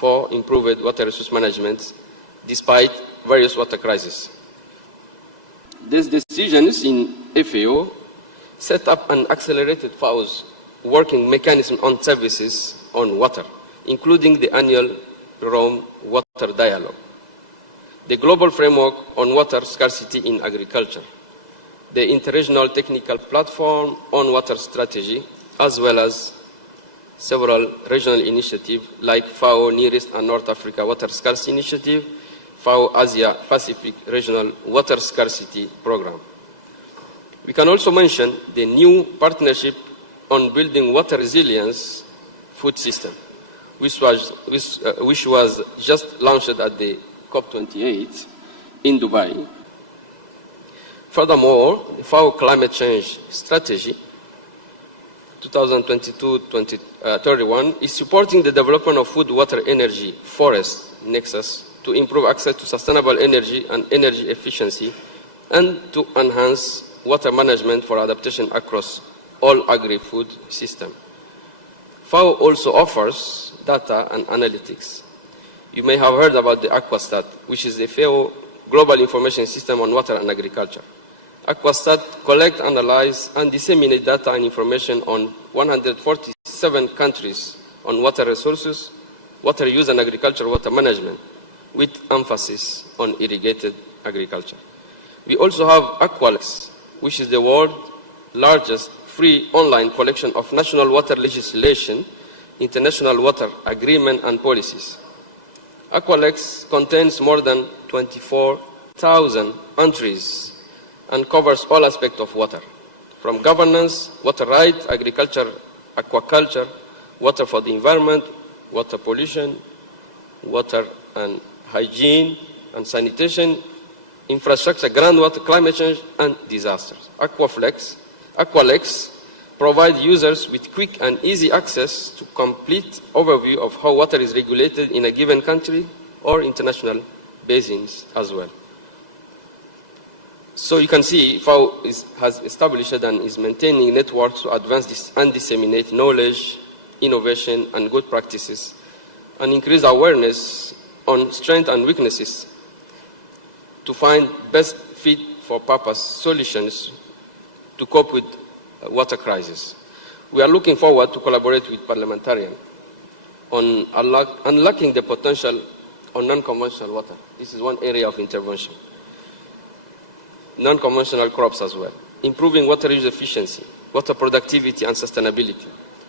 for improved water resource management despite various water crises. These decisions in FAO set up an accelerated FAO's working mechanism on services on water, including the annual Rome Water Dialogue, the Global Framework on Water Scarcity in Agriculture, the Interregional Technical Platform on Water Strategy, as well as several regional initiatives like FAO Near East and North Africa Water Scarcity Initiative, FAO Asia Pacific Regional Water Scarcity Program. We can also mention the new partnership on building water resilience food system, which was just launched at the COP28 in Dubai. Furthermore, the FAO Climate Change Strategy 2022-31 is supporting the development of food, water, energy, forest nexus to improve access to sustainable energy and energy efficiency and to enhance water management for adaptation across all agri-food systems. FAO also offers data and analytics. You may have heard about the Aquastat, which is the FAO Global Information System on Water and Agriculture. Aquastat collects, analyzes, and disseminates data and information on 147 countries on water resources, water use and agriculture, water management, with emphasis on irrigated agriculture. We also have Aqualex, which is the world's largest free online collection of national water legislation, international water agreement, and policies. Aqualex contains more than 24,000 entries and covers all aspects of water, from governance, water rights, agriculture, aquaculture, water for the environment, water pollution, water and hygiene and sanitation, infrastructure, groundwater, climate change, and disasters. Aqualex provides users with quick and easy access to complete overview of how water is regulated in a given country or international basins as well. So you can see FAO has established and is maintaining networks to advance this and disseminate knowledge, innovation, and good practices, and increase awareness on strengths and weaknesses to find best fit for purpose solutions to cope with water crisis. We are looking forward to collaborate with parliamentarians on unlocking the potential on non-conventional water. This is one area of intervention. Non-conventional crops as well, improving water use efficiency, water productivity and sustainability,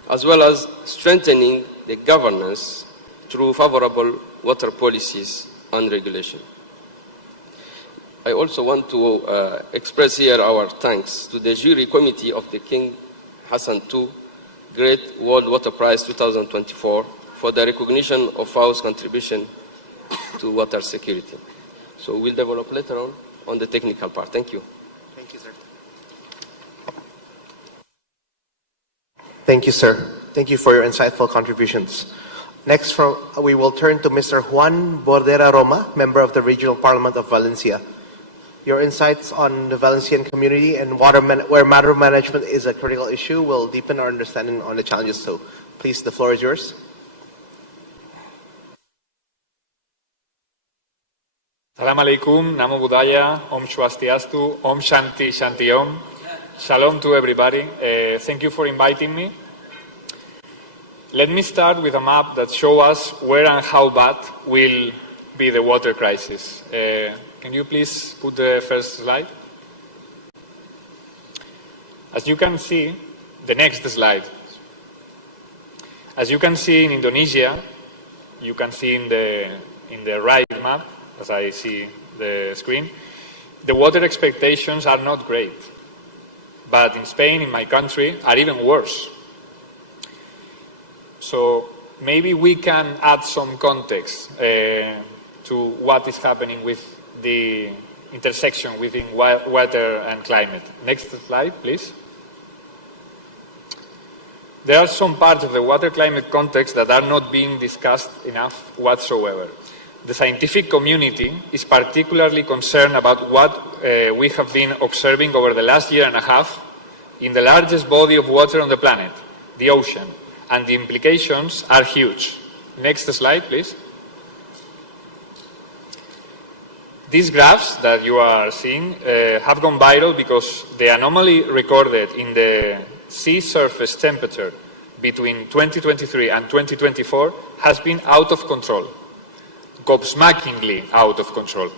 as well as strengthening the governance through favorable water policies and regulation. I also want to express here our thanks to the jury committee of the King Hassan II Great World Water Prize 2024 for the recognition of FAO's contribution to water security. So we'll develop later on the technical part. Thank you. Thank you, sir. Thank you, sir. Thank you for your insightful contributions. Next, we will turn to Mr. Juan Bordera Roma, member of the Regional Parliament of Valencia. Your insights on the Valencian community and where water management is a critical issue will deepen our understanding on the challenges. So please, the floor is yours. Salam alaikum, Namo Buddhaya, Om Swastiastu, Om Shanti Shanti Om. Shalom to everybody. Thank you for inviting me. Let me start with a map that shows us where and how bad will be the water crisis. Can you please put the first slide? As you can see, the next slide. As you can see in Indonesia, you can see in the right map, as I see the screen, the water expectations are not great. But in Spain, in my country, are even worse. So maybe we can add some context to what is happening with the intersection within water and climate. Next slide, please. There are some parts of the water-climate context that are not being discussed enough whatsoever. The scientific community is particularly concerned about what we have been observing over the last year and a half in the largest body of water on the planet, the ocean, and the implications are huge. Next slide, please. These graphs that you are seeing have gone viral because the anomaly recorded in the sea surface temperature between 2023 and 2024 has been out of control, gobsmackingly out of control.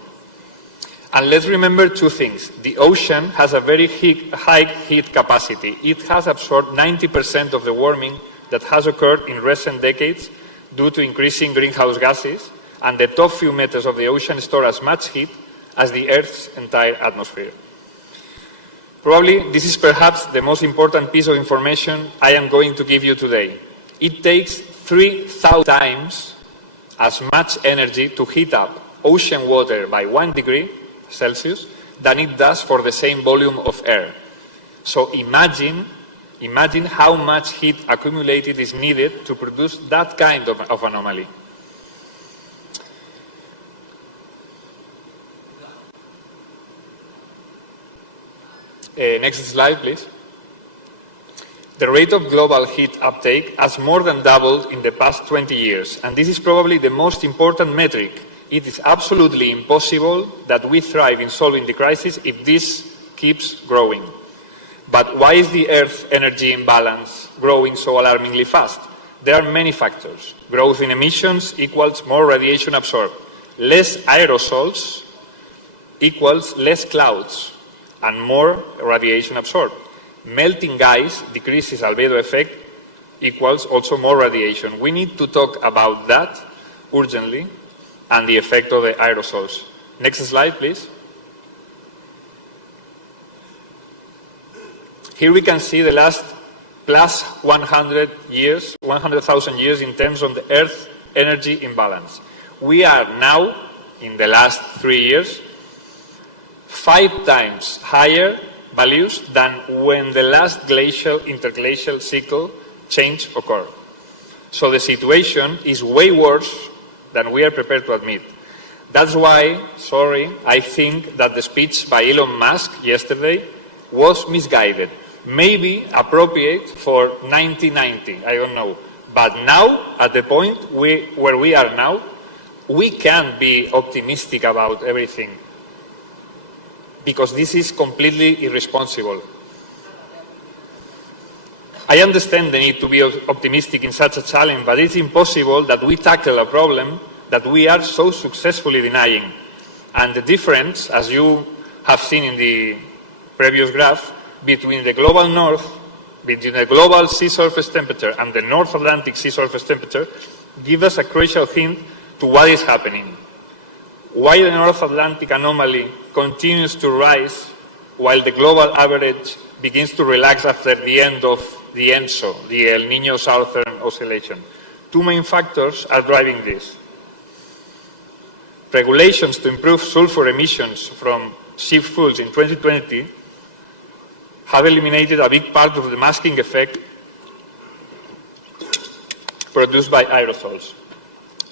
And let's remember two things. The ocean has a very high heat capacity. It has absorbed 90% of the warming that has occurred in recent decades due to increasing greenhouse gases, and the top few meters of the ocean store as much heat as the Earth's entire atmosphere. Probably this is perhaps the most important piece of information I am going to give you today. It takes 3,000 times as much energy to heat up ocean water by 1 degree Celsius than it does for the same volume of air. So imagine how much heat accumulated is needed to produce that kind of anomaly. Next slide, please. The rate of global heat uptake has more than doubled in the past 20 years, and this is probably the most important metric. It is absolutely impossible that we thrive in solving the crisis if this keeps growing. But why is the Earth energy imbalance growing so alarmingly fast? There are many factors. Growth in emissions equals more radiation absorbed. Less aerosols equals less clouds and more radiation absorbed. Melting ice decreases albedo effect equals also more radiation. We need to talk about that urgently and the effect of the aerosols. Next slide, please. Here we can see the last plus 100,000 years in terms of the Earth energy imbalance. We are now, in the last 3 years, 5 times higher values than when the last interglacial cycle change occurred. So the situation is way worse than we are prepared to admit. That's why, I think that the speech by Elon Musk yesterday was misguided. Maybe appropriate for 1990, I don't know. But now, at the point where we are now, we can't be optimistic about everything, because this is completely irresponsible. I understand the need to be optimistic in such a challenge, but it's impossible that we tackle a problem that we are so successfully denying. And the difference, as you have seen in the previous graph, between the global north, between the global sea surface temperature and the North Atlantic sea surface temperature, gives us a crucial hint to what is happening. Why the North Atlantic anomaly continues to rise while the global average begins to relax after the end of the ENSO, the El Niño Southern Oscillation. Two main factors are driving this. Regulations to improve sulfur emissions from ship fuels in 2020 have eliminated a big part of the masking effect produced by aerosols.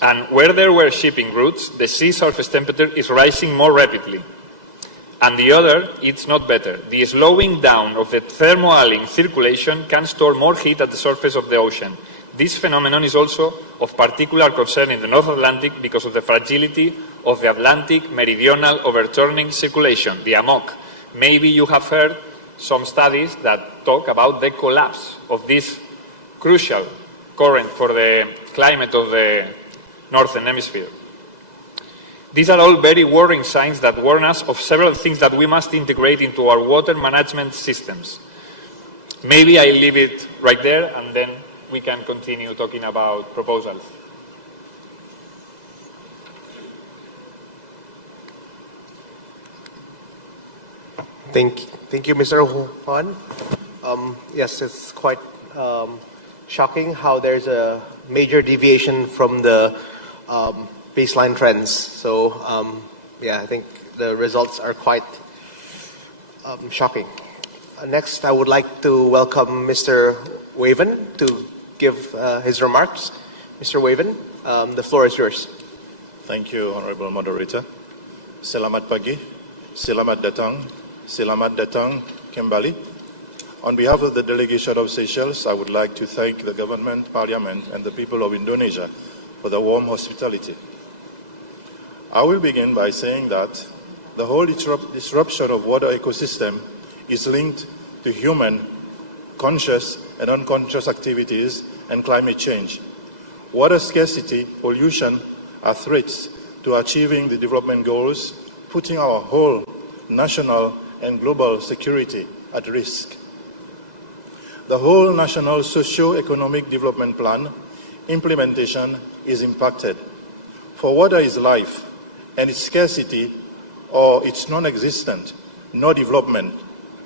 And where there were shipping routes, the sea surface temperature is rising more rapidly. And the other, it's not better. The slowing down of the thermohaline circulation can store more heat at the surface of the ocean. This phenomenon is also of particular concern in the North Atlantic because of the fragility of the Atlantic meridional overturning circulation, the AMOC. Maybe you have heard some studies that talk about the collapse of this crucial current for the climate of the Northern Hemisphere. These are all very worrying signs that warn us of several things that we must integrate into our water management systems. Maybe I leave it right there and then we can continue talking about proposals. Thank you, Mr. Juan. Yes, it's quite shocking how there's a major deviation from the baseline trends. So, I think the results are quite shocking. Next, I would like to welcome Mr. Waven to give his remarks. Mr. Waven, the floor is yours. Thank you, Honorable Moderator. Selamat pagi, selamat datang kembali. On behalf of the delegation of Seychelles, I would like to thank the government, parliament, and the people of Indonesia for the warm hospitality. I will begin by saying that the whole disruption of water ecosystem is linked to human conscious and unconscious activities and climate change. Water scarcity, pollution are threats to achieving the development goals, putting our whole national and global security at risk. The whole national socio-economic development plan implementation is impacted. For water is life, and its scarcity or its non-existent, no development,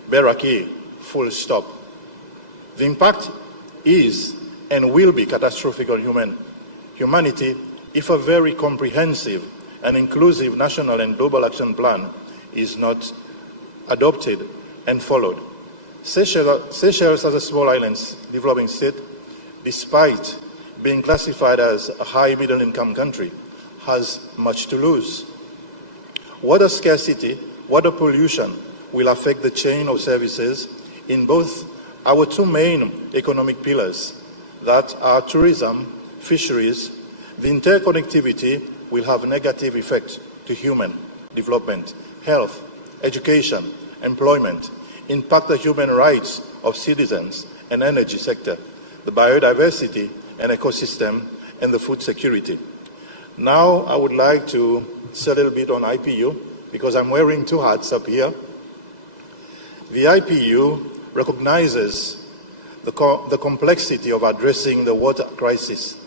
baraki, full stop. The impact is and will be catastrophic on humanity if a very comprehensive and inclusive national and global action plan is not adopted and followed. Seychelles, as a small island developing state, despite being classified as a high middle-income country, has much to lose. Water scarcity, water pollution will affect the chain of services in both our two main economic pillars, that are tourism, fisheries. The interconnectivity will have a negative effect to human development, health, education, employment, impact the human rights of citizens and energy sector, the biodiversity and ecosystem, and the food security. Now I would like to say a little bit on IPU, because I'm wearing two hats up here. The IPU recognizes the complexity of addressing the water crisis.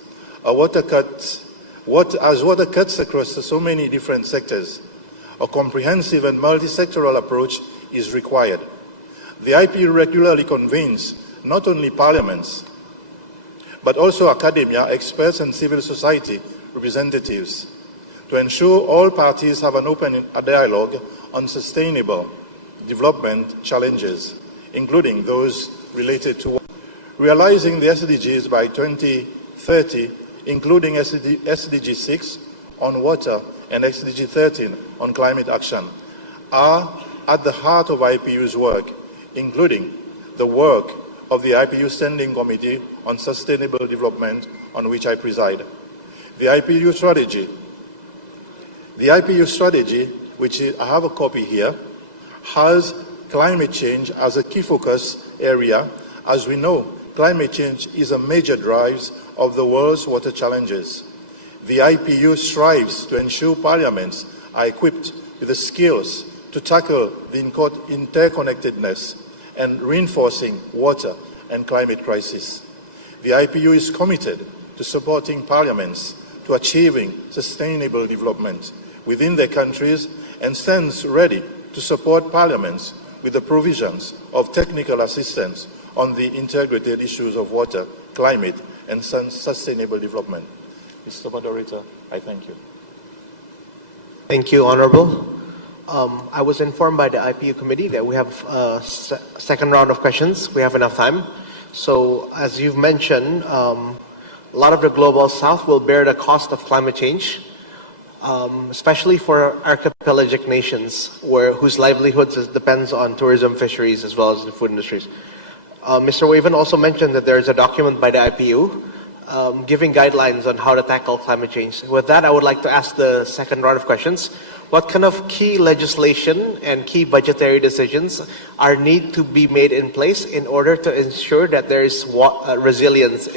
As water cuts across so many different sectors, a comprehensive and multi-sectoral approach is required. The IPU regularly convenes not only parliaments, but also academia, experts, and civil society representatives to ensure all parties have an open dialogue on sustainable development challenges, including those related to realizing the SDGs by 2030, including SDG 6 on water and SDG 13 on climate action, are at the heart of IPU's work, including the work of the IPU Standing Committee on Sustainable Development, on which I preside. The IPU strategy, which I have a copy here, has climate change as a key focus area. As we know, climate change is a major driver of the world's water challenges. The IPU strives to ensure parliaments are equipped with the skills to tackle the interconnectedness and reinforcing water and climate crisis. The IPU is committed to supporting parliaments to achieving sustainable development within their countries and stands ready to support parliaments with the provisions of technical assistance on the integrated issues of water, climate, and sustainable development. Mr. Moderator, I thank you. Thank you, Honorable. I was informed by the IPU committee that we have a second round of questions. We have enough time. So, as you've mentioned, a lot of the global south will bear the cost of climate change, especially for archipelagic nations whose livelihoods depends on tourism, fisheries, as well as the food industries. Mr. Waven also mentioned that there is a document by the IPU giving guidelines on how to tackle climate change. With that, I would like to ask the second round of questions. What kind of key legislation and key budgetary decisions need to be made in place in order to ensure that there is resilience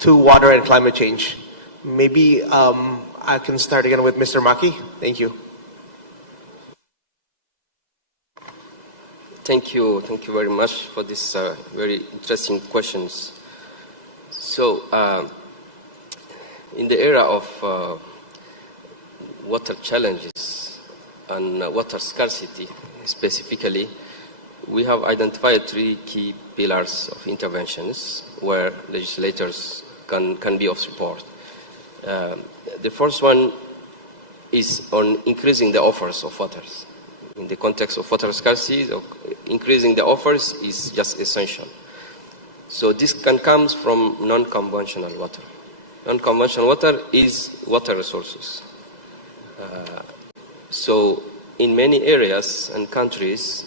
to water and climate change? Maybe I can start again with Mr. Maki. Thank you. Thank you very much for this very interesting questions. So, in the era of water challenges and water scarcity specifically, we have identified three key pillars of interventions where legislators can be of support. The first one is on increasing the offers of waters. In the context of water scarcity, increasing the offers is just essential. So this can come from non-conventional water. Non-conventional water is water resources. So in many areas and countries,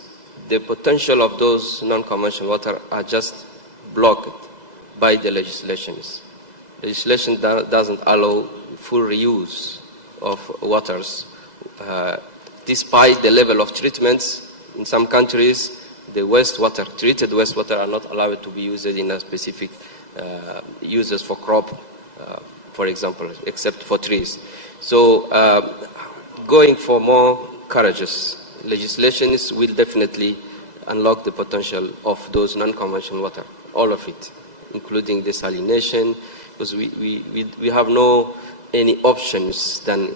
the potential of those non-conventional water are just blocked by the legislations. Legislation doesn't allow full reuse of waters. Despite the level of treatments, in some countries, the wastewater, treated wastewater, are not allowed to be used in a specific uses for crop, for example, except for trees. So going for more courageous legislations will definitely unlock the potential of those non-conventional water, all of it, including desalination, because we have no any options than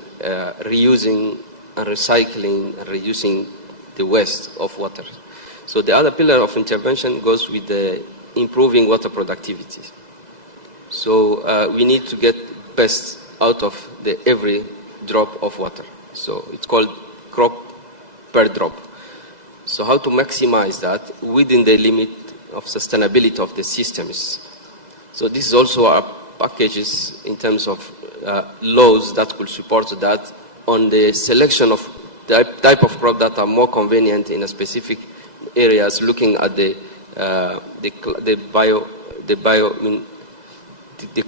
reusing and recycling and reducing the waste of water. So the other pillar of intervention goes with the improving water productivity. So we need to get best out of every drop of water. So it's called crop per drop. So how to maximize that within the limit of sustainability of the systems. So this is also our packages in terms of laws that could support that on the selection of the type of crop that are more convenient in a specific areas, looking at the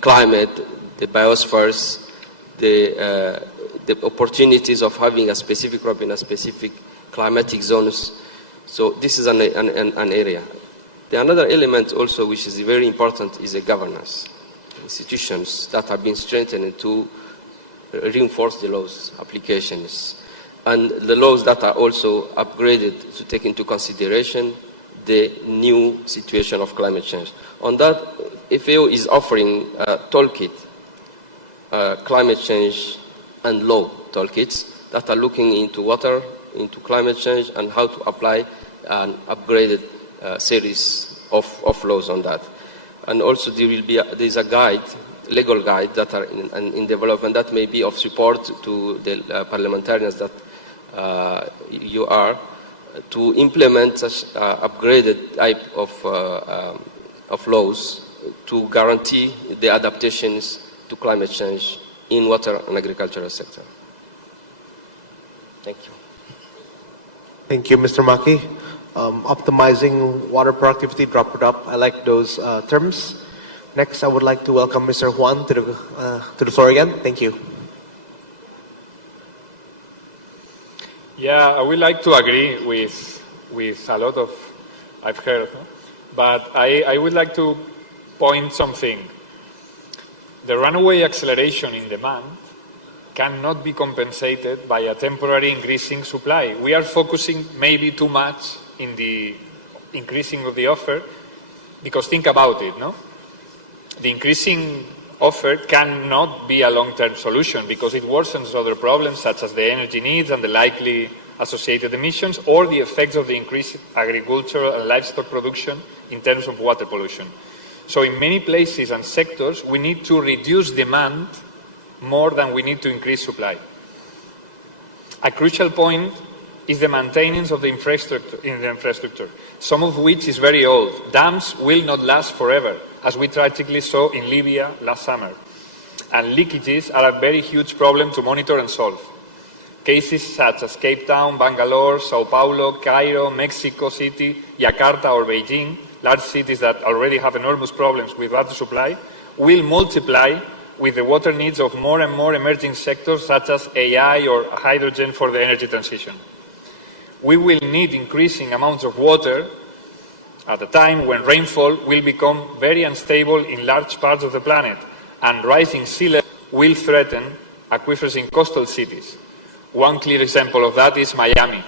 climate, the biospheres, the opportunities of having a specific crop in a specific climatic zones. So this is an area. The another element also which is very important is the governance. Institutions that have been strengthened to reinforce the laws applications, and the laws that are also upgraded to take into consideration the new situation of climate change. On that, FAO is offering a toolkit, climate change and law toolkits that are looking into water, into climate change, and how to apply an upgraded series of laws on that. And also there's a guide, legal guide that are in development that may be of support to the parliamentarians that you are, to implement such upgraded type of laws to guarantee the adaptations to climate change in water and agricultural sector. Thank you. Thank you, Mr. Maki. Optimizing water productivity, drop it up. I like those terms. Next, I would like to welcome Mr. Juan to the floor again. Thank you. Yeah, I would like to agree with a lot of I've heard, but I would like to point something. The runaway acceleration in demand cannot be compensated by a temporary increasing supply. We are focusing maybe too much in the increasing of the offer, because think about it, no? The increasing offer cannot be a long-term solution because it worsens other problems such as the energy needs and the likely associated emissions, or the effects of the increased agricultural and livestock production in terms of water pollution. So in many places and sectors, we need to reduce demand more than we need to increase supply. A crucial point is the maintenance of the infrastructure, some of which is very old. Dams will not last forever, as we tragically saw in Libya last summer. And leakages are a very huge problem to monitor and solve. Cases such as Cape Town, Bangalore, Sao Paulo, Cairo, Mexico City, Jakarta or Beijing, large cities that already have enormous problems with water supply, will multiply with the water needs of more and more emerging sectors such as AI or hydrogen for the energy transition. We will need increasing amounts of water at a time when rainfall will become very unstable in large parts of the planet, and rising sea level will threaten aquifers in coastal cities. One clear example of that is Miami.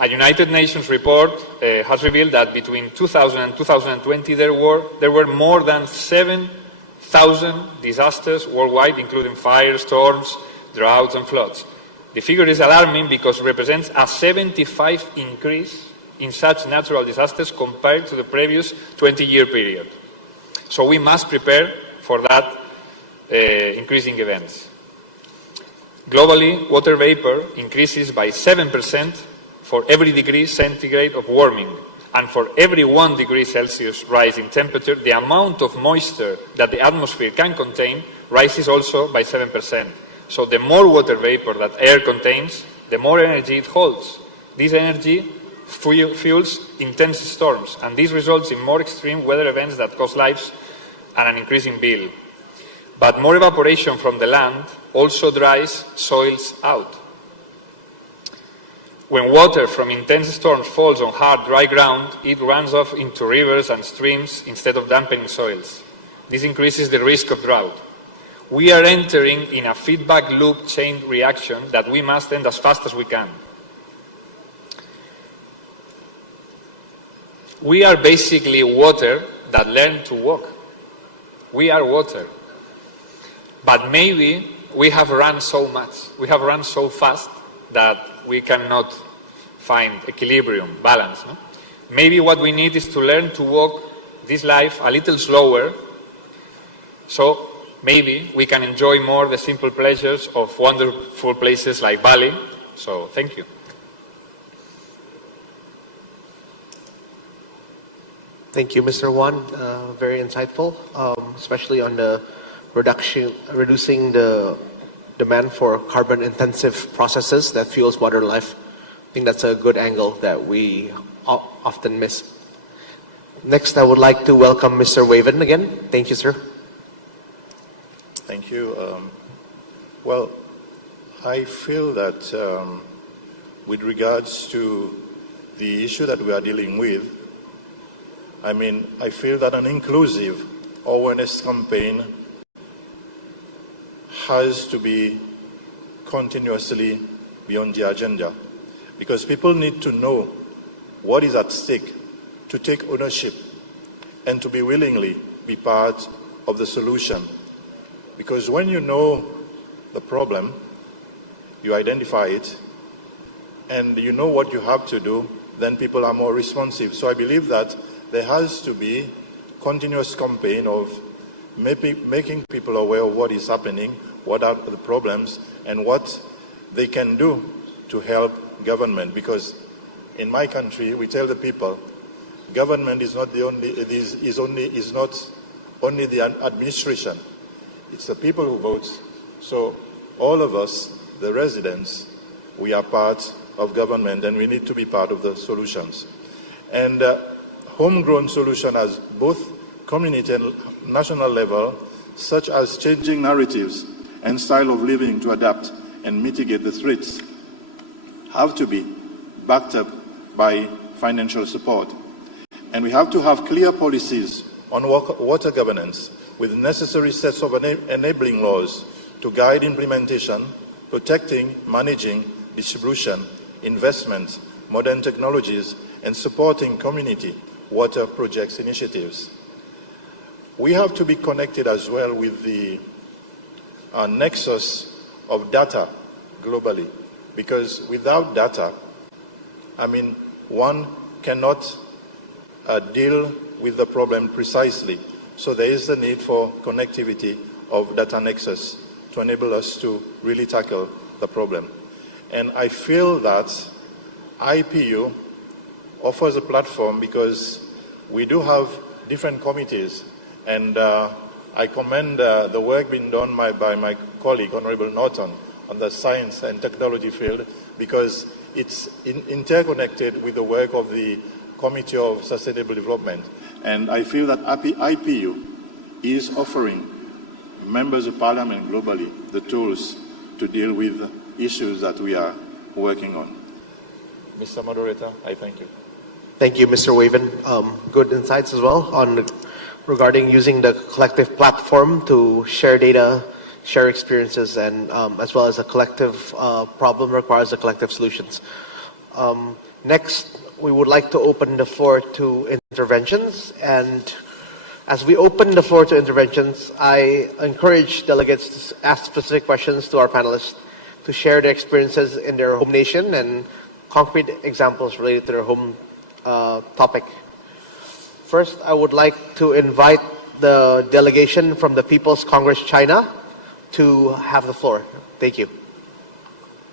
A United Nations report has revealed that between 2000 and 2020 there were more than 7,000 disasters worldwide, including fires, storms, droughts and floods. The figure is alarming because it represents a 75% increase in such natural disasters compared to the previous 20-year period. So we must prepare for that increasing events. Globally, water vapor increases by 7% for every degree centigrade of warming, and for every 1 degree Celsius rise in temperature, the amount of moisture that the atmosphere can contain rises also by 7%. So the more water vapor that air contains, the more energy it holds. This energy fuels intense storms, and this results in more extreme weather events that cost lives and an increasing bill. But more evaporation from the land also dries soils out. When water from intense storms falls on hard, dry ground, it runs off into rivers and streams instead of dampening soils. This increases the risk of drought. We are entering in a feedback loop chain reaction that we must end as fast as we can. We are basically water that learned to walk. We are water. But maybe we have run so much, we have run so fast that we cannot find equilibrium, balance. No? Maybe what we need is to learn to walk this life a little slower, so maybe we can enjoy more the simple pleasures of wonderful places like Bali. So thank you. Thank you, Mr. Juan. Very insightful, especially on the reducing the demand for carbon-intensive processes that fuels water life. I think that's a good angle that we often miss. Next, I would like to welcome Mr. Waven again. Thank you, sir. Thank you. Well, I feel that with regards to the issue that we are dealing with, I feel that an inclusive awareness campaign has to be continuously beyond the agenda, because people need to know what is at stake, to take ownership, and to be willingly be part of the solution. Because when you know the problem, you identify it, and you know what you have to do, then people are more responsive. So I believe that there has to be continuous campaign of making people aware of what is happening, what are the problems, and what they can do to help government. Because in my country, we tell the people, government is not the only, is not only the administration. It's the people who vote. So all of us, the residents, we are part of government, and we need to be part of the solutions. And homegrown solution as both community and national level, such as changing narratives and style of living to adapt and mitigate the threats, have to be backed up by financial support. And we have to have clear policies on water governance with necessary sets of enabling laws to guide implementation, protecting, managing, distribution, investment, modern technologies, and supporting community water projects initiatives. We have to be connected as well with the nexus of data globally, because without data, one cannot deal with the problem precisely. So there is the need for connectivity of data nexus to enable us to really tackle the problem. And I feel that IPU offers a platform, because we do have different committees, and I commend the work being done by my colleague, Honorable Norton, on the science and technology field, because it's interconnected with the work of the Committee of Sustainable Development. And I feel that IPU is offering members of Parliament globally the tools to deal with issues that we are working on. Mr. Moderator, I thank you. Thank you, Mr. Waven. Good insights as well on regarding using the collective platform to share data, share experiences, and as well as a collective problem requires a collective solutions. Next, we would like to open the floor to interventions. And as we open the floor to interventions, I encourage delegates to ask specific questions to our panelists to share their experiences in their home nation and concrete examples related to their home topic. First, I would like to invite the delegation from the People's Congress China to have the floor. Thank you.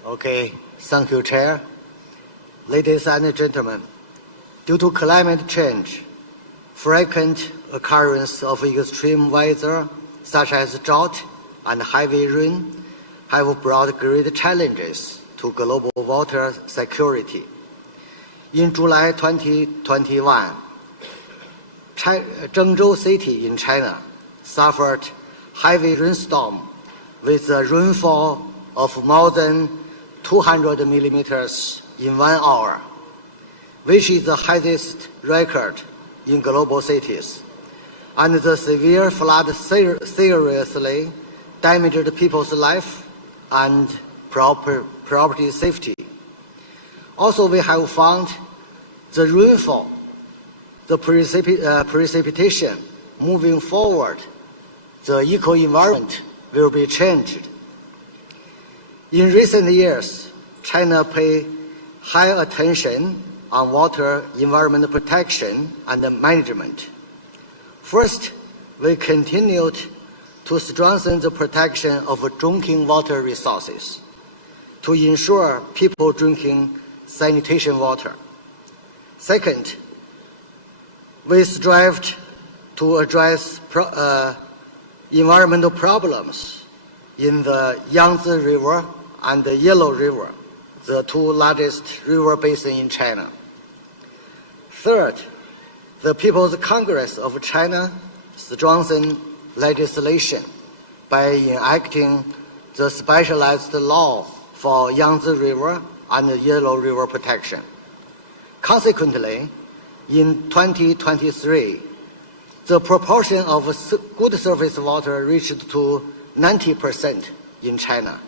Okay, thank you, Chair. Ladies and gentlemen, due to climate change, frequent occurrence of extreme weather, such as drought and heavy rain, have brought great challenges to global water security. In July 2021, Zhengzhou city in China suffered heavy rainstorm with a rainfall of more than 200 millimeters in 1 hour, which is the highest record in global cities. And the severe flood seriously damaged people's life and property safety. Also, we have found the rainfall, the precipitation moving forward, the eco-environment will be changed. In recent years, China paid high attention on water environment protection and management. First, we continued to strengthen the protection of drinking water resources to ensure people drinking sanitation water. Second, we strived to address environmental problems in the Yangtze River and the Yellow River, the two largest river basins in China. Third, the People's Congress of China strengthened legislation by enacting the specialized law for Yangtze River and the Yellow River protection. Consequently, in 2023, the proportion of good surface water reached to 90% in China,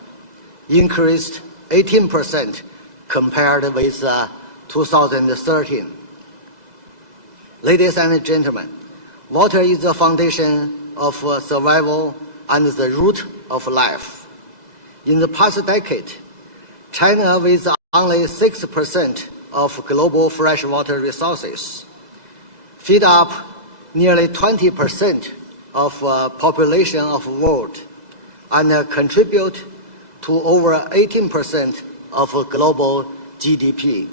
increased 18% compared with 2013. Ladies and gentlemen, water is the foundation of survival and the root of life. In the past decade, China, with only 6% of global freshwater resources, feed up nearly 20% of population of the world and contribute to over 18% of global GDP.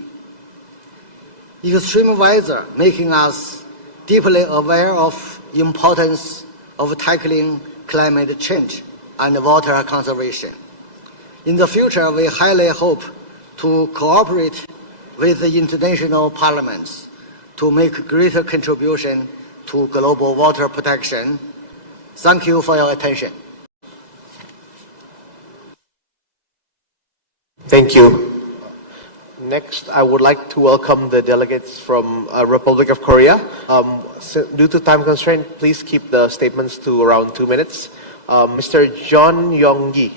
Extreme weather making us deeply aware of the importance of tackling climate change and water conservation. In the future, we highly hope to cooperate with the international parliaments to make greater contribution to global water protection. Thank you for your attention. Thank you. Next, I would like to welcome the delegates from Republic of Korea. Due to time constraint, please keep the statements to around 2 minutes. Mr. John Yong-gi.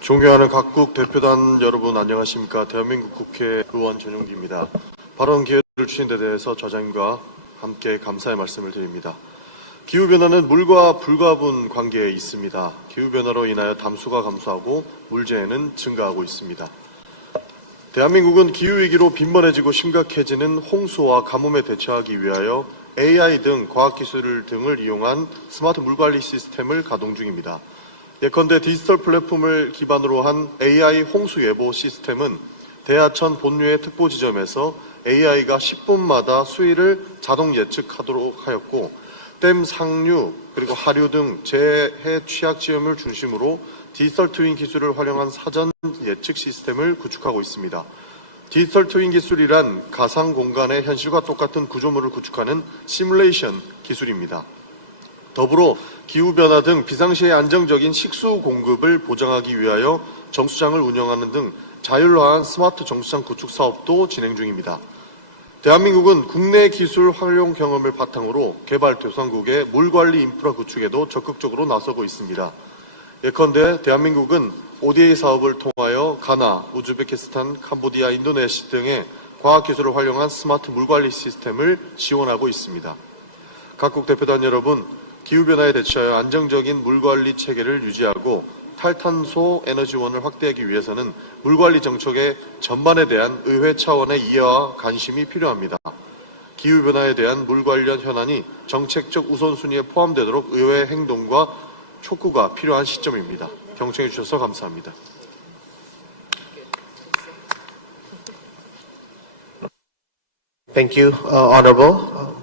존경하는 각국 대표단 여러분 안녕하십니까. 대한민국 국회의원 전용기입니다. 발언 기회를 주신 데 대해서 저장과 함께 감사의 말씀을 드립니다. 기후변화는 물과 불가분 관계에 있습니다. 기후변화로 인하여 담수가 감소하고 물재해는 증가하고 있습니다. 대한민국은 기후위기로 빈번해지고 심각해지는 홍수와 가뭄에 대처하기 위하여 AI 등 과학기술 등을 이용한 스마트 물관리 시스템을 가동 중입니다. 예컨대 디지털 플랫폼을 기반으로 한 AI 홍수 예보 시스템은 대하천 본류의 특보 지점에서 AI가 10분마다 수위를 자동 예측하도록 하였고 댐 상류 그리고 하류 등 재해 취약 지역을 중심으로 디지털 트윈 기술을 활용한 사전 예측 시스템을 구축하고 있습니다. 디지털 트윈 기술이란 가상 공간의 현실과 똑같은 구조물을 구축하는 시뮬레이션 기술입니다. 더불어 기후변화 등 비상시에 안정적인 식수 공급을 보장하기 위하여 정수장을 운영하는 등 자율화한 스마트 정수장 구축 사업도 진행 중입니다. 대한민국은 국내 기술 활용 경험을 바탕으로 개발도상국의 물관리 인프라 구축에도 적극적으로 나서고 있습니다. 예컨대 대한민국은 ODA 사업을 통하여 가나, 우즈베키스탄, 캄보디아, 인도네시아 등의 과학기술을 활용한 스마트 물관리 시스템을 지원하고 있습니다. 각국 대표단 여러분, 기후변화에 대처하여 안정적인 물관리 체계를 유지하고 탈탄소 에너지원을 확대하기 위해서는 물관리 정책의 전반에 대한 의회 차원의 이해와 관심이 필요합니다. 기후변화에 대한 물 관련 현안이 정책적 우선순위에 포함되도록 의회의 행동과 촉구가 필요한 시점입니다. 경청해 주셔서 감사합니다. Thank you, Honorable.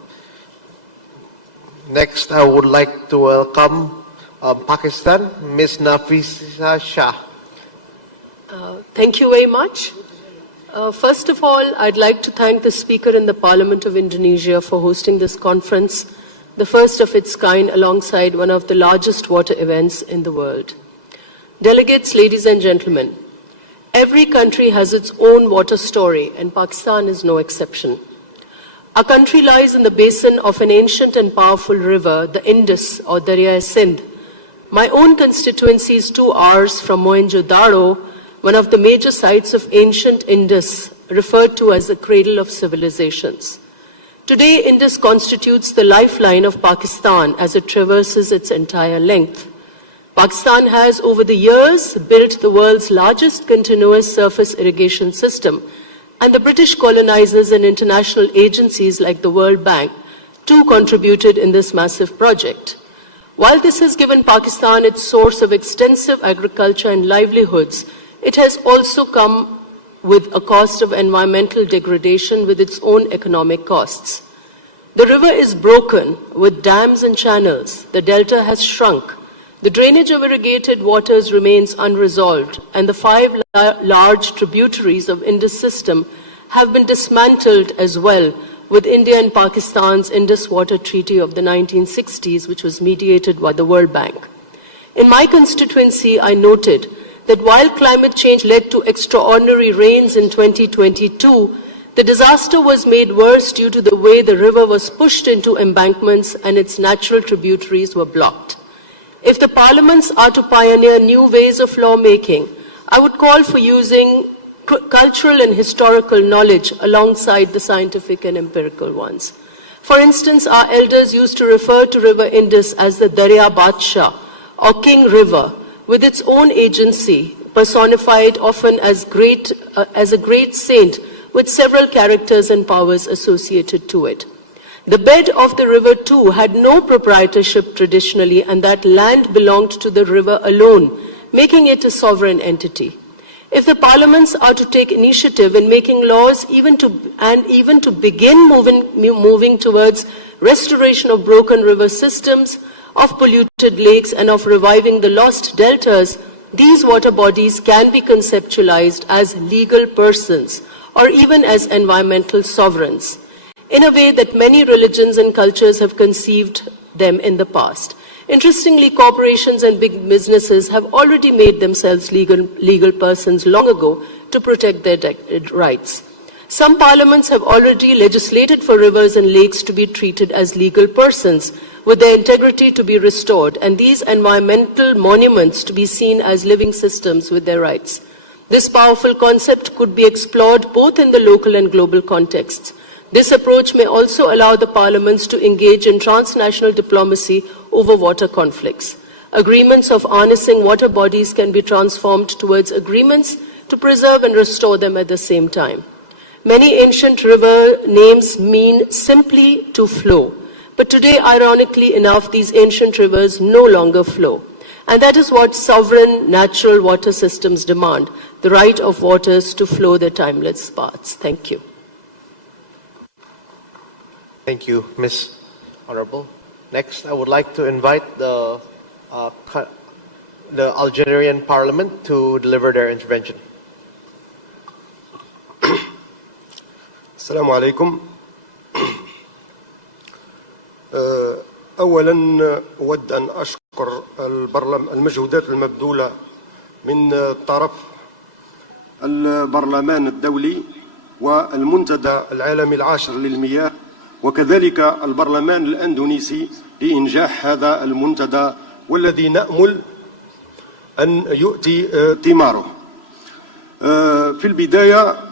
Next, I would like to welcome Pakistan, Ms. Nafisa Shah. Thank you very much. First of all, I'd like to thank the Speaker in the Parliament of Indonesia for hosting this conference, the first of its kind alongside one of the largest water events in the world. Delegates, ladies and gentlemen, every country has its own water story, and Pakistan is no exception. Our country lies in the basin of an ancient and powerful river, the Indus or dari Sindh. My own constituency is 2 hours from Mohenjo-daro, one of the major sites of ancient Indus, referred to as the cradle of civilizations. Today, Indus constitutes the lifeline of Pakistan as it traverses its entire length. Pakistan has, over the years, built the world's largest continuous surface irrigation system, and the British colonizers and international agencies like the World Bank too contributed in this massive project. While this has given Pakistan its source of extensive agriculture and livelihoods, it has also come with a cost of environmental degradation with its own economic costs. The river is broken with dams and channels. The delta has shrunk. The drainage of irrigated waters remains unresolved, and the 5 large tributaries of Indus system have been dismantled as well, with India and Pakistan's Indus Water Treaty of the 1960s, which was mediated by the World Bank. In my constituency, I noted that while climate change led to extraordinary rains in 2022, the disaster was made worse due to the way the river was pushed into embankments and its natural tributaries were blocked. If the parliaments are to pioneer new ways of lawmaking, I would call for using cultural and historical knowledge alongside the scientific and empirical ones. For instance, our elders used to refer to River Indus as the Darya Badshah, or King River, with its own agency, personified often as a great saint with several characters and powers associated to it. The bed of the river too had no proprietorship traditionally, and that land belonged to the river alone, making it a sovereign entity. If the parliaments are to take initiative in making laws even to begin moving towards restoration of broken river systems, of polluted lakes, and of reviving the lost deltas, these water bodies can be conceptualized as legal persons or even as environmental sovereigns, in a way that many religions and cultures have conceived them in the past. Interestingly, corporations and big businesses have already made themselves legal persons long ago to protect their rights. Some parliaments have already legislated for rivers and lakes to be treated as legal persons, with their integrity to be restored, and these environmental monuments to be seen as living systems with their rights. This powerful concept could be explored both in the local and global contexts. This approach may also allow the parliaments to engage in transnational diplomacy over water conflicts. Agreements of harnessing water bodies can be transformed towards agreements to preserve and restore them at the same time. Many ancient river names mean simply to flow. But today, ironically enough, these ancient rivers no longer flow. And that is what sovereign natural water systems demand, the right of waters to flow their timeless paths. Thank you. Thank you, Ms. Honorable. Next, I would like to invite the Algerian Parliament to deliver their intervention. السلام عليكم. أولا أود أن أشكر المجهودات المبذولة من طرف البرلمان الدولي والمنتدى العالمي العاشر للمياه، وكذلك البرلمان الأندونيسي لإنجاح هذا المنتدى، والذي نأمل أن يؤتي ثماره. في البداية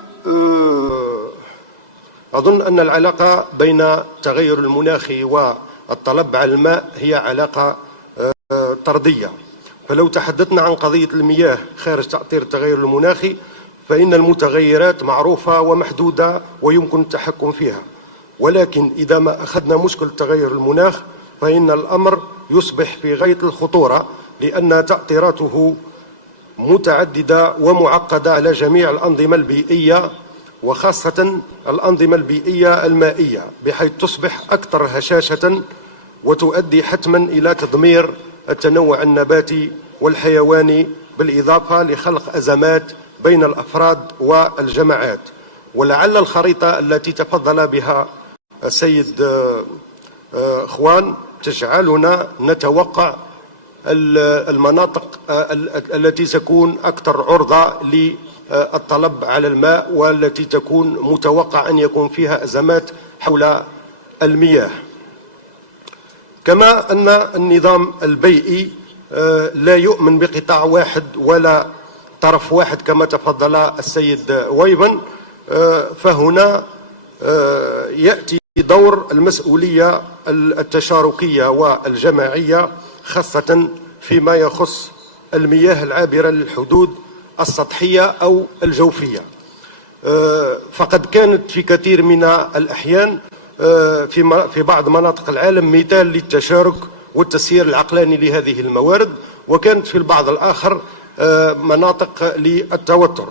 أظن أن العلاقة بين التغير المناخي والطلب على الماء هي علاقة طردية. فلو تحدثنا عن قضية المياه خارج تأثير التغير المناخي، فإن المتغيرات معروفة ومحدودة ويمكن التحكم فيها. ولكن إذا ما أخذنا مشكل تغير المناخ فإن الأمر يصبح في غاية الخطورة، لأن تأثيراته متعددة ومعقدة على جميع الأنظمة البيئية، وخاصة الأنظمة البيئية المائية، بحيث تصبح أكثر هشاشة وتؤدي حتما إلى تدمير التنوع النباتي والحيواني، بالإضافة لخلق أزمات بين الأفراد والجماعات. ولعل الخريطة التي تفضل بها السيد خوان تجعلنا نتوقع المناطق التي تكون أكثر عرضة للطلب على الماء، والتي تكون متوقع أن يكون فيها أزمات حول المياه. كما أن النظام البيئي لا يؤمن بقطاع واحد ولا طرف واحد كما تفضل السيد ويبن، فهنا يأتي دور المسؤولية التشاركية والجماعية، خاصة فيما يخص المياه العابرة للحدود السطحية أو الجوفية. فقد كانت في كثير من الأحيان في بعض مناطق العالم مثال للتشارك والتسيير العقلاني لهذه الموارد، وكانت في البعض الآخر مناطق للتوتر.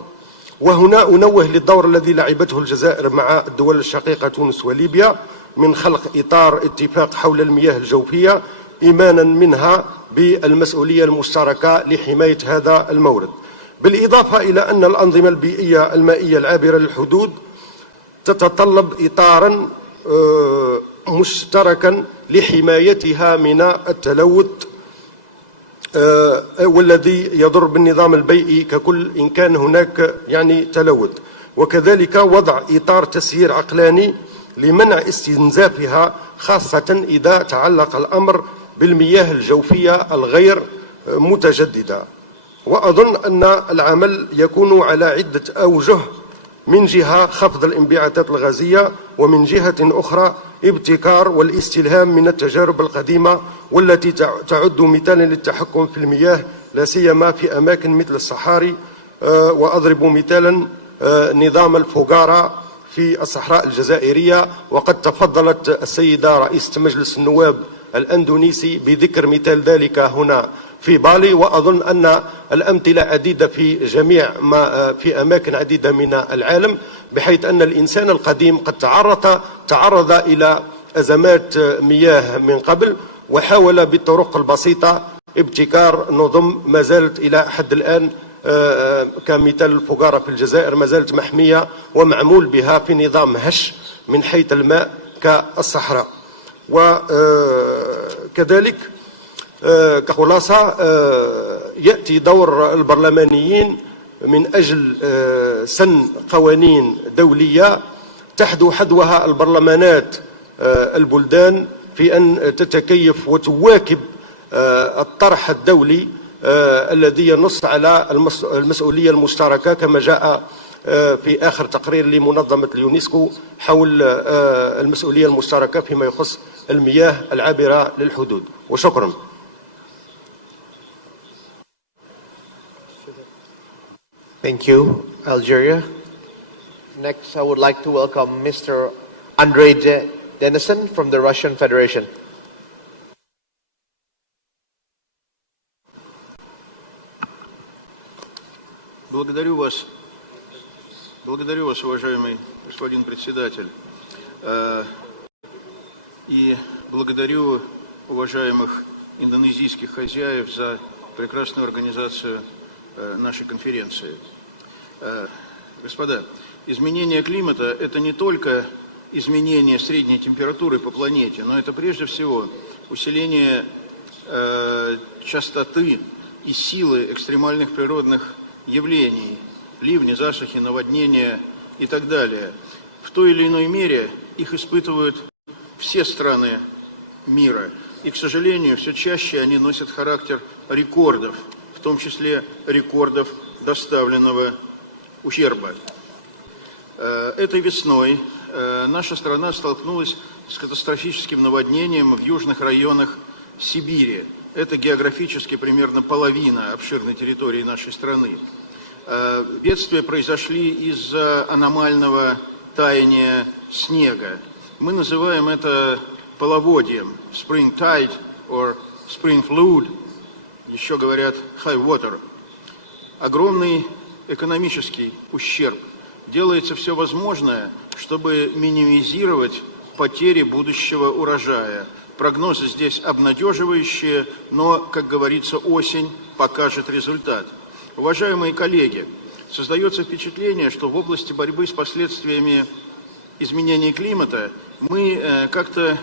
وهنا أنوه للدور الذي لعبته الجزائر مع الدول الشقيقة تونس وليبيا من خلق إطار اتفاق حول المياه الجوفية، إيمانا منها بالمسؤولية المشتركة لحماية هذا المورد، بالإضافة إلى أن الأنظمة البيئية المائية العابرة للحدود تتطلب إطارا مشتركا لحمايتها من التلوث والذي يضر بالنظام البيئي ككل إن كان هناك تلوث، وكذلك وضع إطار تسيير عقلاني لمنع استنزافها، خاصة إذا تعلق الأمر بالمياه الجوفية الغير متجددة. وأظن أن العمل يكون على عدة أوجه، من جهة خفض الانبعاثات الغازية، ومن جهة أخرى ابتكار والاستلهام من التجارب القديمة والتي تعد مثالا للتحكم في المياه، لا سيما في أماكن مثل الصحاري. وأضرب مثالا نظام الفقارة في الصحراء الجزائرية، وقد تفضلت السيدة رئيسة مجلس النواب الأندونيسي بذكر مثال ذلك هنا في بالي. وأظن أن الأمثلة عديدة في أماكن عديدة من العالم، بحيث أن الإنسان القديم قد تعرض إلى أزمات مياه من قبل، وحاول بالطرق البسيطة ابتكار نظم ما زالت إلى حد الآن كمثال الفقارة في الجزائر ما زالت محمية ومعمول بها في نظام هش من حيث الماء كالصحراء. وكذلك كخلاصة يأتي دور البرلمانيين من أجل سن قوانين دولية تحذو حذوها البرلمانات البلدان في أن تتكيف وتواكب الطرح الدولي الذي ينص على المسؤولية المشتركة، كما جاء في آخر تقرير لمنظمة اليونسكو حول المسؤولية المشتركة فيما يخص المياه العابرة للحدود. وشكرا. Thank you, Algeria. Next, I would like to welcome Mr. Andrei Denison from the Russian Federation. Благодарю вас, уважаемый господин председатель, и благодарю уважаемых индонезийских хозяев за прекрасную организацию нашей конференции. Господа, изменение климата – это не только изменение средней температуры по планете, но это прежде всего усиление частоты и силы экстремальных природных явлений, ливни, засухи, наводнения и так далее. В той или иной мере их испытывают все страны мира. И, к сожалению, все чаще они носят характер рекордов, в том числе рекордов доставленного ущерба. Этой весной наша страна столкнулась с катастрофическим наводнением в южных районах Сибири. Это географически примерно половина обширной территории нашей страны. Бедствия произошли из-за аномального таяния снега. Мы называем это половодьем, spring tide or spring flood, еще говорят high water. Огромный экономический ущерб. Делается все возможное, чтобы минимизировать потери будущего урожая. Прогнозы здесь обнадеживающие, но, как говорится, осень покажет результат. Уважаемые коллеги, создается впечатление, что в области борьбы с последствиями изменений климата мы как-то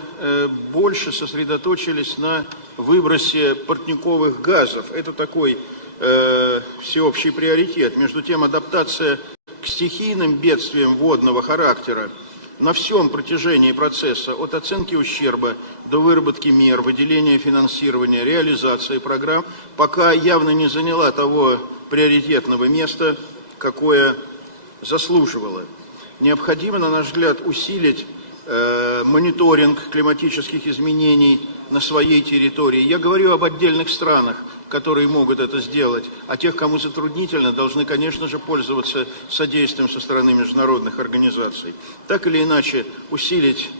больше сосредоточились на выбросе парниковых газов. Это такой всеобщий приоритет. Между тем, адаптация к стихийным бедствиям водного характера на всем протяжении процесса, от оценки ущерба до выработки мер, выделения финансирования, реализации программ, пока явно не заняла того приоритетного места, какое заслуживала. Необходимо, на наш взгляд, усилить мониторинг климатических изменений на своей территории. Я говорю об отдельных странах, которые могут это сделать, а тех, кому затруднительно, должны, конечно же, пользоваться содействием со стороны международных организаций. Так или иначе, усилить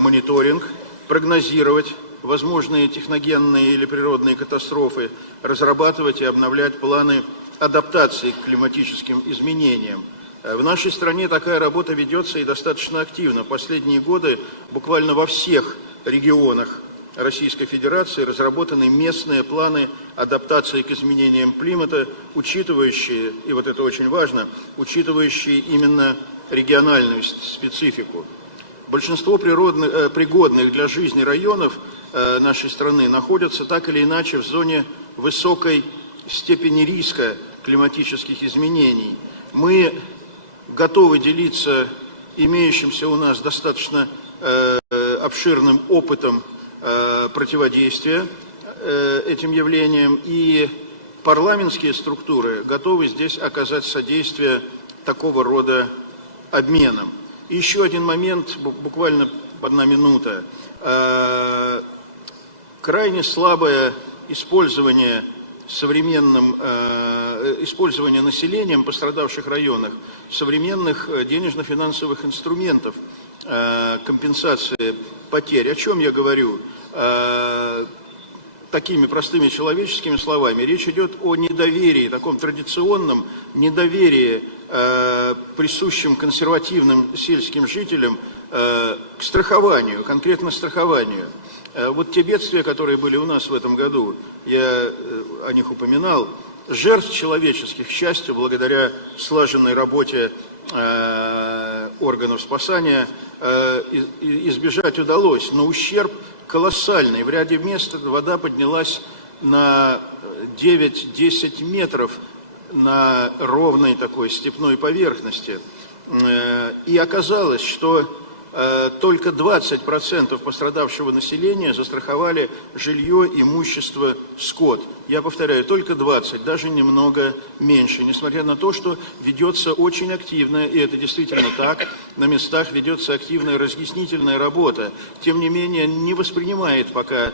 мониторинг, прогнозировать возможные техногенные или природные катастрофы, разрабатывать и обновлять планы адаптации к климатическим изменениям. В нашей стране такая работа ведется и достаточно активно. В последние годы буквально во всех регионах Российской Федерации разработаны местные планы адаптации к изменениям климата, учитывающие, и вот это очень важно, учитывающие именно региональную специфику. Большинство пригодных для жизни районов нашей страны находятся так или иначе в зоне высокой степени риска климатических изменений. Мы готовы делиться имеющимся у нас достаточно обширным опытом противодействия этим явлениям, и парламентские структуры готовы здесь оказать содействие такого рода обменам. И еще один момент, буквально 1 минута. Крайне слабое использование населением пострадавших районах современных денежно-финансовых инструментов компенсации потерь. О чем я говорю? Такими простыми человеческими словами. Речь идет о недоверии, таком традиционном недоверии, присущем консервативным сельским жителям к страхованию, конкретно страхованию. Вот те бедствия, которые были у нас в этом году, я о них упоминал, жертв человеческих, к счастью, благодаря слаженной работе органов спасания, избежать удалось, но ущерб колоссальный. В ряде мест вода поднялась на 9-10 метров на ровной такой степной поверхности. И оказалось, что только 20% пострадавшего населения застраховали жилье, имущество, скот. Я повторяю, только 20%, даже немного меньше. Несмотря на то, что ведется очень активная, и это действительно так, на местах ведется активная разъяснительная работа. Тем не менее, не воспринимает пока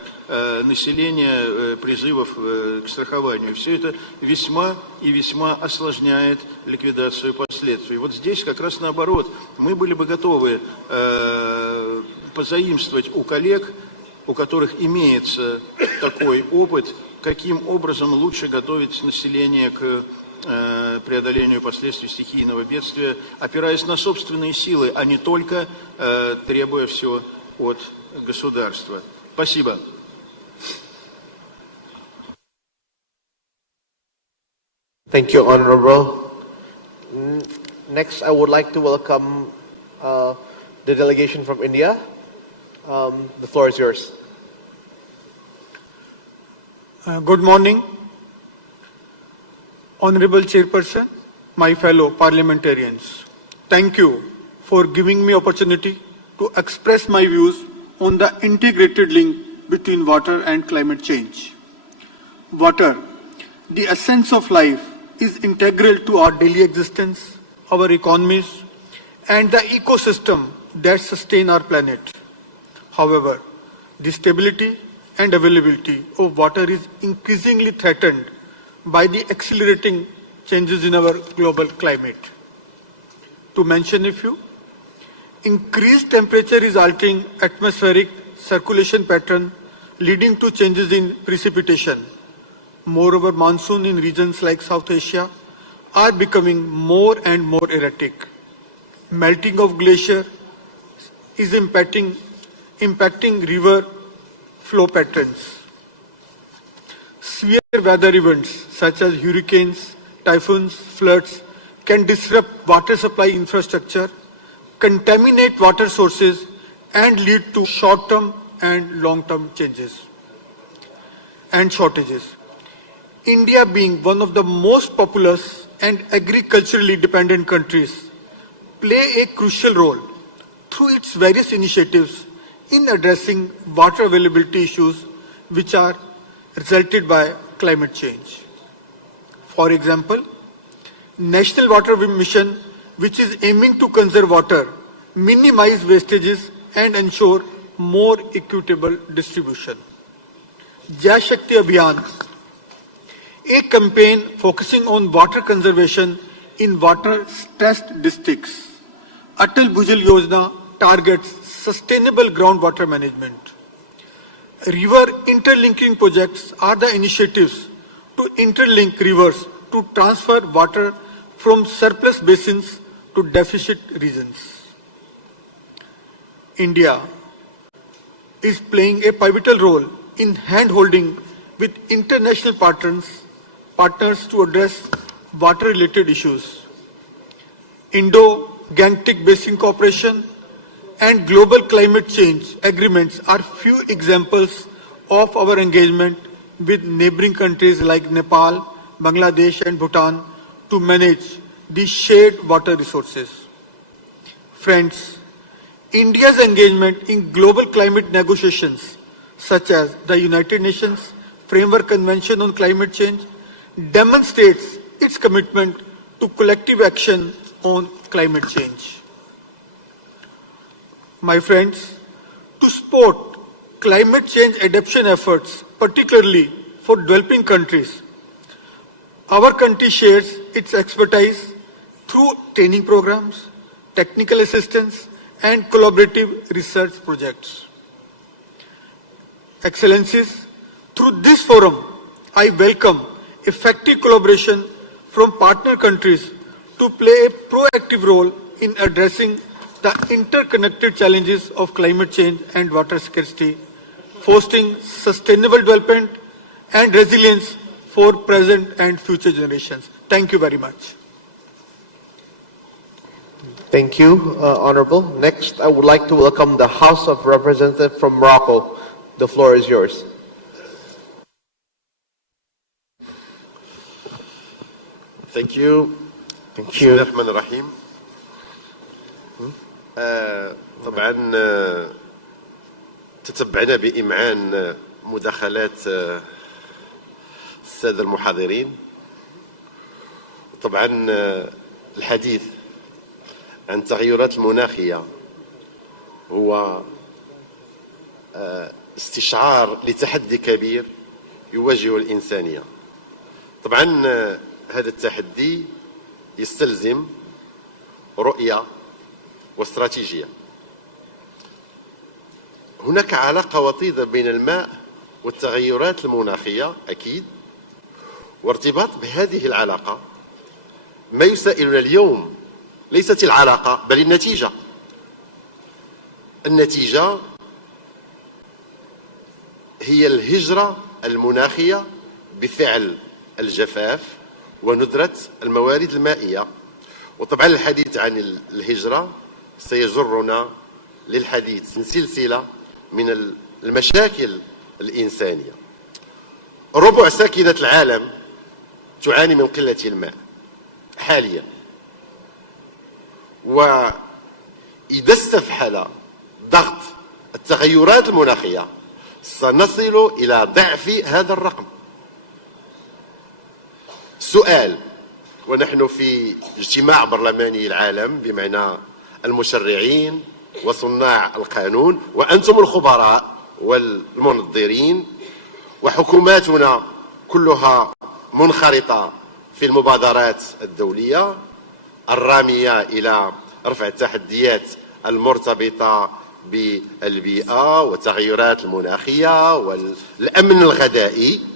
население призывов к страхованию. Все это весьма и весьма осложняет ликвидацию последствий. Вот здесь как раз наоборот. Мы были бы готовы позаимствовать у коллег, у которых имеется такой опыт, каким образом лучше готовить население к преодолению последствий стихийного бедствия, опираясь на собственные силы, а не только требуя все от государства. Спасибо. Thank you, Honorable. Next, I would like to welcome the delegation from India. The floor is yours. Good morning, Honorable Chairperson, my fellow parliamentarians. Thank you for giving me opportunity to express my views on the integrated link between water and climate change. Water, the essence of life, is integral to our daily existence, our economies, and the ecosystem that sustain our planet. However, the stability and availability of water is increasingly threatened by the accelerating changes in our global climate. To mention a few, increased temperature is altering atmospheric circulation pattern, leading to changes in precipitation. Moreover, monsoon in regions like South Asia are becoming more and more erratic. Melting of glacier is impacting river flow patterns. Severe weather events such as hurricanes, typhoons, floods can disrupt water supply infrastructure, contaminate water sources, and lead to short-term and long-term changes and shortages. India, being one of the most populous and agriculturally dependent countries, play a crucial role through its various initiatives in addressing water availability issues which are resulted by climate change. For example, National Water Mission, which is aiming to conserve water, minimize wastages and ensure more equitable distribution. Jal Shakti Abhiyan, a campaign focusing on water conservation in water-stressed districts. Atal Bhujal Yojana targets sustainable groundwater management. River interlinking projects are the initiatives to interlink rivers to transfer water from surplus basins to deficit regions. India is playing a pivotal role in hand-holding with international partners to address water-related issues. Indo-Gangetic Basin Cooperation and global climate change agreements are few examples of our engagement with neighboring countries like Nepal, Bangladesh and Bhutan to manage the shared water resources. Friends, India's engagement in global climate negotiations such as the United Nations Framework Convention on Climate Change demonstrates its commitment to collective action on climate change. My friends, to support climate change adaptation efforts, particularly for developing countries, our country shares its expertise through training programs, technical assistance, and collaborative research projects. Excellencies, through this forum, I welcome effective collaboration from partner countries to play a proactive role in addressing the interconnected challenges of climate change and water scarcity, fostering sustainable development and resilience for present and future generations. Thank you very much. Thank you, Honorable. Next, I would like to welcome the House of Representatives from Morocco. The floor is yours. Thank you. Thank you. بسم الله الرحمن الرحيم. طبعا تتبعنا بإمعان مداخلات السادة المحاضرين. طبعا الحديث عن التغيرات المناخية هو استشعار لتحدي كبير يواجه الإنسانية. طبعا هذا التحدي يستلزم رؤية واستراتيجية. هناك علاقة وطيدة بين الماء والتغيرات المناخية أكيد، وارتباط بهذه العلاقة ما يسائلنا اليوم ليست العلاقة بل النتيجة. النتيجة هي الهجرة المناخية بفعل الجفاف وندرة الموارد المائية. وطبعا الحديث عن الهجرة سيجرنا للحديث عن سلسلة من المشاكل الإنسانية. ربع ساكنة العالم تعاني من قلة الماء حاليا، وإذا استفحل ضغط التغيرات المناخية سنصل إلى ضعف هذا الرقم. سؤال، ونحن في اجتماع برلماني العالم بمعنى المشرعين وصناع القانون وأنتم الخبراء والمنظرين، وحكوماتنا كلها منخرطة في المبادرات الدولية الرامية إلى رفع التحديات المرتبطة بالبيئة والتغيرات المناخية والأمن الغذائي.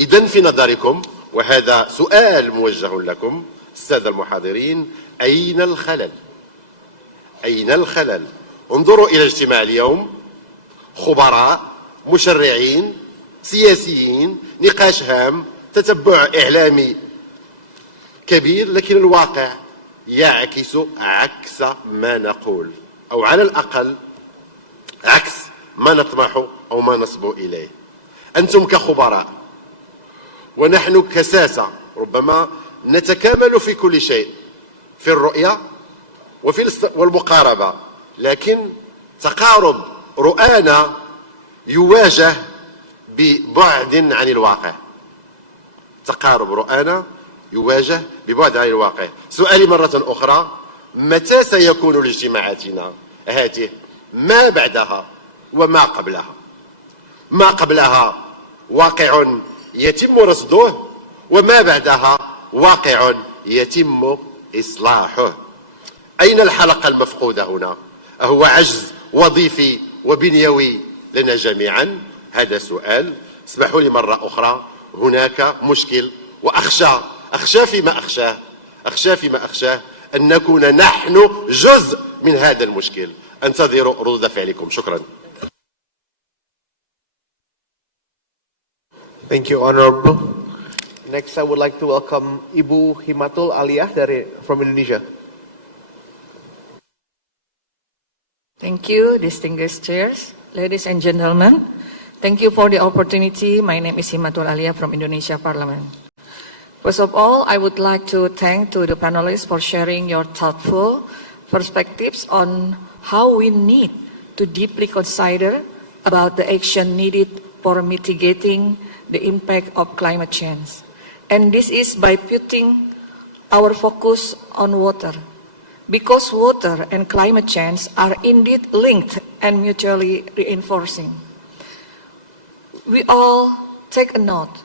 إذن في نظركم، وهذا سؤال موجه لكم السادة المحاضرين، أين الخلل؟ أين الخلل؟ انظروا إلى اجتماع اليوم، خبراء، مشرعين، سياسيين، نقاش هام، تتبع إعلامي كبير، لكن الواقع يعكس عكس ما نقول، أو على الأقل عكس ما نطمح أو ما نصبو إليه. أنتم كخبراء ونحن كساسة ربما نتكامل في كل شيء، في الرؤية والمقاربة، لكن تقارب رؤانا يواجه ببعد عن الواقع. تقارب رؤانا يواجه ببعد عن الواقع. سؤالي مرة أخرى: متى سيكون لاجتماعاتنا هذه ما بعدها وما قبلها؟ ما قبلها واقع يتم رصده، وما بعدها واقع يتم إصلاحه. أين الحلقة المفقودة هنا؟ أهو عجز وظيفي وبنيوي لنا جميعا؟ هذا سؤال. اسمحوا لي مرة أخرى، هناك مشكل، وأخشى فيما أخشاه أن نكون نحن جزء من هذا المشكل. أنتظر ردود فعلكم. شكرا. Thank you, Honorable. Next, I would like to welcome Ibu Himatul Aliyah from Indonesia. Thank you, distinguished chairs, ladies and gentlemen. Thank you for the opportunity. My name is Himatul Aliyah from Indonesia Parliament. First of all, I would like to thank to the panelists for sharing your thoughtful perspectives on how we need to deeply consider about the action needed for mitigating the impact of climate change. And this is by putting our focus on water, because water and climate change are indeed linked and mutually reinforcing. We all take a note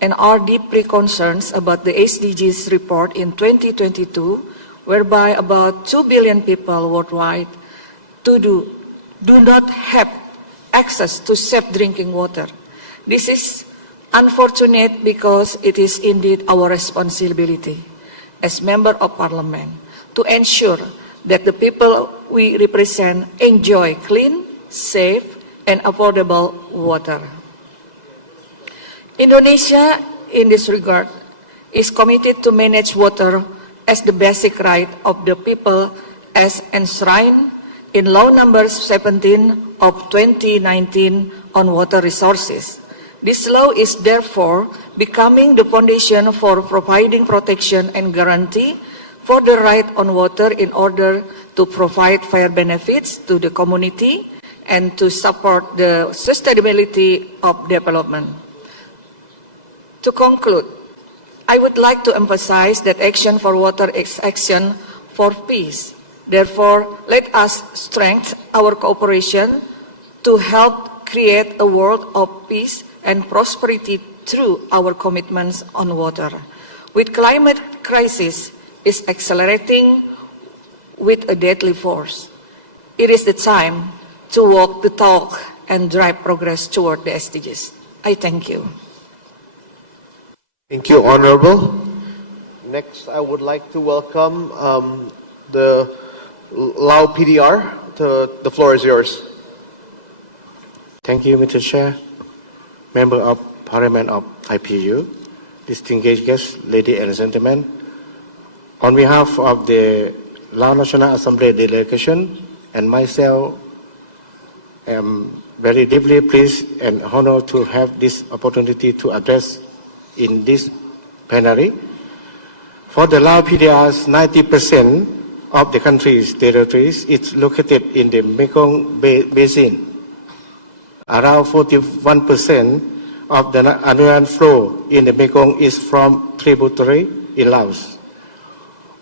and are deeply concerned about the SDGs report in 2022, whereby about 2 billion people worldwide do not have access to safe drinking water. This is unfortunate because it is indeed our responsibility as Member of Parliament to ensure that the people we represent enjoy clean, safe, and affordable water. Indonesia, in this regard, is committed to manage water as the basic right of the people as enshrined in Law number 17 of 2019 on water resources. This law is therefore becoming the foundation for providing protection and guarantee for the right on water in order to provide fair benefits to the community and to support the sustainability of development. To conclude, I would like to emphasize that action for water is action for peace. Therefore, let us strengthen our cooperation to help create a world of peace and prosperity through our commitments on water. With climate crisis is accelerating with a deadly force, it is the time to walk the talk and drive progress toward the SDGs. I thank you. Thank you, Honorable. Next, I would like to welcome the Lao PDR. The floor is yours. Thank you, Mr. Chair, Member of Parliament of IPU, distinguished guests, ladies and gentlemen. On behalf of the Lao National Assembly delegation and myself, I am very deeply pleased and honored to have this opportunity to address in this plenary. For the Lao PDRs, 90% of the country's territories is located in the Mekong Basin. Around 41% of the annual flow in the Mekong is from tributary in Laos.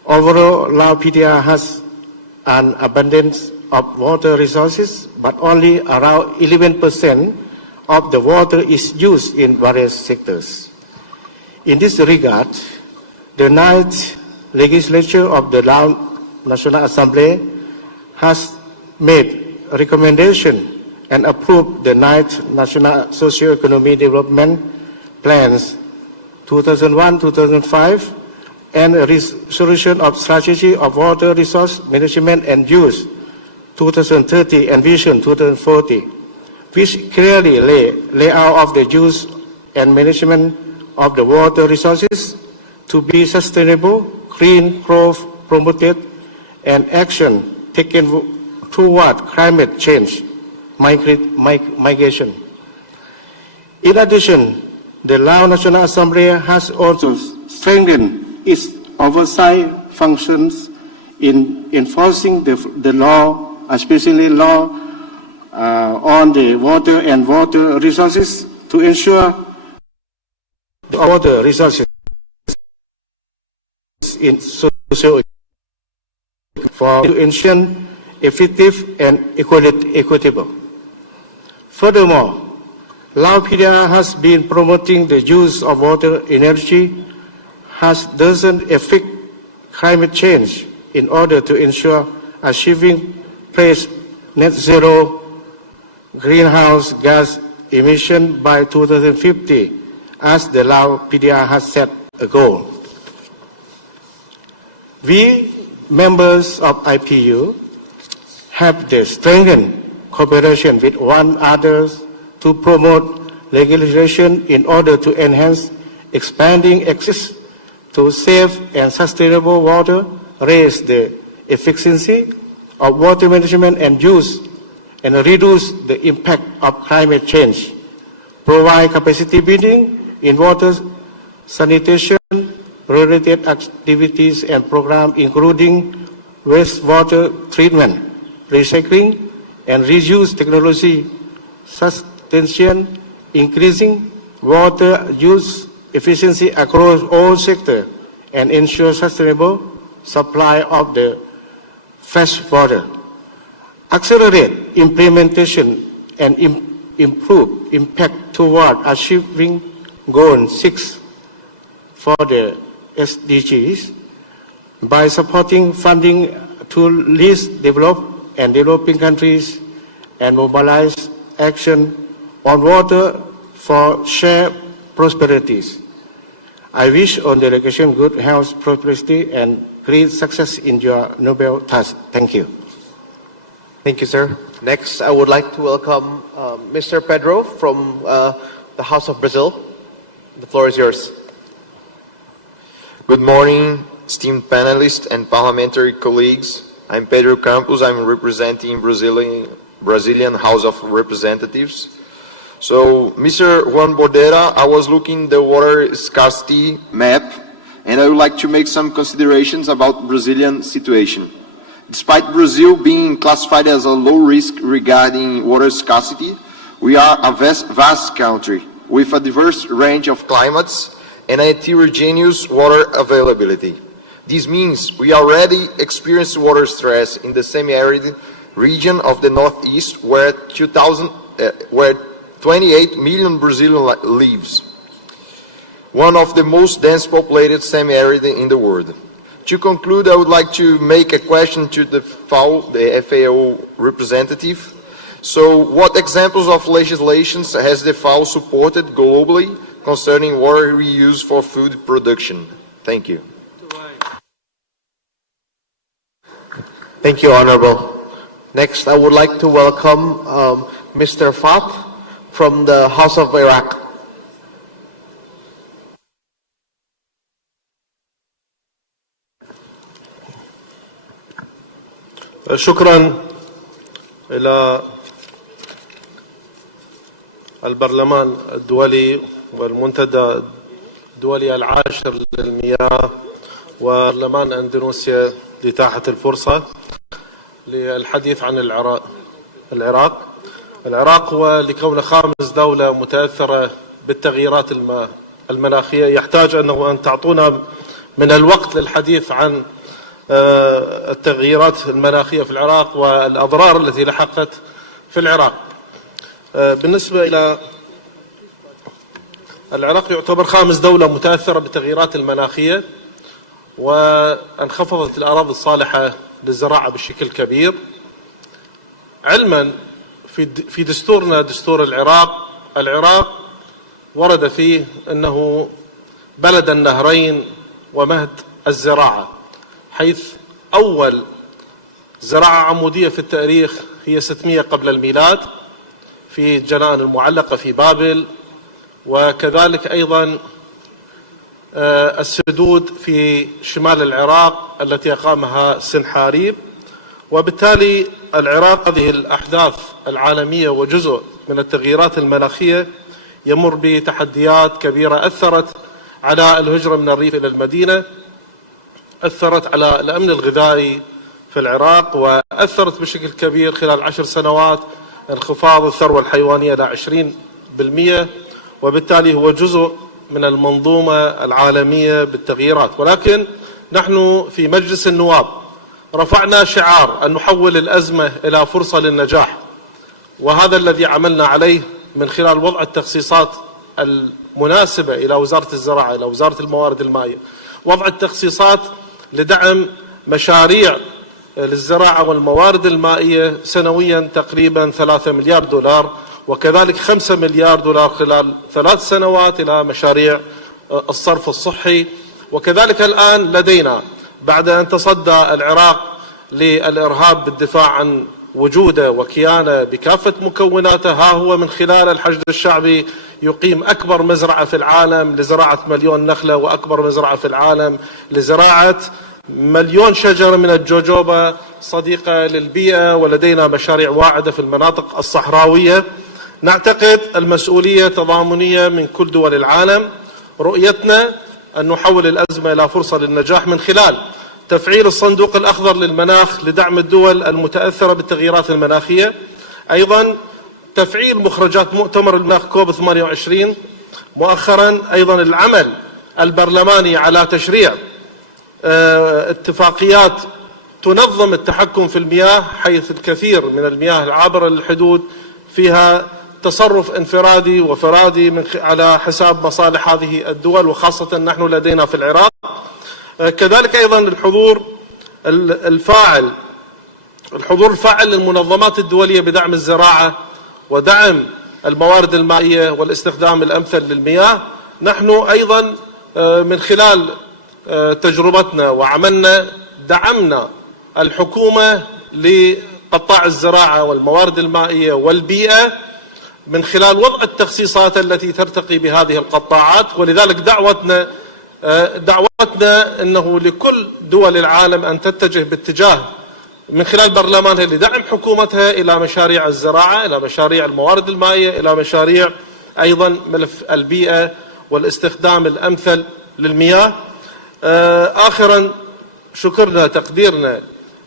Overall, Lao PDR has an abundance of water resources, but only around 11% of the water is used in various sectors. In this regard, the 9th legislature of the Lao National Assembly has made a recommendation and approved the 9th National Socio-Economic Development Plans 2001-2005 and a resolution of strategy of water resource management and use 2030 and Vision 2040, which clearly lay out of the use and management of the water resources to be sustainable, green growth promoted, and action taken toward climate change migration. In addition, the Lao National Assembly has also strengthened its oversight functions in enforcing the law, especially law on the water and water resources, to ensure the water resources in socio to ensure effective and equitable. Furthermore, Lao PDR has been promoting the use of water energy has doesn't affect climate change in order to ensure achieving Paris net zero greenhouse gas emission by 2050, as the Lao PDR has set a goal. We, members of IPU, have the strengthened cooperation with one another to promote legislation in order to enhance expanding access to safe and sustainable water, raise the efficiency of water management and use, and reduce the impact of climate change, provide capacity building in water sanitation related activities and programs including wastewater treatment, recycling, and reuse technology, sustain increasing water use efficiency across all sectors, and ensure sustainable supply of the fresh water. Accelerate implementation and improve impact toward achieving Goal 6 for the SDGs by supporting funding to least developed and developing countries and mobilize action on water for shared prosperities. I wish on delegation good health, prosperity, and great success in your noble task. Thank you. Thank you, sir. Next, I would like to welcome Mr. Pedro from the House of Brazil. The floor is yours. Good morning, esteemed panelists and parliamentary colleagues. I'm Pedro Campos. I'm representing Brazilian House of Representatives. So, Mr. Juan Bordera, I was looking the water scarcity map, and I would like to make some considerations about Brazilian situation. Despite Brazil being classified as a low risk regarding water scarcity, we are a vast country with a diverse range of climates and a heterogeneous water availability. This means we already experience water stress in the semi-arid region of the Northeast, where 28 million Brazilians lives, one of the most dense populated semi-arid in the world. To conclude, I would like to make a question to the FAO representative. So, what examples of legislations has the FAO supported globally concerning water reuse for food production? Thank you. Thank you, Honorable. Next, I would like to welcome Mr. Fat from the House of Iraq. شكرا إلى البرلمان الدولي والمنتدى الدولي العاشر للمياه وبرلمان أندونيسيا لإتاحة الفرصة للحديث عن العراق ولكونه خامس دولة متأثرة بالتغييرات المناخية يحتاج أن تعطونا من الوقت للحديث عن التغييرات المناخية في العراق والأضرار التي لحقت في العراق. بالنسبة إلى العراق يعتبر خامس دولة متأثرة بالتغييرات المناخية، وانخفضت الأراضي الصالحة للزراعة بشكل كبير. علما في دستورنا دستور العراق ورد فيه أنه بلد النهرين ومهد الزراعة، حيث أول زراعة عمودية في التاريخ هي 600 قبل الميلاد في جنان المعلقة في بابل، وكذلك أيضا السدود في شمال العراق التي أقامها سنحاريب، وبالتالي العراق هذه الأحداث العالمية وجزء من التغييرات المناخية يمر بتحديات كبيرة أثرت على الهجرة من الريف إلى المدينة، أثرت على الأمن الغذائي في العراق، وأثرت بشكل كبير خلال 10 سنوات انخفاض الثروة الحيوانية إلى 20%، وبالتالي هو جزء من المنظومة العالمية بالتغييرات. ولكن نحن في مجلس النواب رفعنا شعار أن نحول الأزمة إلى فرصة للنجاح، وهذا الذي عملنا عليه من خلال وضع التخصيصات المناسبة إلى وزارة الزراعة، إلى وزارة الموارد المائية، وضع التخصيصات لدعم مشاريع للزراعة والموارد المائية سنويا تقريبا 3 مليار دولار، وكذلك 5 مليار دولار خلال 3 سنوات إلى مشاريع الصرف الصحي. وكذلك الآن لدينا بعد أن تصدى العراق للإرهاب بالدفاع عن وجوده وكيانه بكافة مكوناته، ها هو من خلال الحشد الشعبي يقيم أكبر مزرعة في العالم لزراعة 1,000,000 نخلة، وأكبر مزرعة في العالم لزراعة 1,000,000 شجرة من الجوجوبا صديقة للبيئة، ولدينا مشاريع واعدة في المناطق الصحراوية. نعتقد المسؤولية تضامنية من كل دول العالم. رؤيتنا أن نحول الأزمة إلى فرصة للنجاح من خلال تفعيل الصندوق الأخضر للمناخ لدعم الدول المتأثرة بالتغييرات المناخية، أيضا تفعيل مخرجات مؤتمر المناخ كوب 28 مؤخرا، أيضا العمل البرلماني على تشريع اتفاقيات تنظم التحكم في المياه، حيث الكثير من المياه العابرة للحدود فيها تصرف انفرادي وفرادي على حساب مصالح هذه الدول، وخاصة نحن لدينا في العراق. كذلك أيضا الحضور الفاعل للمنظمات الدولية بدعم الزراعة ودعم الموارد المائية والاستخدام الأمثل للمياه. نحن أيضا من خلال تجربتنا وعملنا دعمنا الحكومة لقطاع الزراعة والموارد المائية والبيئة من خلال وضع التخصيصات التي ترتقي بهذه القطاعات، ولذلك دعوتنا أنه لكل دول العالم أن تتجه باتجاه من خلال برلمانها لدعم حكومتها إلى مشاريع الزراعة، إلى مشاريع الموارد المائية، إلى مشاريع أيضا ملف البيئة والاستخدام الأمثل للمياه. آخرا شكرنا تقديرنا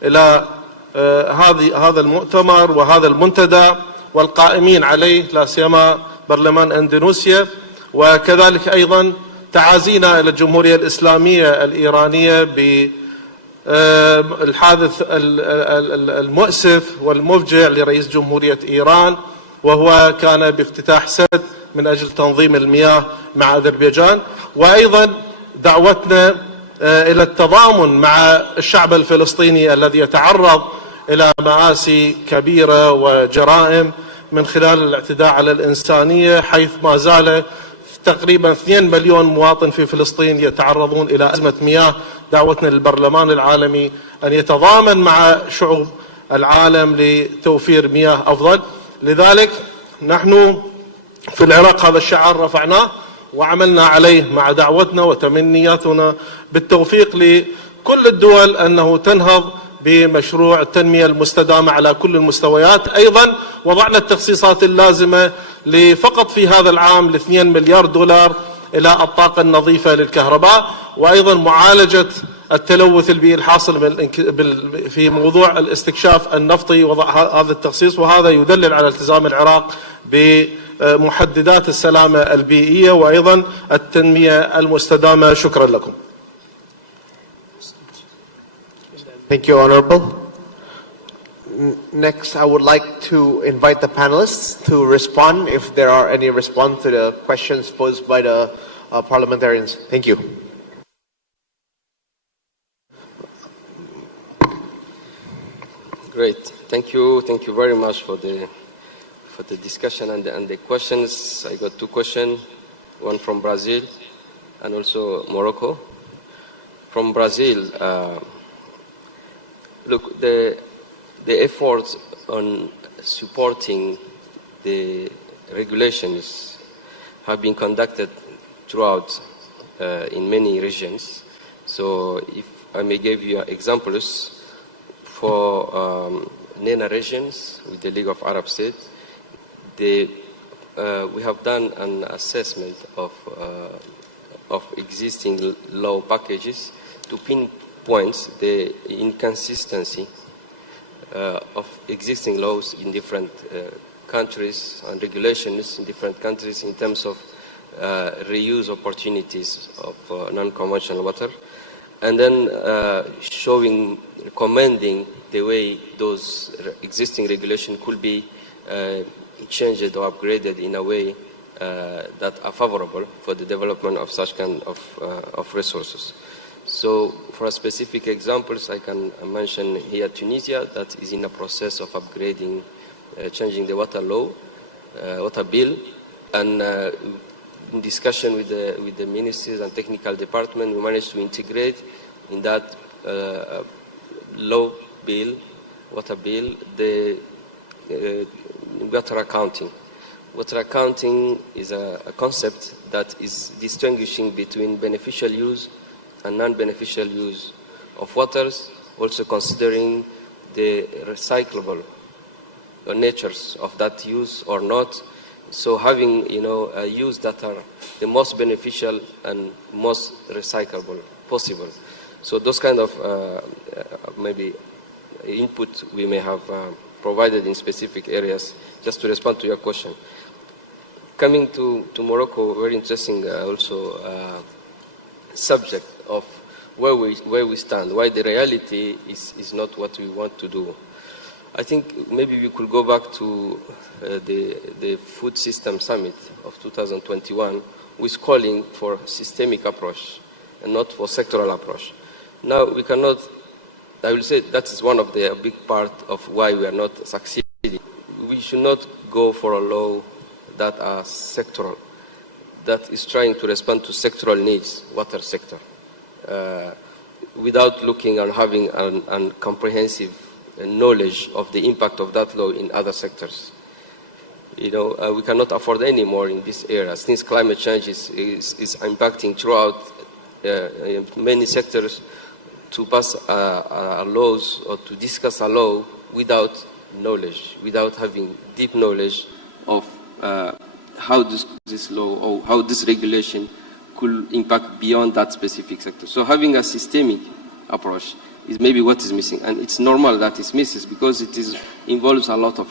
إلى هذا المؤتمر وهذا المنتدى والقائمين عليه، لا سيما برلمان اندونيسيا، وكذلك أيضا تعازينا إلى الجمهورية الإسلامية الإيرانية بالحادث المؤسف والمفجع لرئيس جمهورية إيران، وهو كان بافتتاح سد من أجل تنظيم المياه مع أذربيجان. وأيضا دعوتنا إلى التضامن مع الشعب الفلسطيني الذي يتعرض إلى مآسي كبيرة وجرائم من خلال الاعتداء على الإنسانية، حيث ما زال تقريبا 2 مليون مواطن في فلسطين يتعرضون إلى أزمة مياه. دعوتنا للبرلمان العالمي أن يتضامن مع شعوب العالم لتوفير مياه أفضل. لذلك نحن في العراق هذا الشعار رفعناه وعملنا عليه مع دعوتنا وتمنياتنا بالتوفيق لكل الدول أنه تنهض بمشروع التنمية المستدامة على كل المستويات. أيضا وضعنا التخصيصات اللازمة فقط في هذا العام ل2 مليار دولار إلى الطاقة النظيفة للكهرباء، وأيضا معالجة التلوث البيئي الحاصل في موضوع الاستكشاف النفطي. وضع هذا التخصيص، وهذا يدلل على التزام العراق بمحددات السلامة البيئية وأيضا التنمية المستدامة. شكرا لكم. Thank you, Honorable. Next, I would like to invite the panelists to respond if there are any response to the questions posed by the parliamentarians. Thank you. Great. Thank you. Thank you very much for the discussion and the questions. I got 2 questions, one from Brazil and also Morocco. From Brazil, look, the efforts on supporting the regulations have been conducted throughout in many regions. So if I may give you examples, for NENA regions with the League of Arab States, we have done an assessment of existing law packages to pinpoint the inconsistency of existing laws in different countries and regulations in different countries in terms of reuse opportunities of non-conventional water, and then recommending the way those existing regulations could be changed or upgraded in a way that are favorable for the development of such kind of resources. So for specific examples, I can mention here Tunisia, that is in a process of upgrading, changing the water law, water bill, and in discussion with the ministries and technical department, we managed to integrate in that law bill, water bill, the water accounting. Water accounting is a concept that is distinguishing between beneficial use and non-beneficial use of waters, also considering the recyclable natures of that use or not. So having, a use that are the most beneficial and most recyclable possible. So those kind of maybe input we may have provided in specific areas, just to respond to your question. Coming to Morocco, very interesting also subject of where we stand, why the reality is not what we want to do. I think maybe we could go back to the Food System Summit of 2021, who is calling for systemic approach and not for sectoral approach. Now, we cannot, I will say that is one of the big part of why we are not succeeding. We should not go for a law that are sectoral, that is trying to respond to sectoral needs, water sector, without looking and having a comprehensive knowledge of the impact of that law in other sectors. We cannot afford any more in this area, since climate change is impacting throughout many sectors, to pass laws or to discuss a law without knowledge, without having deep knowledge of how this law or how this regulation could impact beyond that specific sector. So having a systemic approach is maybe what is missing, and it's normal that it's missing because it involves a lot of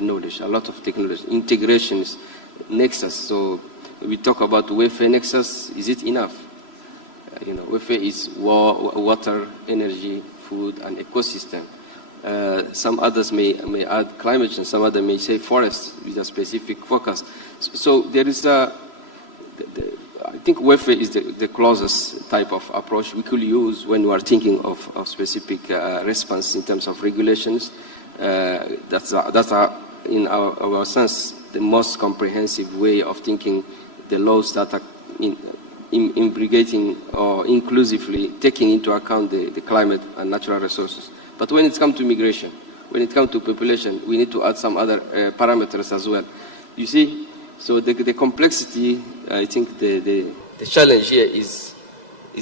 knowledge, a lot of technology, integrations, nexus. So we talk about welfare nexus. Is it enough? Welfare is water, energy, food, and ecosystem. Some others may add climate change, some others may say forest with a specific focus. So there is I think welfare is the closest type of approach we could use when we are thinking of specific response in terms of regulations. That's in our sense, the most comprehensive way of thinking the laws that are imbricating or inclusively taking into account the climate and natural resources. But when it comes to migration, when it comes to population, we need to add some other parameters as well. You see, so the complexity, I think the challenge here is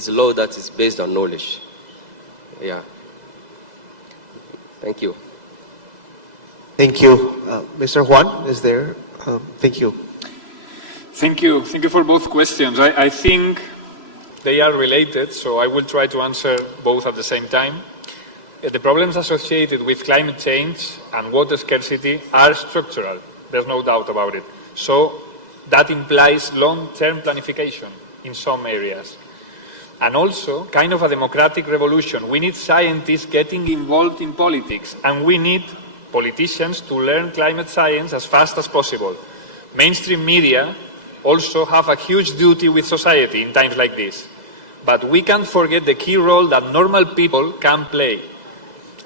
a law that is based on knowledge. Yeah. Thank you. Thank you. Mr. Juan is there. Thank you. Thank you. Thank you for both questions. I think they are related, so I will try to answer both at the same time. The problems associated with climate change and water scarcity are structural. There's no doubt about it. So that implies long-term planification in some areas. And also, kind of a democratic revolution. We need scientists getting involved in politics, and we need politicians to learn climate science as fast as possible. Mainstream media also have a huge duty with society in times like this. But we can't forget the key role that normal people can play.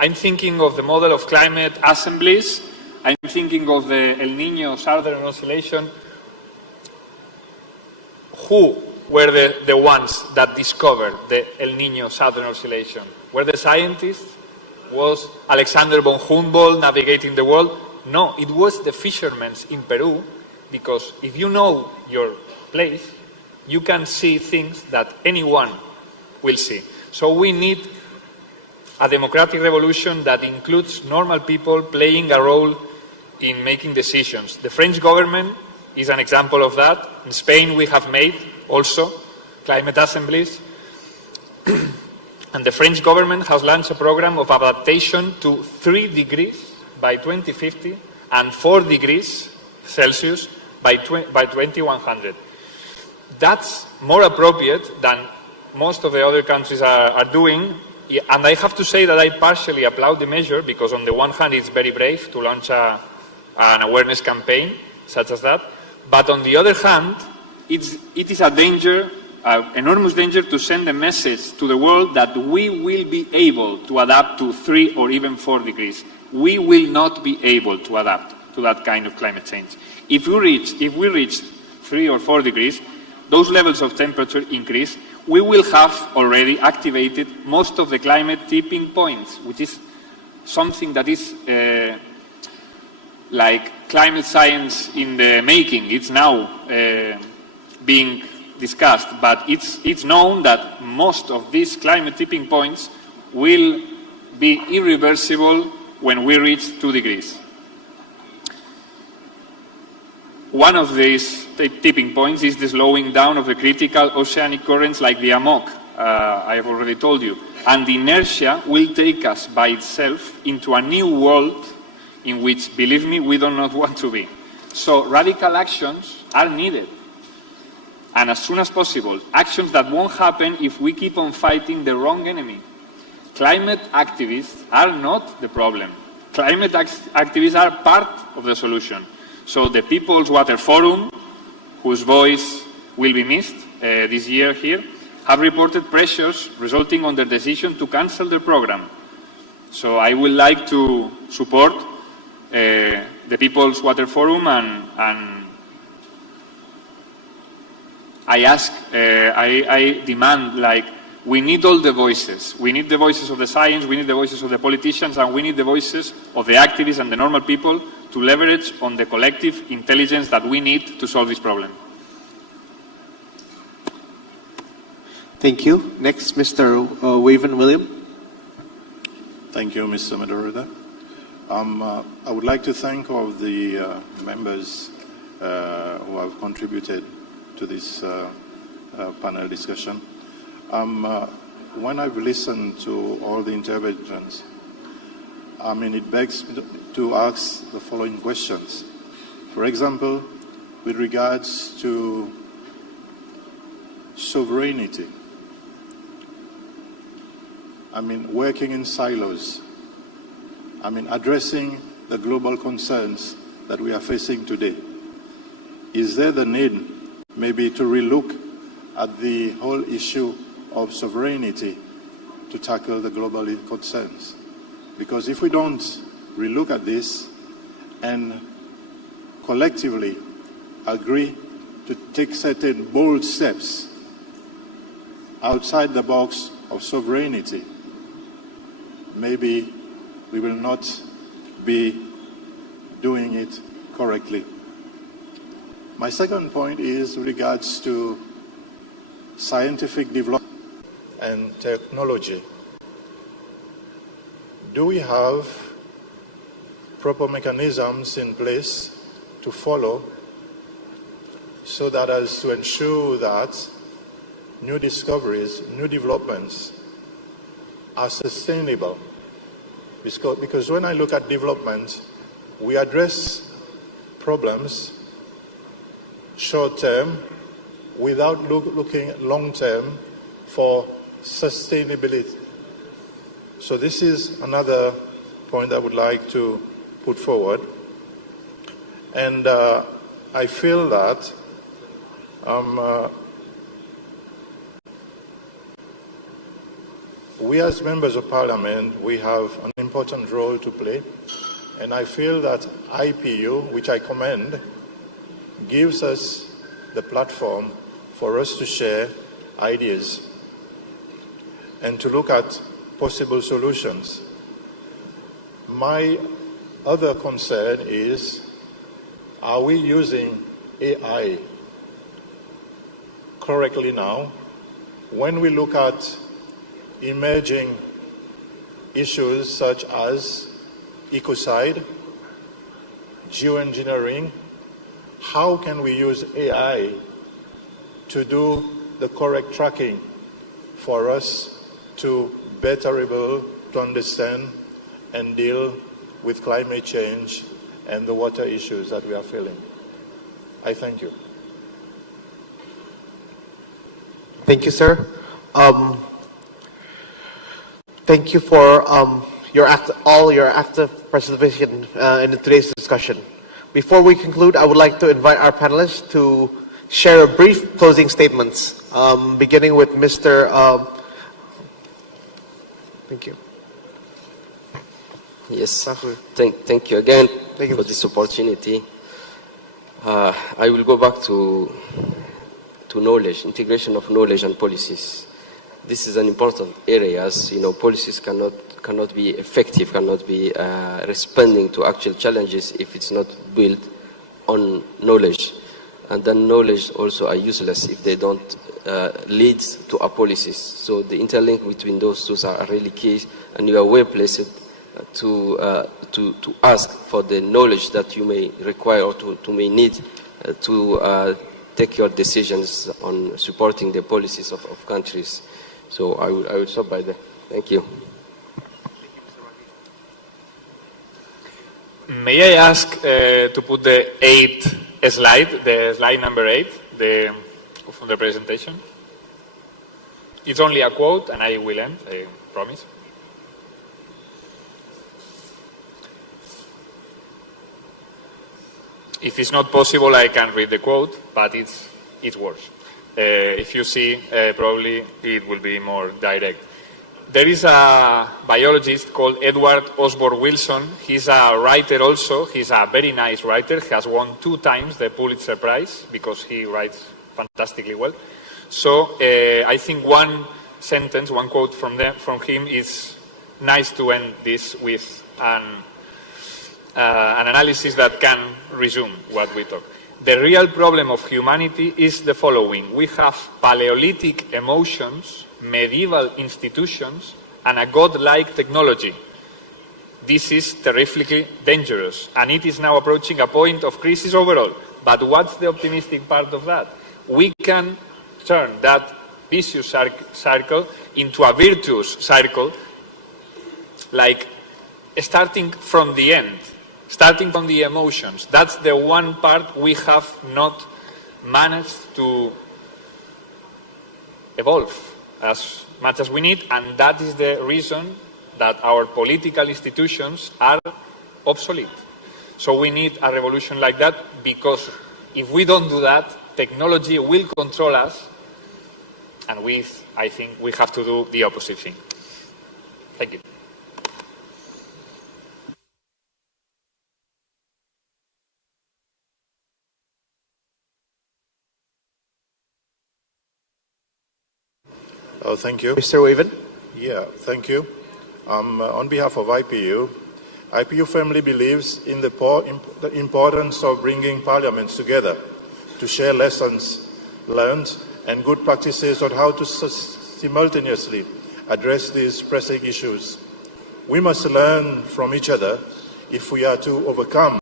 I'm thinking of the model of climate assemblies. I'm thinking of the El Niño Southern Oscillation. Who were the ones that discovered the El Niño Southern Oscillation? Were the scientists? Was Alexander von Humboldt navigating the world? No, it was the fishermen in Peru, because if you know your place, you can see things that anyone will see. So we need a democratic revolution that includes normal people playing a role in making decisions. The French government is an example of that. In Spain, we have made also climate assemblies. And the French government has launched a program of adaptation to 3 degrees by 2050 and 4 degrees Celsius by 2100. That's more appropriate than most of the other countries are doing. And I have to say that I partially applaud the measure because on the one hand it's very brave to launch an awareness campaign such as that. But on the other hand, it is a danger, an enormous danger to send a message to the world that we will be able to adapt to 3 or even 4 degrees. We will not be able to adapt to that kind of climate change. If we reach 3 or 4 degrees, those levels of temperature increase, we will have already activated most of the climate tipping points, which is something that is like climate science in the making. It's now being discussed, but it's known that most of these climate tipping points will be irreversible when we reach 2 degrees. One of these tipping points is the slowing down of the critical oceanic currents like the AMOC, I have already told you. And the inertia will take us by itself into a new world in which, believe me, we do not want to be. So radical actions are needed. And as soon as possible, actions that won't happen if we keep on fighting the wrong enemy. Climate activists are not the problem. Climate activists are part of the solution. So the People's Water Forum, whose voice will be missed this year here, have reported pressures resulting on their decision to cancel the program. So I would like to support the People's Water Forum and I demand, like, we need all the voices. We need the voices of the science, we need the voices of the politicians, and we need the voices of the activists and the normal people to leverage on the collective intelligence that we need to solve this problem. Thank you. Next, Mr. Waven William. Thank you, Mr. Moderator. I would like to thank all of the members who have contributed to this panel discussion. When I've listened to all the interventions, it begs me to ask the following questions. For example, with regards to sovereignty, working in silos, addressing the global concerns that we are facing today. Is there the need maybe to relook at the whole issue of sovereignty to tackle the global concerns? Because if we don't relook at this and collectively agree to take certain bold steps outside the box of sovereignty, maybe we will not be doing it correctly. My second point is with regards to scientific development and technology. Do we have proper mechanisms in place to follow so that as to ensure that new discoveries, new developments are sustainable? Because when I look at development, we address problems short term without looking long term for sustainability. So this is another point I would like to put forward. And I feel that we as members of parliament, we have an important role to play. And I feel that IPU, which I commend, gives us the platform for us to share ideas and to look at possible solutions. My other concern is, are we using AI correctly now, when we look at emerging issues such as ecocide, geoengineering, how can we use AI to do the correct tracking for us to better able to understand and deal with climate change and the water issues that we are feeling? I thank you. Thank you, sir. Thank you for all your active participation in today's discussion. Before we conclude, I would like to invite our panelists to share a brief closing statements, beginning with Mr. Thank you. Yes, thank you again for this opportunity. I will go back to knowledge, integration of knowledge and policies. This is an important area, as you know, policies cannot be effective, cannot be responding to actual challenges if it's not built on knowledge. And then knowledge also are useless if they don't lead to a policies. So the interlink between those two are really key, and you are well placed to ask for the knowledge that you may require or to may need to take your decisions on supporting the policies of countries. So I will stop by there. Thank you. May I ask to put the slide number 8, from the presentation? It's only a quote, and I will end, I promise. If it's not possible, I can read the quote, but it's worse. If you see, probably it will be more direct. There is a biologist called Edward Osborne Wilson. He's a writer also. He's a very nice writer. He has won 2 times the Pulitzer Prize because he writes fantastically well. So I think one sentence, one quote from him is nice to end this with an analysis that can resume what we talk. The real problem of humanity is the following. We have Paleolithic emotions, medieval institutions, and a godlike technology. This is terrifically dangerous, and it is now approaching a point of crisis overall. But what's the optimistic part of that? We can turn that vicious circle into a virtuous circle, like starting from the end. Starting from the emotions. That's the one part we have not managed to evolve as much as we need, and that is the reason that our political institutions are obsolete. So we need a revolution like that, because if we don't do that, technology will control us, and I think we have to do the opposite thing. Thank you. Thank you. Mr. Waven? Yeah, thank you. On behalf of IPU firmly believes in the importance of bringing parliaments together to share lessons learned and good practices on how to simultaneously address these pressing issues. We must learn from each other if we are to overcome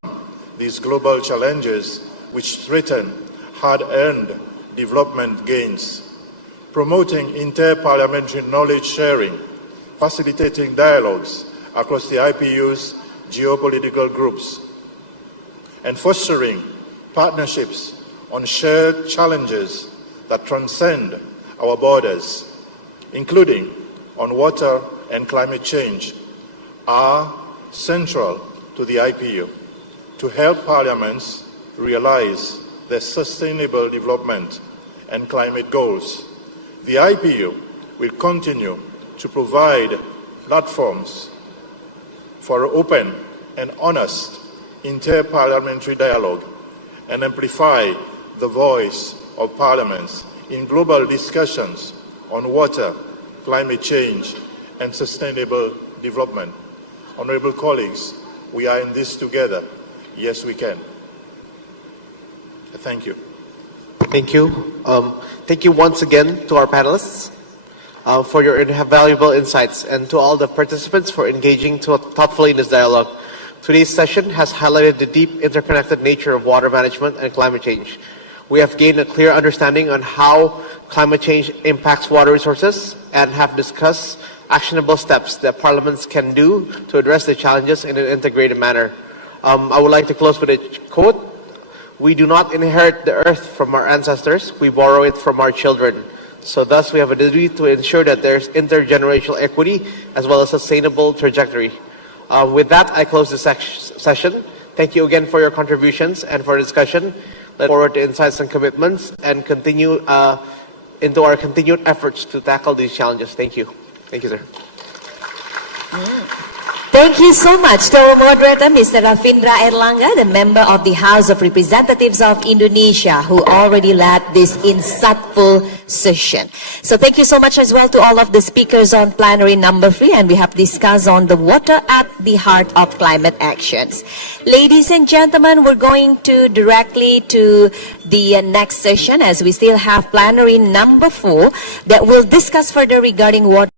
these global challenges which threaten hard-earned development gains. Promoting inter-parliamentary knowledge sharing, facilitating dialogues across the IPU's geopolitical groups, and fostering partnerships on shared challenges that transcend our borders, including on water and climate change, are central to the IPU to help parliaments realize their sustainable development and climate goals. The IPU will continue to provide platforms for open and honest inter-parliamentary dialogue and amplify the voice of parliaments in global discussions on water, climate change, and sustainable development. Honorable colleagues, we are in this together. Yes, we can. Thank you. Thank you. Thank you once again to our panelists for your valuable insights, and to all the participants for engaging thoughtfully in this dialogue. Today's session has highlighted the deep interconnected nature of water management and climate change. We have gained a clear understanding on how climate change impacts water resources and have discussed actionable steps that parliaments can do to address the challenges in an integrated manner. I would like to close with a quote. We do not inherit the earth from our ancestors, we borrow it from our children. So thus we have a duty to ensure that there's intergenerational equity as well as sustainable trajectory. With that, I close the session. Thank you again for your contributions and for the discussion. Look forward to insights and commitments and continue into our continued efforts to tackle these challenges. Thank you. Thank you, sir. Thank you so much to our moderator, Mr. Rafindra Erlangga, the member of the House of Representatives of Indonesia, who already led this insightful session. So thank you so much as well to all of the speakers on plenary number 3, and we have discussed on the water at the heart of climate actions. Ladies and gentlemen, we're going to directly to the next session, as we still have plenary number 4 that will discuss further regarding water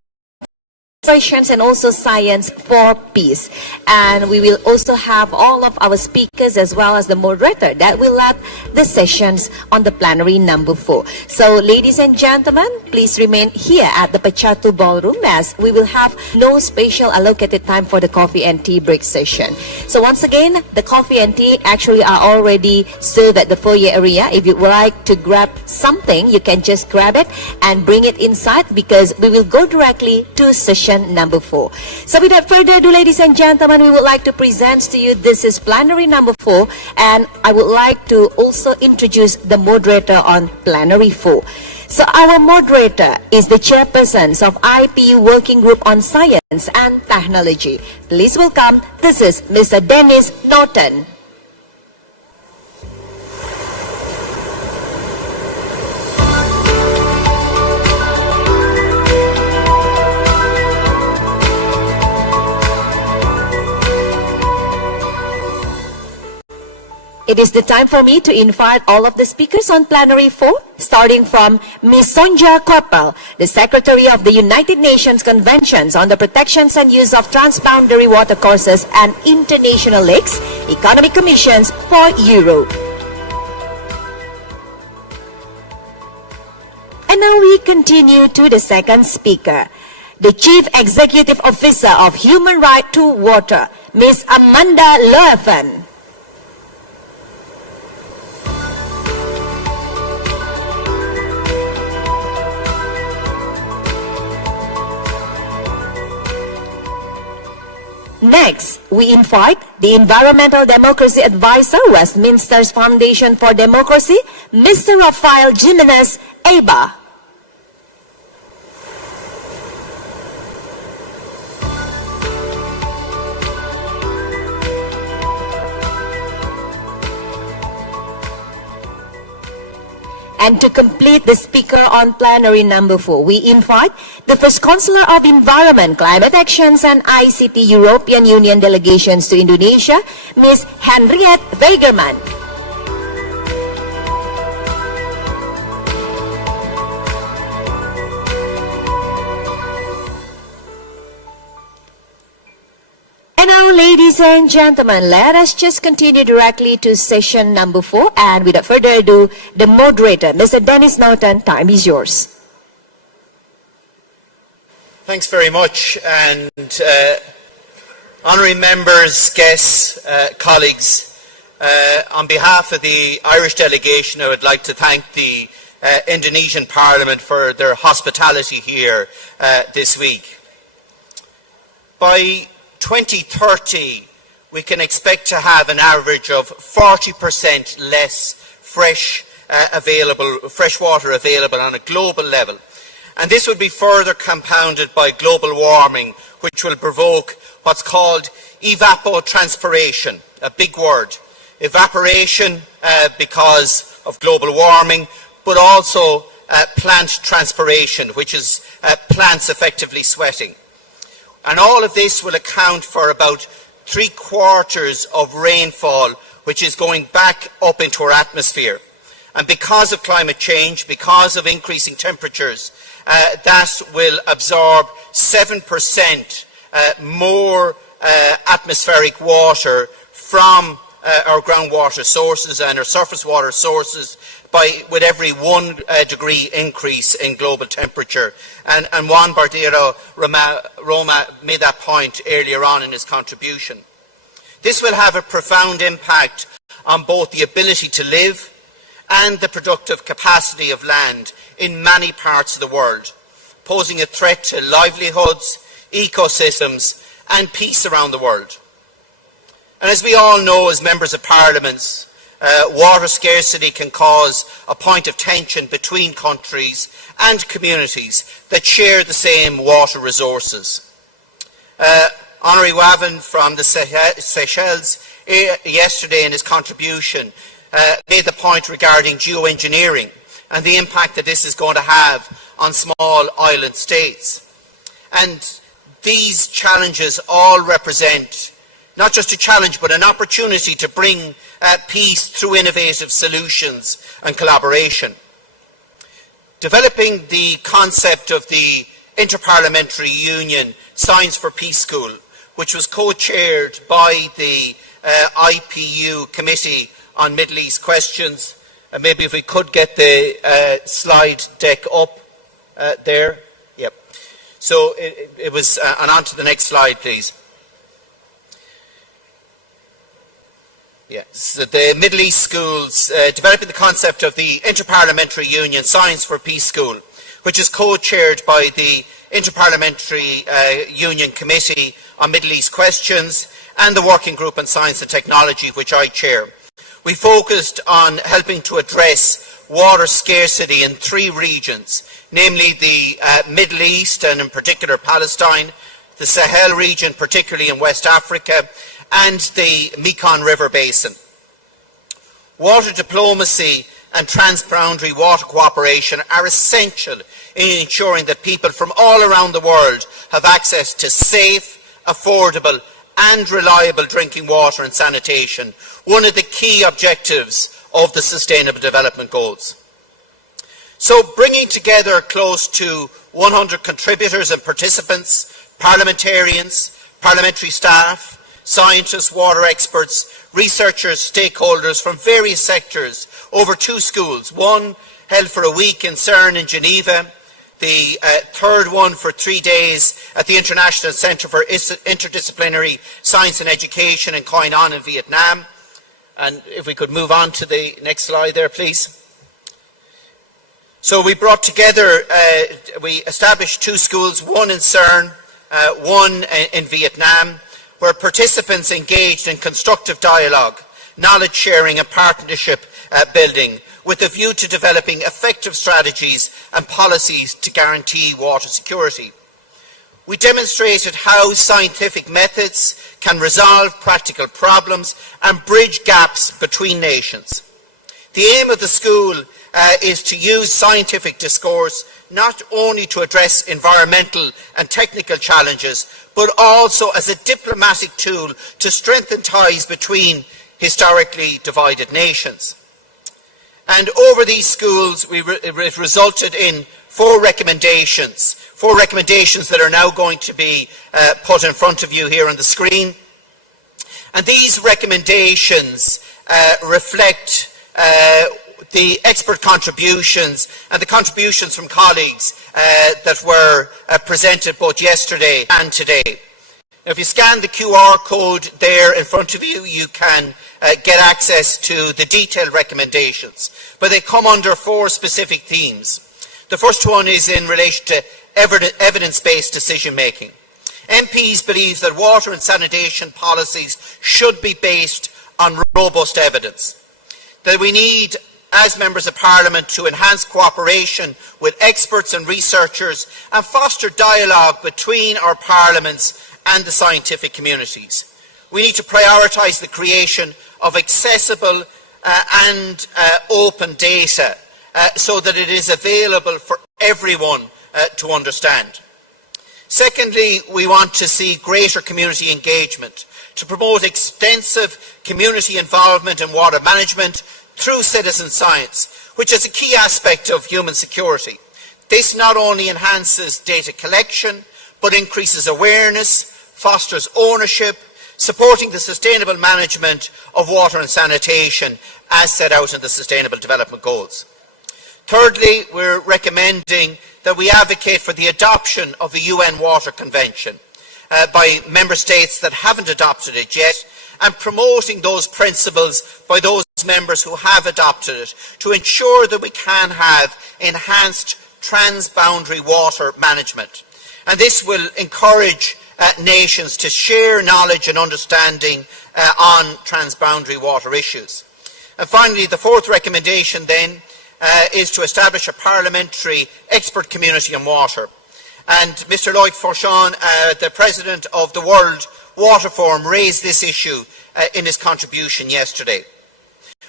and also science for peace. And we will also have all of our speakers as well as the moderator that will lead the sessions on the plenary number 4. So ladies and gentlemen, please remain here at the Pachatu Ballroom, as we will have no special allocated time for the coffee and tea break session. So once again, the coffee and tea actually are already served at the foyer area. If you would like to grab something, you can just grab it and bring it inside, because we will go directly to session number 4. So without further ado, ladies and gentlemen, we would like to present to you, this is plenary number 4, and I would like to also introduce the moderator on plenary 4. So our moderator is the chairperson of IPU Working Group on Science and Technology. Please welcome, this is Mr. Dennis Norton. It is the time for me to invite all of the speakers on plenary 4, starting from Ms. Sonja Koppel, the Secretary of the United Nations Conventions on the Protections and Use of Transboundary Watercourses and International Lakes, Economic Commissions for Europe. And now we continue to the second speaker, the Chief Executive Officer of Human Right to Water, Ms. Amanda Loeffen. Next, we invite the Environmental Democracy Advisor, Westminster's Foundation for Democracy, Mr. Rafael Jimenez Eba. And to complete the speaker on plenary number 4, we invite the First Counselor of Environment, Climate Actions and ICT European Union delegations to Indonesia, Ms. Henriette Weigerman. And now, ladies and gentlemen, let us just continue directly to session number 4. And without further ado, the moderator, Mr. Dennis Norton, time is yours. Thanks very much. And honorary members, guests, colleagues, on behalf of the Irish delegation, I would like to thank the Indonesian Parliament for their hospitality here this week. By 2030, we can expect to have an average of 40% less fresh water available on a global level. And this will be further compounded by global warming, which will provoke what's called evapotranspiration, a big word. Evaporation because of global warming, but also plant transpiration, which is plants effectively sweating. And all of this will account for about 3/4 of rainfall, which is going back up into our atmosphere. And because of climate change, because of increasing temperatures, that will absorb 7% more atmospheric water from our groundwater sources and our surface water sources with every 1 degree increase in global temperature. And Juan Bordera Roma made that point earlier on in his contribution. This will have a profound impact on both the ability to live and the productive capacity of land in many parts of the world, posing a threat to livelihoods, ecosystems and peace around the world. And as we all know as members of parliaments, water scarcity can cause a point of tension between countries and communities that share the same water resources. Honorary Wavan from the Seychelles yesterday in his contribution made the point regarding geoengineering and the impact that this is going to have on small island states. And these challenges all represent not just a challenge but an opportunity to bring peace through innovative solutions and collaboration. Developing the concept of the Interparliamentary Union Science for Peace School, which was co-chaired by the IPU Committee on Middle East Questions. Maybe if we could get the slide deck up there. Yep. So it was, and on to the next slide, please. Yes, so the Middle East schools developing the concept of the Interparliamentary Union Science for Peace School, which is co-chaired by the Interparliamentary Union Committee on Middle East Questions and the Working Group on Science and Technology, which I chair. We focused on helping to address water scarcity in 3 regions, namely the Middle East and in particular Palestine, the Sahel region, particularly in West Africa, and the Mekong River Basin. Water diplomacy and transboundary water cooperation are essential in ensuring that people from all around the world have access to safe, affordable and reliable drinking water and sanitation, one of the key objectives of the Sustainable Development Goals. So bringing together close to 100 contributors and participants, parliamentarians, parliamentary staff, scientists, water experts, researchers, stakeholders from various sectors over 2 schools, one held for a week in CERN in Geneva, the third one for 3 days at the International Centre for Interdisciplinary Science and Education in Coi An in Vietnam. And if we could move on to the next slide there, please. So we brought together, we established 2 schools, one in CERN, one in Vietnam, where participants engaged in constructive dialogue, knowledge sharing and partnership building with a view to developing effective strategies and policies to guarantee water security. We demonstrated how scientific methods can resolve practical problems and bridge gaps between nations. The aim of the school is to use scientific discourse not only to address environmental and technical challenges, but also as a diplomatic tool to strengthen ties between historically divided nations. And over these schools, it resulted in 4 recommendations that are now going to be put in front of you here on the screen. And these recommendations reflect the expert contributions and the contributions from colleagues that were presented both yesterday and today. Now, if you scan the QR code there in front of you, you can get access to the detailed recommendations, but they come under 4 specific themes. The first one is in relation to evidence-based decision-making. MPs believe that water and sanitation policies should be based on robust evidence, that we need, as members of Parliament, to enhance cooperation with experts and researchers and foster dialogue between our parliaments and the scientific communities. We need to prioritise the creation of accessible and open data so that it is available for everyone to understand. Secondly, we want to see greater community engagement to promote extensive community involvement in water management through citizen science, which is a key aspect of human security. This not only enhances data collection, but increases awareness, fosters ownership, supporting the sustainable management of water and sanitation as set out in the Sustainable Development Goals. Thirdly, we're recommending that we advocate for the adoption of the UN Water Convention by member states that haven't adopted it yet, and promoting those principles by those members who have adopted it to ensure that we can have enhanced transboundary water management. And this will encourage nations to share knowledge and understanding on transboundary water issues. And finally, the fourth recommendation then is to establish a parliamentary expert community on water. And Mr. Lloyd Forshawn, the President of the World Water Forum, raised this issue in his contribution yesterday.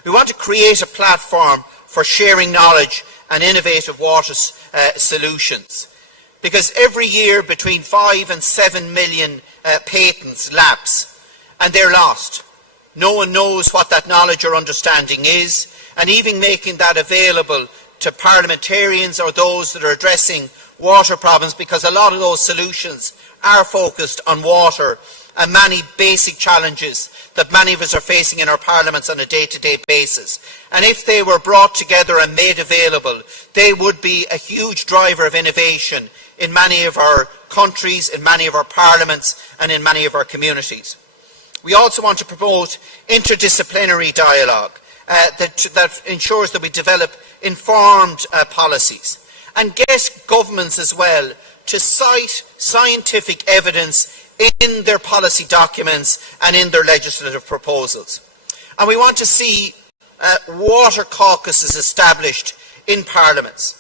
We want to create a platform for sharing knowledge and innovative water solutions, because every year between 5 and 7 million patents lapse, and they're lost. No one knows what that knowledge or understanding is, and even making that available to parliamentarians or those that are addressing water problems, because a lot of those solutions are focused on water and many basic challenges that many of us are facing in our parliaments on a day-to-day basis. And if they were brought together and made available, they would be a huge driver of innovation in many of our countries, in many of our parliaments, and in many of our communities. We also want to promote interdisciplinary dialogue that ensures that we develop informed policies, and get governments as well to cite scientific evidence in their policy documents and in their legislative proposals. And we want to see water caucuses established in parliaments.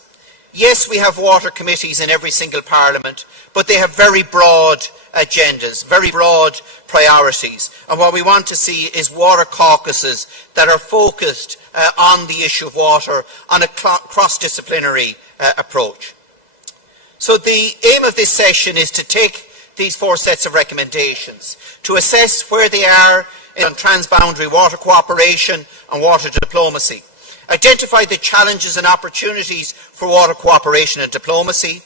Yes, we have water committees in every single parliament, but they have very broad agendas, very broad priorities. And what we want to see is water caucuses that are focused on the issue of water on a cross-disciplinary approach. So the aim of this session is to take these 4 sets of recommendations, to assess where they are in transboundary water cooperation and water diplomacy, identify the challenges and opportunities for water cooperation and diplomacy,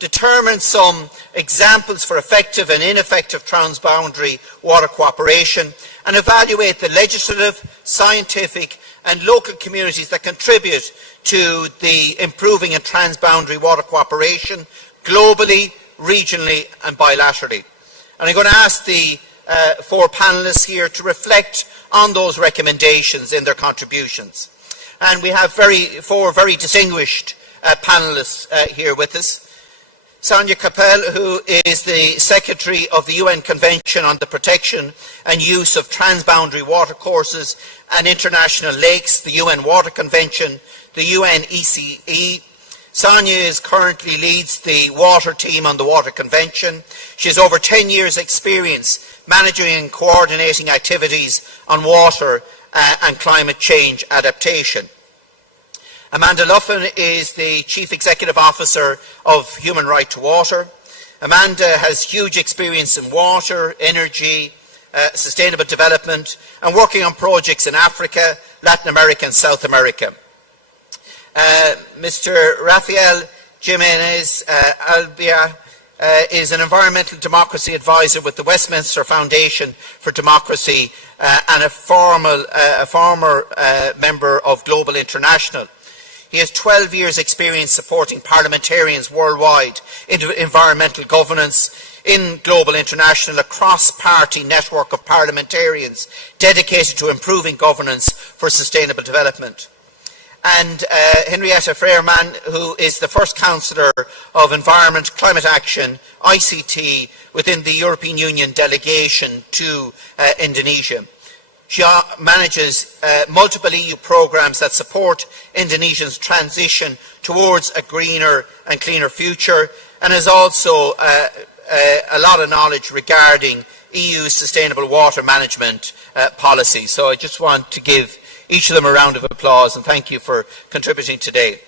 determine some examples for effective and ineffective transboundary water cooperation, and evaluate the legislative, scientific and local communities that contribute to the improving of transboundary water cooperation globally, regionally and bilaterally. And I'm going to ask the 4 panellists here to reflect on those recommendations in their contributions. And we have 4 very distinguished panellists here with us. Sonia Capel, who is the Secretary of the UN Convention on the Protection and Use of Transboundary Water Courses and International Lakes, the UN Water Convention, the UN ECE. Sonia currently leads the water team on the Water Convention. She has over 10 years' experience managing and coordinating activities on water and climate change adaptation. Amanda Luffin is the Chief Executive Officer of Human Right to Water. Amanda has huge experience in water, energy, sustainable development, and working on projects in Africa, Latin America and South America. Mr. Rafael Jimenez Albia is an environmental democracy advisor with the Westminster Foundation for Democracy and a former member of Global International. He has 12 years' experience supporting parliamentarians worldwide in environmental governance in Global International, a cross-party network of parliamentarians dedicated to improving governance for sustainable development. And Henrietta Freerman, who is the first Councillor of Environment, Climate Action, ICT, within the European Union delegation to Indonesia. She manages multiple EU programmes that support Indonesia's transition towards a greener and cleaner future, and has also a lot of knowledge regarding EU sustainable water management policy. So I just want to give each of them a round of applause and thank you for contributing today.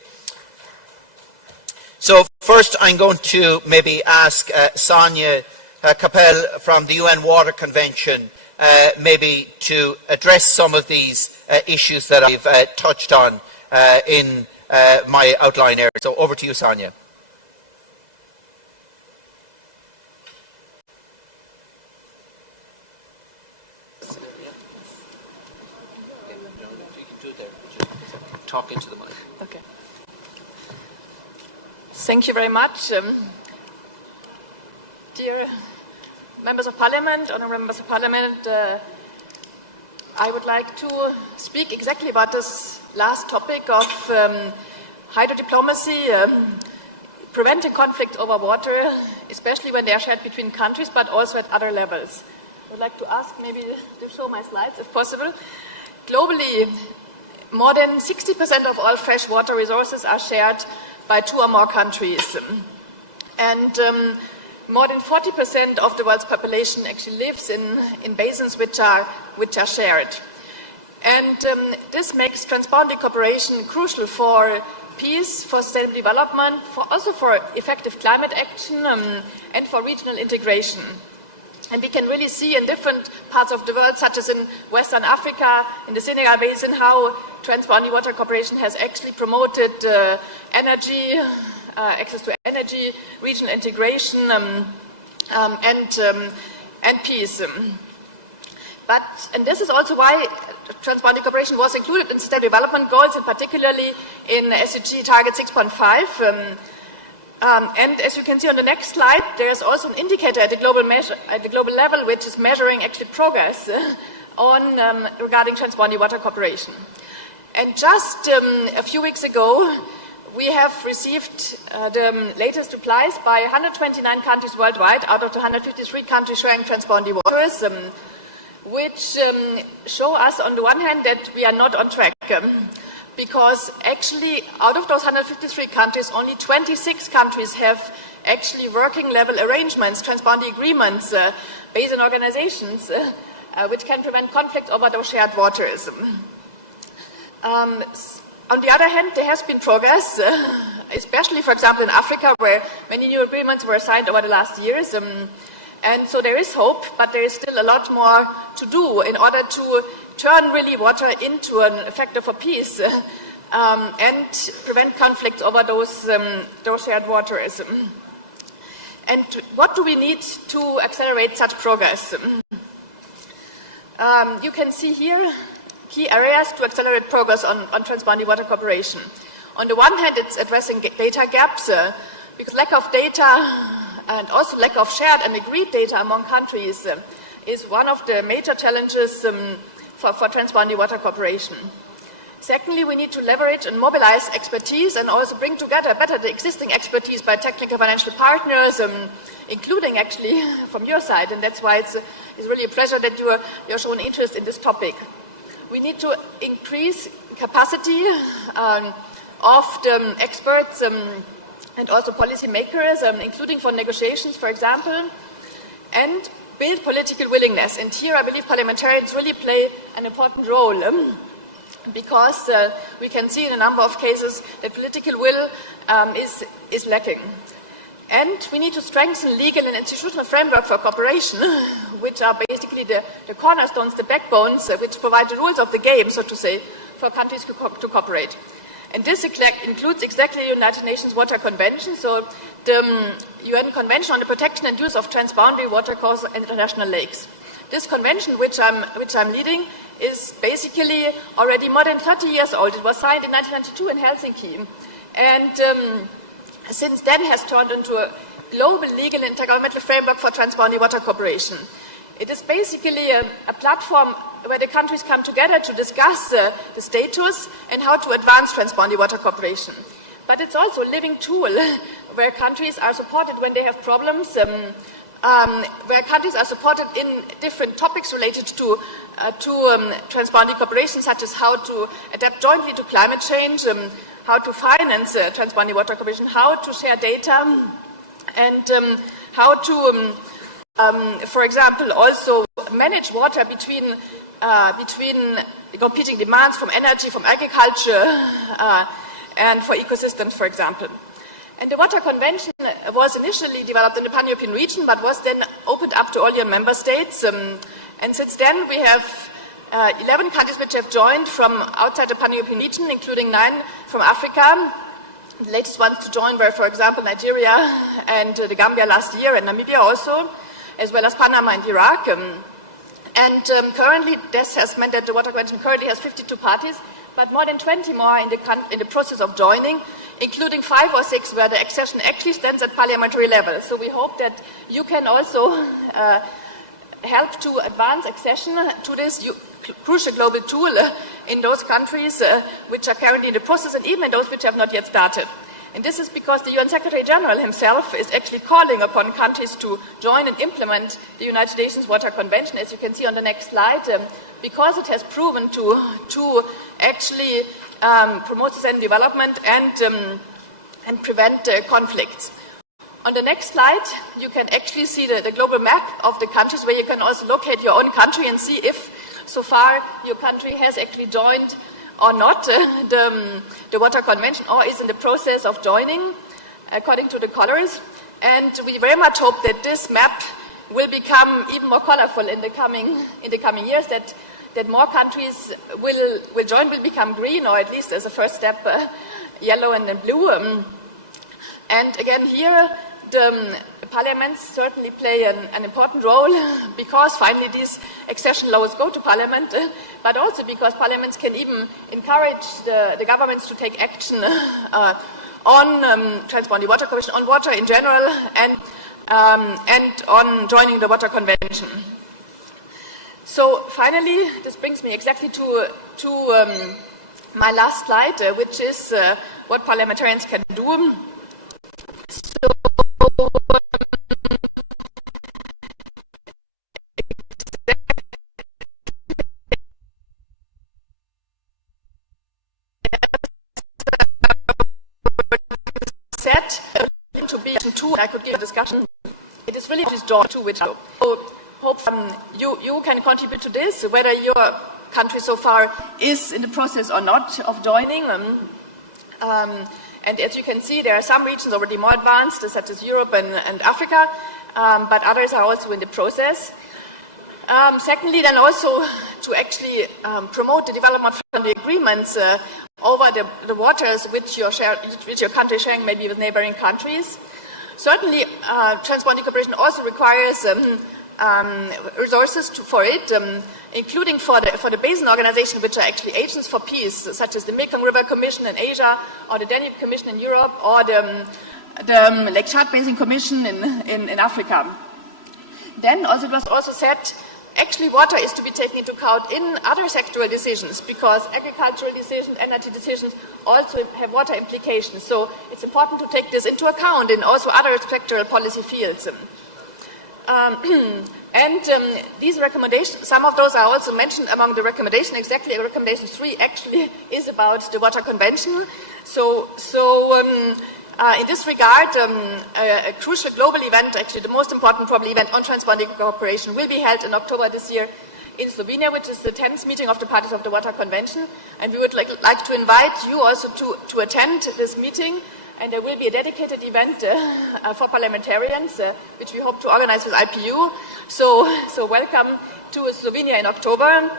So first I'm going to maybe ask Sonia Capel from the UN Water Convention maybe to address some of these issues that I've touched on in my outline area. So over to you, Sonia. Talk into the mic. Okay. Thank you very much. Dear members of parliament, honorable members of parliament, I would like to speak exactly about this last topic of hydrodiplomacy, preventing conflict over water, especially when they are shared between countries, but also at other levels. I would like to ask maybe to show my slides, if possible. Globally, more than 60% of all fresh water resources are shared by 2 or more countries. And more than 40% of the world's population actually lives in basins which are shared. And this makes transboundary cooperation crucial for peace, for sustainable development, also for effective climate action, and for regional integration. And we can really see in different parts of the world, such as in Western Africa, in the Senegal Basin, how transboundary water cooperation has actually promoted energy, access to energy, regional integration, and peace. And this is also why transboundary cooperation was included in Sustainable Development Goals, and particularly in SDG Target 6.5. And as you can see on the next slide, there's also an indicator at the global level, which is measuring actually progress regarding transboundary water cooperation. And just a few weeks ago, we have received the latest replies by 129 countries worldwide out of the 153 countries sharing transboundary waters, which show us on the one hand that we are not on track. Because actually, out of those 153 countries, only 26 countries have actually working level arrangements, transboundary agreements, basin organizations, which can prevent conflict over those shared waters. On the other hand, there has been progress, especially, for example, in Africa, where many new agreements were signed over the last years. And so there is hope, but there is still a lot more to do in order to turn really water into an factor for peace and prevent conflict over those shared waters. And what do we need to accelerate such progress? You can see here key areas to accelerate progress on transboundary water cooperation. On the one hand, it's addressing data gaps, because lack of data and also lack of shared and agreed data among countries is one of the major challenges for transboundary water cooperation. Secondly, we need to leverage and mobilize expertise and also bring together better the existing expertise by technical financial partners, including actually from your side, and that's why it's really a pleasure that you're showing interest in this topic. We need to increase capacity of the experts and also policymakers, including for negotiations, for example, and build political willingness. And here I believe parliamentarians really play an important role because we can see in a number of cases that political will is lacking. And we need to strengthen legal and institutional framework for cooperation, which are basically the cornerstones, the backbones, which provide the rules of the game, so to say, for countries to cooperate. And this includes exactly the United Nations Water Convention, so the UN Convention on the Protection and Use of Transboundary Watercourses and International Lakes. This convention, which I'm leading, is basically already more than 30 years old. It was signed in 1992 in Helsinki, and since then has turned into a global legal and intergovernmental framework for transboundary water cooperation. It is basically a platform where the countries come together to discuss the status and how to advance transboundary water cooperation. But it's also a living tool where countries are supported when they have problems, where countries are supported in different topics related to transboundary cooperation, such as how to adapt jointly to climate change, how to finance transboundary water cooperation, how to share data, and how to, for example, also manage water between competing demands from energy, from agriculture, and for ecosystems, for example. And the Water Convention was initially developed in the Pan-European region, but was then opened up to all your member states. And since then, we have 11 countries which have joined from outside the Pan-European region, including 9 from Africa. The latest ones to join were, for example, Nigeria and the Gambia last year, and Namibia also, as well as Panama and Iraq. Currently, this has meant that the Water Convention currently has 52 parties, but more than 20 more in the process of joining, including 5 or 6 where the accession actually stands at parliamentary level. So we hope that you can also help to advance accession to this crucial global tool in those countries which are currently in the process, and even in those which have not yet started. And this is because the UN Secretary General himself is actually calling upon countries to join and implement the United Nations Water Convention, as you can see on the next slide, because it has proven to actually promote sustainable development and prevent conflicts. On the next slide, you can actually see the global map of the countries, where you can also locate your own country and see if so far your country has actually joined or not the Water Convention, or is in the process of joining according to the colors. And we very much hope that this map will become even more colorful in the coming years, that more countries will join, will become green, or at least as a first step yellow and then blue. And again here, the parliaments certainly play an important role, because finally these accession laws go to parliament, but also because parliaments can even encourage the governments to take action on transport, the Water Convention, on water in general, and on joining the Water Convention. So finally, this brings me exactly to my last slide, which is what parliamentarians can do. So, to be two, I could give a discussion. It is really this door to which I hope you can contribute to this, whether your country so far is in the process or not of joining. And as you can see, there are some regions already more advanced, such as Europe and Africa, but others are also in the process. Secondly, then also to actually promote the development friendly agreements over the waters which your country is sharing maybe with neighboring countries. Certainly, transboundary cooperation also requires resources for it, including for the basin organizations, which are actually agents for peace, such as the Mekong River Commission in Asia, or the Danube Commission in Europe, or the Lake Chad Basin Commission in Africa. Then also it was also said, actually water is to be taken into account in other sectoral decisions, because agricultural decisions, energy decisions also have water implications. So it's important to take this into account in also other sectoral policy fields. These recommendations, some of those are also mentioned among the recommendations. Exactly, recommendation 3 actually is about the Water Convention. So in this regard, a crucial global event, actually the most important probably event on transboundary cooperation, will be held in October this year in Slovenia, which is the 10th meeting of the parties of the Water Convention. And we would like to invite you also to attend this meeting. And there will be a dedicated event for parliamentarians, which we hope to organize with IPU. So welcome to Slovenia in October.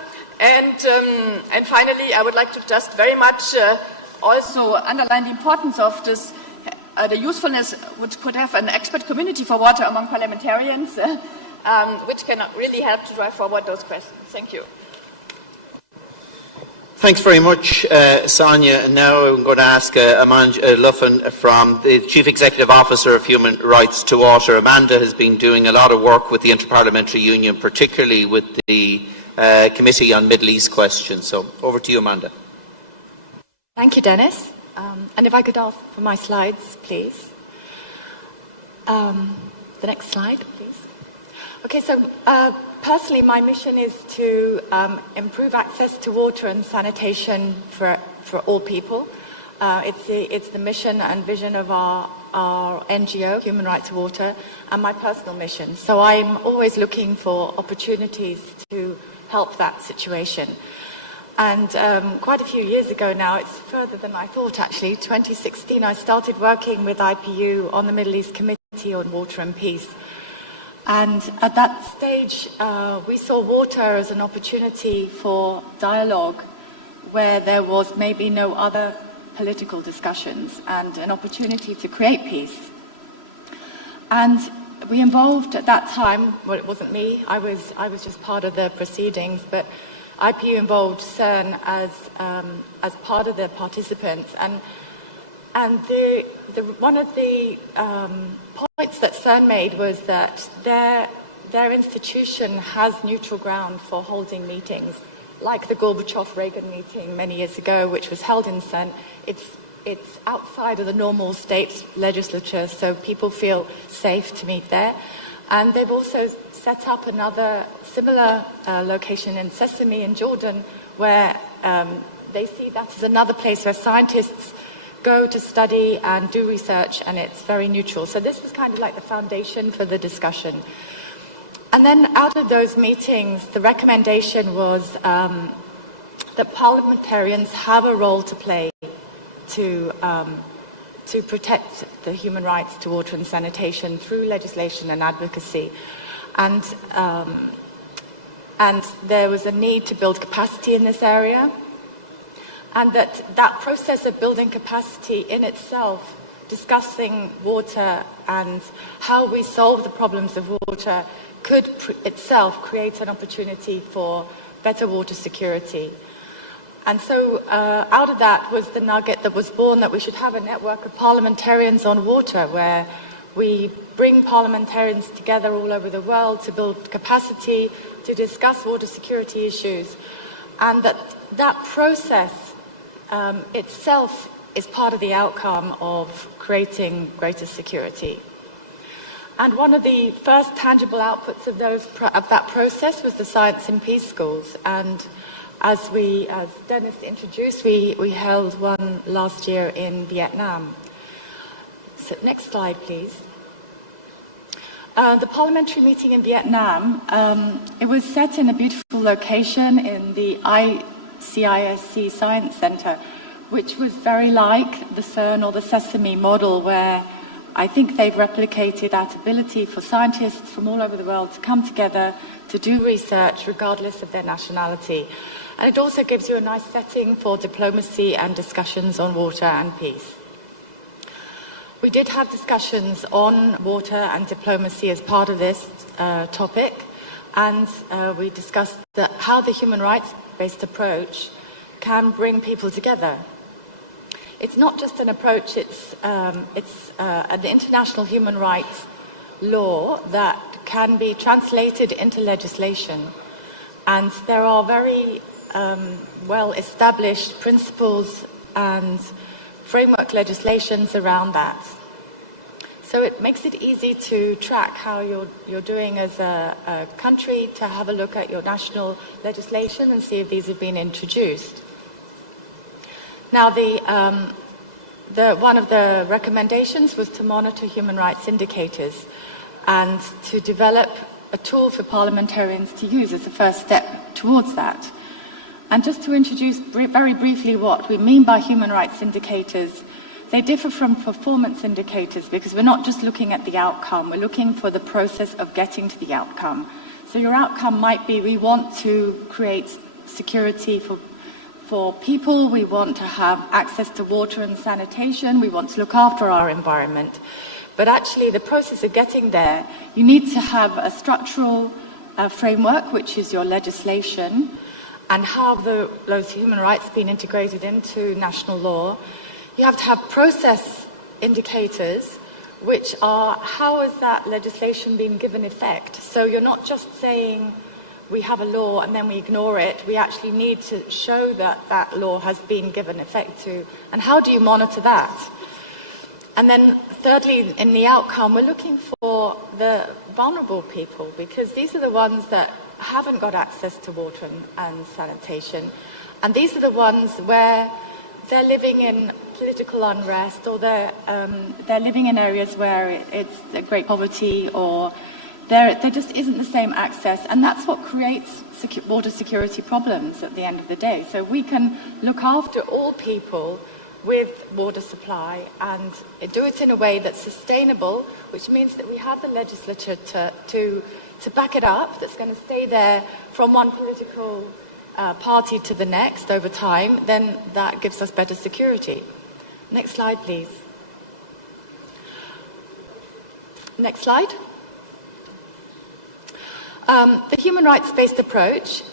And finally, I would like to just very much also underline the importance of this, the usefulness which could have an expert community for water among parliamentarians, which can really help to drive forward those questions. Thank you. Thanks very much, Sonia. And now I'm going to ask Amanda Luffin, from the Chief Executive Officer of Human Rights to Water. Amanda has been doing a lot of work with the Interparliamentary Union, particularly with the Committee on Middle East Questions. So over to you, Amanda. Thank you, Dennis. And if I could ask for my slides, please. The next slide, please. Okay, so personally, my mission is to improve access to water and sanitation for all people. It's the mission and vision of our NGO, Human Rights to Water, and my personal mission. So I'm always looking for opportunities to help that situation. And quite a few years ago now, it's further than I thought actually, 2016, I started working with IPU on the Middle East Committee on Water and Peace. And at that stage, we saw water as an opportunity for dialogue where there was maybe no other political discussions and an opportunity to create peace. And we involved at that time, well, it wasn't me, I was just part of the proceedings, but IPU involved CERN as part of the participants. And one of the points that CERN made was that their institution has neutral ground for holding meetings, like the Gorbachev-Reagan meeting many years ago, which was held in CERN. It's outside of the normal state legislature, so people feel safe to meet there. And they've also set up another similar location in Sesame in Jordan, where they see that as another place where scientists go to study and do research, and it's very neutral. So this was kind of like the foundation for the discussion. And then out of those meetings, the recommendation was that parliamentarians have a role to play to protect the human rights to water and sanitation through legislation and advocacy. And there was a need to build capacity in this area, and that process of building capacity in itself, discussing water and how we solve the problems of water, could itself create an opportunity for better water security. And so out of that was the nugget that was born that we should have a network of parliamentarians on water, where we bring parliamentarians together all over the world to build capacity, to discuss water security issues, and that process itself is part of the outcome of creating greater security. And one of the first tangible outputs of that process was the Science and Peace Schools. And as Dennis introduced, we held one last year in Vietnam. So next slide, please. The parliamentary meeting in Vietnam, it was set in a beautiful location in the ICISC Science Center, which was very like the CERN or the Sesame model, where I think they've replicated that ability for scientists from all over the world to come together to do research regardless of their nationality. And it also gives you a nice setting for diplomacy and discussions on water and peace. We did have discussions on water and diplomacy as part of this topic, and we discussed how the human rights-based approach can bring people together. It's not just an approach, it's an international human rights law that can be translated into legislation. And there are very well-established principles and framework legislations around that. So it makes it easy to track how you're doing as a country, to have a look at your national legislation and see if these have been introduced. Now, one of the recommendations was to monitor human rights indicators and to develop a tool for parliamentarians to use as a first step towards that. And just to introduce very briefly what we mean by human rights indicators, they differ from performance indicators because we're not just looking at the outcome, we're looking for the process of getting to the outcome. So your outcome might be, we want to create security for people, we want to have access to water and sanitation, we want to look after our environment. But actually the process of getting there, you need to have a structural framework, which is your legislation, and how those human rights being integrated into national law. You have to have process indicators, which are how is that legislation being given effect. So you're not just saying we have a law and then we ignore it. We actually need to show that that law has been given effect to, and how do you monitor that? And then thirdly, in the outcome, we're looking for the vulnerable people, because these are the ones that haven't got access to water and sanitation. And these are the ones where they're living in political unrest, or they're living in areas where it's great poverty, or there just isn't the same access. And that's what creates water security problems at the end of the day. So we can look after all people with water supply and do it in a way that's sustainable, which means that we have the legislature to back it up, that's going to stay there from one political party to the next over time, then that gives us better security. Next slide, please. Next slide. The human rights-based approach,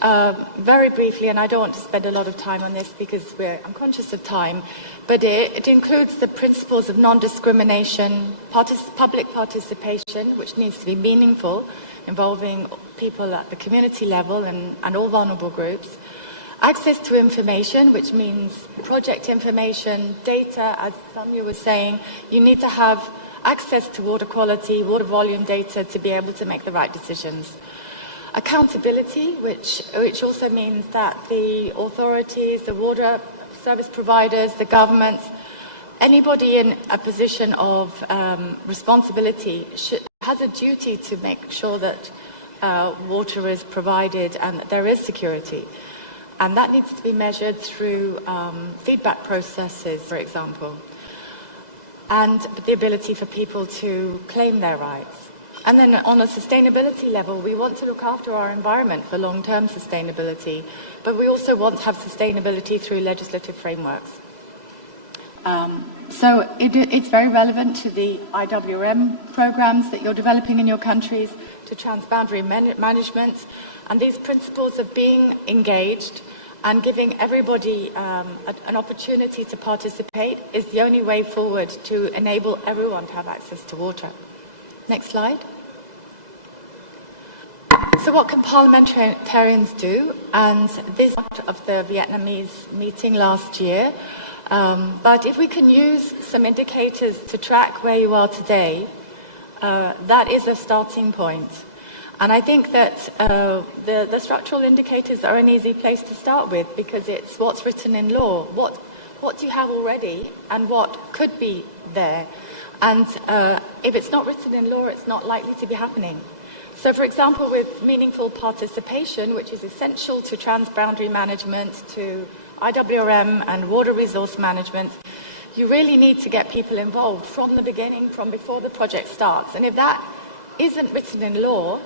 very briefly, and I don't want to spend a lot of time on this because I'm conscious of time, but it includes the principles of non-discrimination, public participation, which needs to be meaningful, involving people at the community level and all vulnerable groups, access to information, which means project information, data, as Samia was saying, you need to have access to water quality, water volume data to be able to make the right decisions. Accountability, which also means that the authorities, the water service providers, the governments, anybody in a position of responsibility has a duty to make sure that water is provided and that there is security. And that needs to be measured through feedback processes, for example, and the ability for people to claim their rights. And then on a sustainability level, we want to look after our environment for long-term sustainability, but we also want to have sustainability through legislative frameworks. So it's very relevant to the IWM programs that you're developing in your countries, to transboundary management, and these principles of being engaged and giving everybody an opportunity to participate is the only way forward to enable everyone to have access to water. Next slide. So what can parliamentarians do? And this is part of the Vietnamese meeting last year. But if we can use some indicators to track where you are today, that is a starting point. And I think that the structural indicators are an easy place to start with, because it's what's written in law, what do you have already and what could be there. And if it's not written in law, it's not likely to be happening. So, for example, with meaningful participation, which is essential to transboundary management, to IWRM and water resource management, you really need to get people involved from the beginning, from before the project starts. And if that isn't written in law,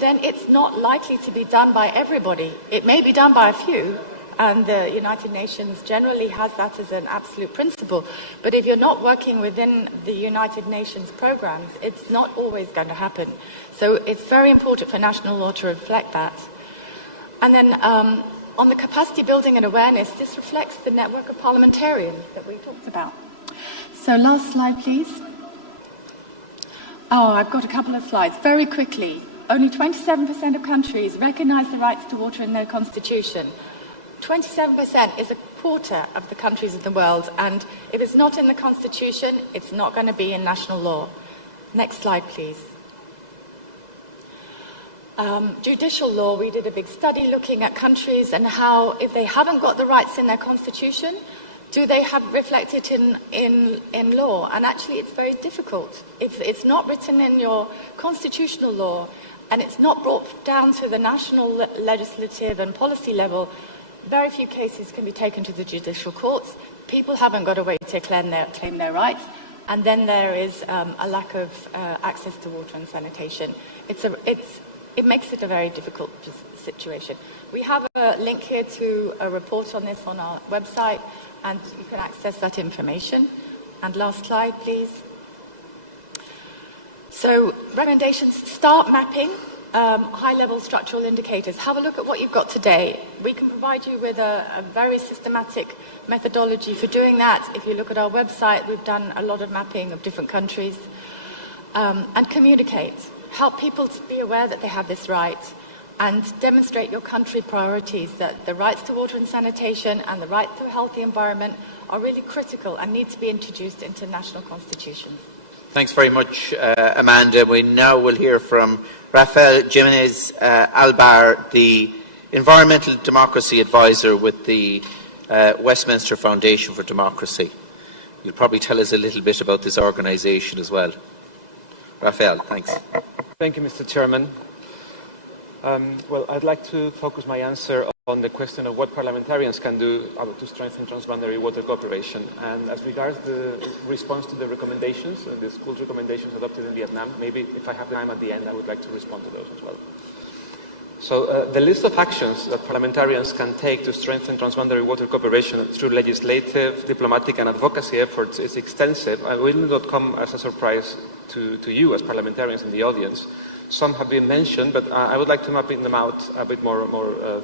then it's not likely to be done by everybody. It may be done by a few, and the United Nations generally has that as an absolute principle. But if you're not working within the United Nations programs, it's not always going to happen. So it's very important for national law to reflect that. And then on the capacity building and awareness, this reflects the network of parliamentarians that we talked about. So last slide, please. Oh, I've got a couple of slides. Very quickly, only 27% of countries recognize the rights to water in their constitution. 27% is a quarter of the countries of the world, and if it's not in the constitution, it's not going to be in national law. Next slide, please. Judicial law, we did a big study looking at countries and how, if they haven't got the rights in their constitution, do they have reflected in law? And actually, it's very difficult. If it's not written in your constitutional law and it's not brought down to the national legislative and policy level, very few cases can be taken to the judicial courts. People haven't got a way to claim their rights, and then there is a lack of access to water and sanitation. It makes it a very difficult situation. We have a link here to a report on this on our website, and you can access that information. And last slide, please. So recommendations: start mapping high-level structural indicators. Have a look at what you've got today. We can provide you with a very systematic methodology for doing that. If you look at our website, we've done a lot of mapping of different countries. And communicate. Help people to be aware that they have this right, and demonstrate your country priorities, that the rights to water and sanitation and the right to a healthy environment are really critical and need to be introduced into national constitutions. Thanks very much, Amanda. We now will hear from Rafael Jimenez Albar, the Environmental Democracy Advisor with the Westminster Foundation for Democracy. You'll probably tell us a little bit about this organisation as well. Rafael, thanks. Thank you, Mr. Chairman. Well, I'd like to focus my answer on the question of what parliamentarians can do to strengthen transboundary water cooperation. And as regards the response to the recommendations, the school's recommendations adopted in Vietnam, maybe if I have time at the end, I would like to respond to those as well. So the list of actions that parliamentarians can take to strengthen transboundary water cooperation through legislative, diplomatic and advocacy efforts is extensive. I will not come as a surprise to you as parliamentarians in the audience. Some have been mentioned, but I would like to map them out a bit more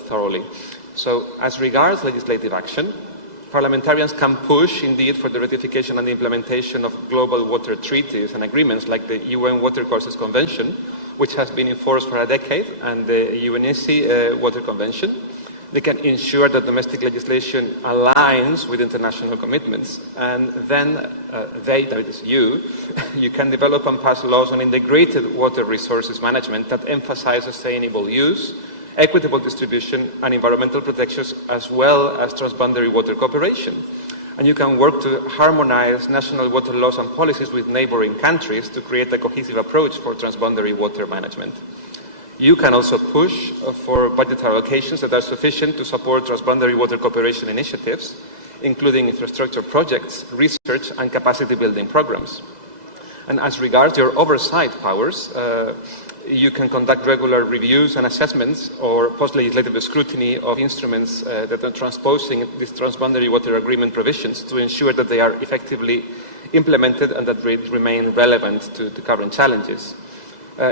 thoroughly. So as regards legislative action, parliamentarians can push, indeed, for the ratification and the implementation of global water treaties and agreements like the UN Water Courses Convention, which has been enforced for a decade, and the UNESC Water Convention. They can ensure that domestic legislation aligns with international commitments, and then that is you can develop and pass laws on integrated water resources management that emphasize sustainable use, equitable distribution and environmental protections, as well as transboundary water cooperation. And you can work to harmonize national water laws and policies with neighboring countries to create a cohesive approach for transboundary water management. You can also push for budgetary allocations that are sufficient to support transboundary water cooperation initiatives, including infrastructure projects, research and capacity building programs. And as regards your oversight powers, you can conduct regular reviews and assessments or post-legislative scrutiny of instruments that are transposing these transboundary water agreement provisions to ensure that they are effectively implemented and that they remain relevant to current challenges.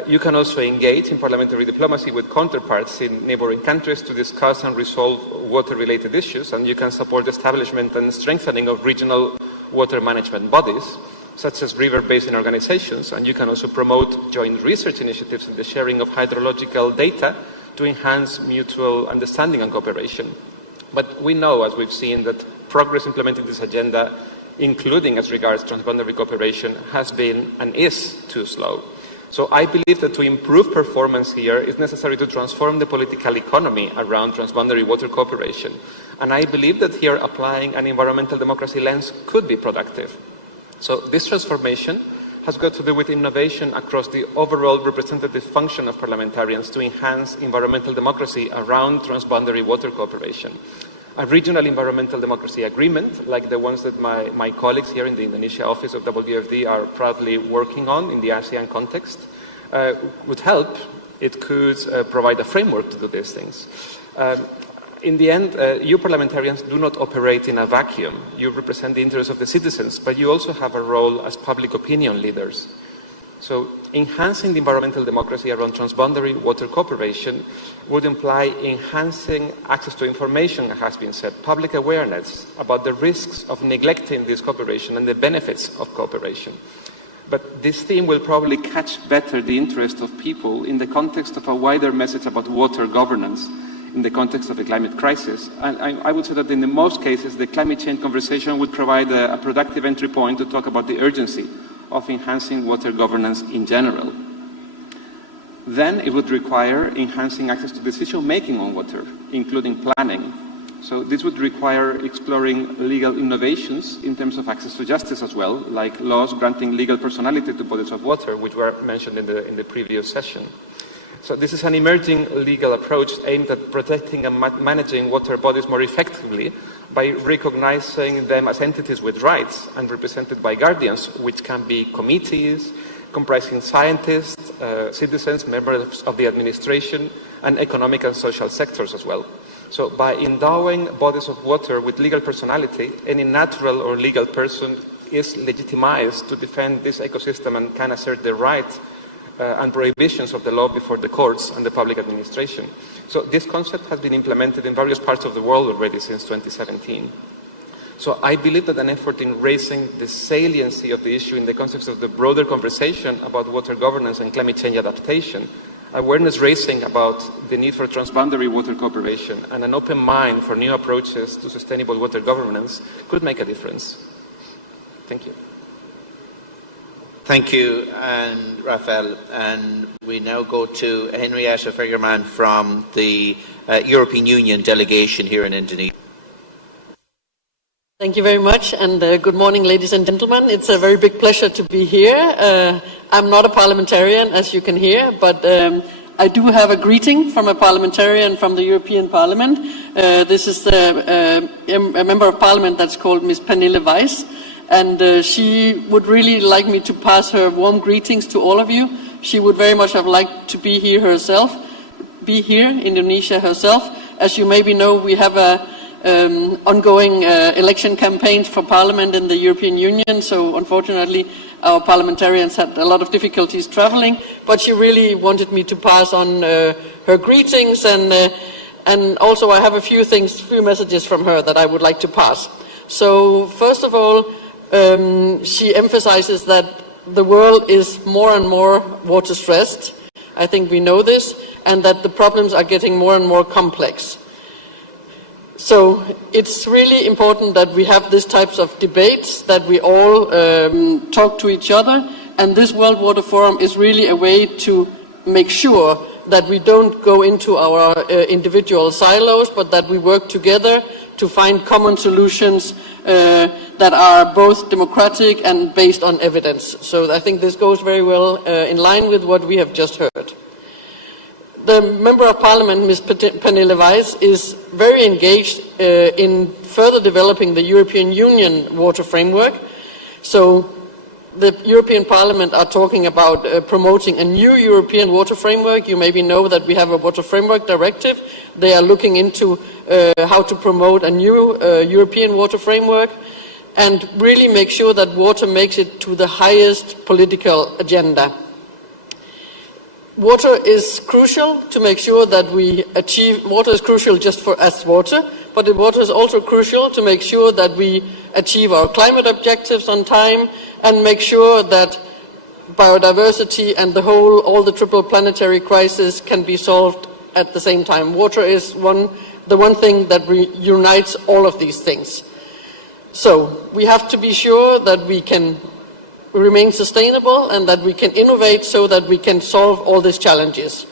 You can also engage in parliamentary diplomacy with counterparts in neighboring countries to discuss and resolve water-related issues, and you can support the establishment and strengthening of regional water management bodies, such as river basin organizations, and you can also promote joint research initiatives and the sharing of hydrological data to enhance mutual understanding and cooperation. But we know, as we've seen, that progress implementing this agenda, including as regards transboundary cooperation, has been and is too slow. So I believe that to improve performance here, it's necessary to transform the political economy around transboundary water cooperation. And I believe that here applying an environmental democracy lens could be productive. So this transformation has got to do with innovation across the overall representative function of parliamentarians to enhance environmental democracy around transboundary water cooperation. A regional environmental democracy agreement, like the ones that my colleagues here in the Indonesia office of WFD are proudly working on in the ASEAN context, would help. It could provide a framework to do these things. In the end, you parliamentarians do not operate in a vacuum. You represent the interests of the citizens, but you also have a role as public opinion leaders. So enhancing the environmental democracy around transboundary water cooperation would imply enhancing access to information, as has been said, public awareness about the risks of neglecting this cooperation and the benefits of cooperation. But this theme will probably catch better the interest of people in the context of a wider message about water governance, in the context of the climate crisis. And I would say that in the most cases, the climate change conversation would provide a productive entry point to talk about the urgency of enhancing water governance in general. Then it would require enhancing access to decision-making on water, including planning. So this would require exploring legal innovations in terms of access to justice as well, like laws granting legal personality to bodies of water, which were mentioned in the previous session. So this is an emerging legal approach aimed at protecting and managing water bodies more effectively by recognizing them as entities with rights and represented by guardians, which can be committees comprising scientists, citizens, members of the administration, and economic and social sectors as well. So by endowing bodies of water with legal personality, any natural or legal person is legitimized to defend this ecosystem and can assert the rights and prohibitions of the law before the courts and the public administration. So this concept has been implemented in various parts of the world already since 2017. So I believe that an effort in raising the saliency of the issue in the context of the broader conversation about water governance and climate change adaptation, awareness raising about the need for transboundary water cooperation, and an open mind for new approaches to sustainable water governance could make a difference. Thank you. Thank you, and Rafael. And we now go to Henrietta Fegerman from the European Union delegation here in Indonesia. Thank you very much, and good morning, ladies and gentlemen. It's a very big pleasure to be here. I'm not a parliamentarian, as you can hear, but I do have a greeting from a parliamentarian from the European Parliament. This is a member of Parliament that's called Ms. Pernille Weiss, and she would really like me to pass her warm greetings to all of you. She would very much have liked to be here herself, Indonesia herself. As you maybe know, we have a ongoing election campaigns for Parliament in the European Union, so unfortunately our parliamentarians had a lot of difficulties traveling, but she really wanted me to pass on her greetings, and also I have a few messages from her that I would like to pass. So first of all, she emphasizes that the world is more and more water stressed. I think we know this, and that the problems are getting more and more complex. So it's really important that we have these types of debates, that we all talk to each other, and this World Water Forum is really a way to make sure that we don't go into our individual silos, but that we work together to find common solutions that are both democratic and based on evidence. So I think this goes very well in line with what we have just heard. The Member of Parliament, Ms. Pernille Weiss, is very engaged in further developing the European Union water framework. So the European Parliament are talking about promoting a new European water framework. You maybe know that we have a water framework directive. They are looking into how to promote a new European water framework and really make sure that water makes it to the highest political agenda. Water is crucial to make sure that we achieve, water is crucial just for as water, but water is also crucial to make sure that we achieve our climate objectives on time and make sure that biodiversity and all the triple planetary crisis can be solved at the same time. Water is the one thing that unites all of these things. So we have to be sure that we can remain sustainable and that we can innovate so that we can solve all these challenges.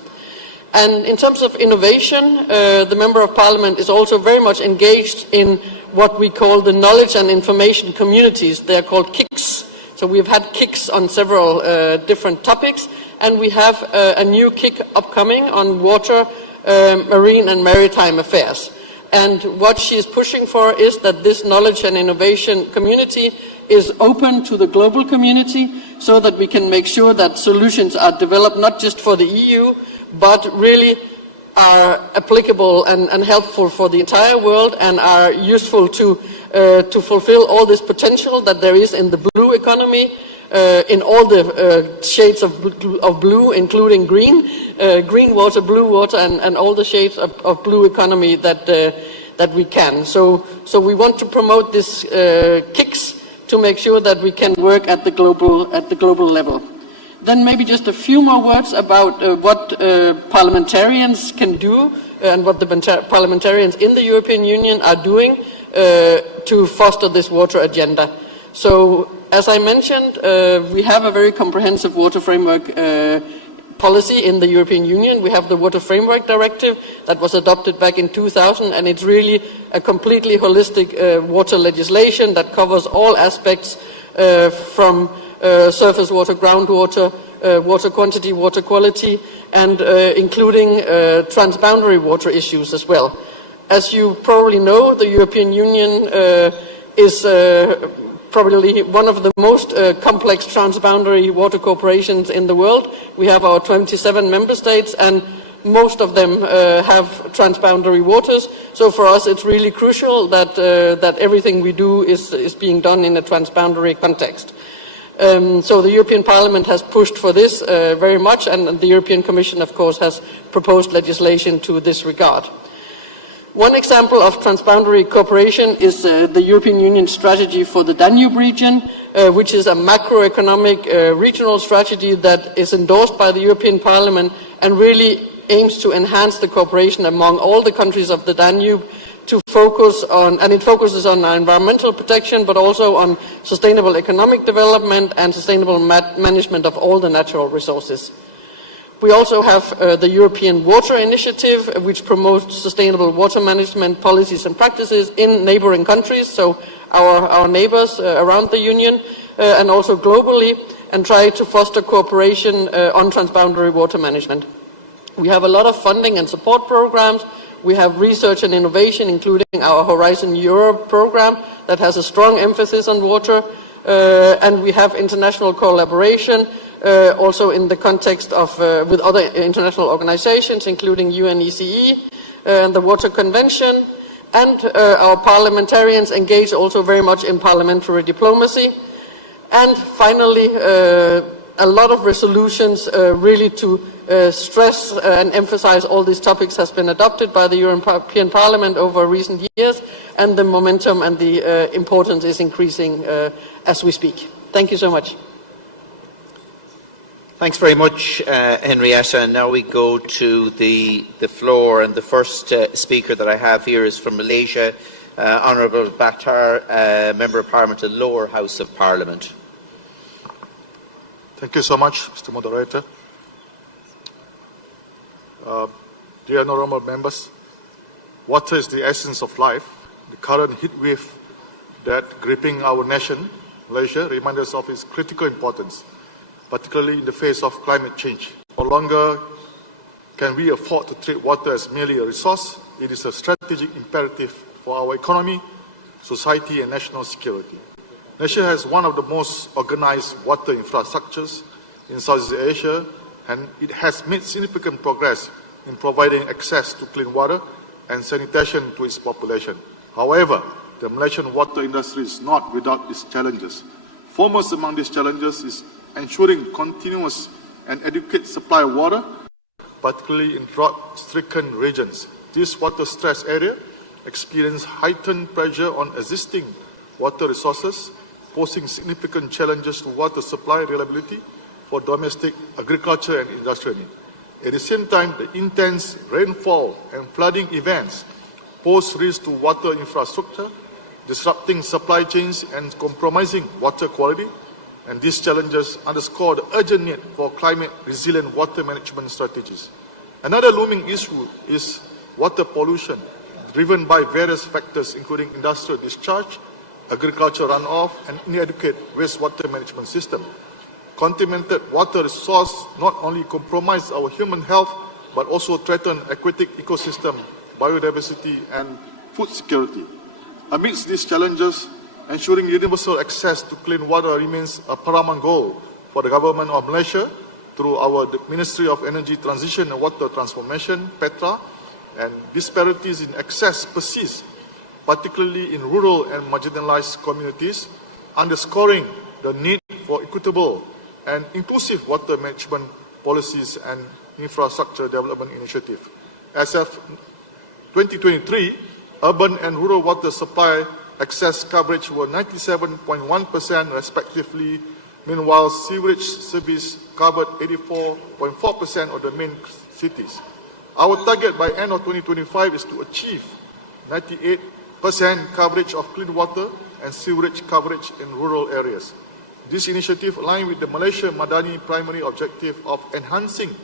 And in terms of innovation, the Member of Parliament is also very much engaged in what we call the knowledge and information communities. They are called KICs. So we've had KICs on several different topics, and we have a new KIC upcoming on water, marine and maritime affairs. And what she is pushing for is that this knowledge and innovation community is open to the global community so that we can make sure that solutions are developed not just for the EU, but really are applicable and helpful for the entire world and are useful to fulfill all this potential that there is in the blue economy, in all the shades of blue, including green, green water, blue water, and all the shades of blue economy that we can. So we want to promote this KICs to make sure that we can work at the global level. Then maybe just a few more words about what parliamentarians can do and what the parliamentarians in the European Union are doing to foster this water agenda. So, as I mentioned, we have a very comprehensive water framework policy in the European Union. We have the Water Framework Directive that was adopted back in 2000, and it's really a completely holistic water legislation that covers all aspects from surface water, groundwater, water quantity, water quality, and including transboundary water issues as well. As you probably know, the European Union is probably one of the most complex transboundary water corporations in the world. We have our 27 member states, and most of them have transboundary waters. So for us, it's really crucial that everything we do is being done in a transboundary context. So the European Parliament has pushed for this very much, and the European Commission, of course, has proposed legislation to this regard. One example of transboundary cooperation is the European Union strategy for the Danube region, which is a macroeconomic regional strategy that is endorsed by the European Parliament and really aims to enhance the cooperation among all the countries of the Danube to focus on, and it focuses on environmental protection, but also on sustainable economic development and sustainable management of all the natural resources. We also have the European Water Initiative, which promotes sustainable water management policies and practices in neighboring countries, so our neighbors around the Union, and also globally, and try to foster cooperation on transboundary water management. We have a lot of funding and support programs. We have research and innovation, including our Horizon Europe program that has a strong emphasis on water. And we have international collaboration, also in the context of with other international organizations, including UNECE and the Water Convention. And our parliamentarians engage also very much in parliamentary diplomacy. And finally, a lot of resolutions really to stress and emphasize all these topics has been adopted by the European Parliament over recent years, and the momentum and the importance is increasing as we speak. Thank you so much. Thanks very much, Henrietta. And now we go to the floor, and the first speaker that I have here is from Malaysia, Honourable Bakhtar, Member of Parliament of the Lower House of Parliament. Thank you so much, Mr. Moderator. Dear honourable members, water is the essence of life. The current heat wave that gripping our nation, Malaysia, reminds us of its critical importance, particularly in the face of climate change. No longer can we afford to treat water as merely a resource. It is a strategic imperative for our economy, society, and national security. Malaysia has one of the most organized water infrastructures in Southeast Asia, and it has made significant progress in providing access to clean water and sanitation to its population. However, the Malaysian water industry is not without its challenges. Foremost among these challenges is ensuring continuous and adequate supply of water, particularly in drought-stricken regions. This water-stressed area experience heightened pressure on existing water resources, posing significant challenges to water supply reliability for domestic agriculture and industrial needs. At the same time, the intense rainfall and flooding events pose risks to water infrastructure, disrupting supply chains and compromising water quality. And these challenges underscore the urgent need for climate-resilient water management strategies. Another looming issue is water pollution, driven by various factors including industrial discharge, agricultural runoff, and inadequate wastewater management system. Contaminated water resources not only compromise our human health, but also threaten aquatic ecosystem, biodiversity, and food security. Amidst these challenges, ensuring universal access to clean water remains a paramount goal for the Government of Malaysia through our Ministry of Energy Transition and Water Transformation, PETRA, and disparities in access persist, particularly in rural and marginalized communities, underscoring the need for equitable and inclusive water management policies and infrastructure development initiative. As of 2023, urban and rural water supply access coverage were 97.1% respectively. Meanwhile, sewerage service covered 84.4% of the main cities. Our target by end of 2025 is to achieve 98% coverage of clean water and sewerage coverage in rural areas. This initiative aligns with the Malaysia Madani primary objective of enhancing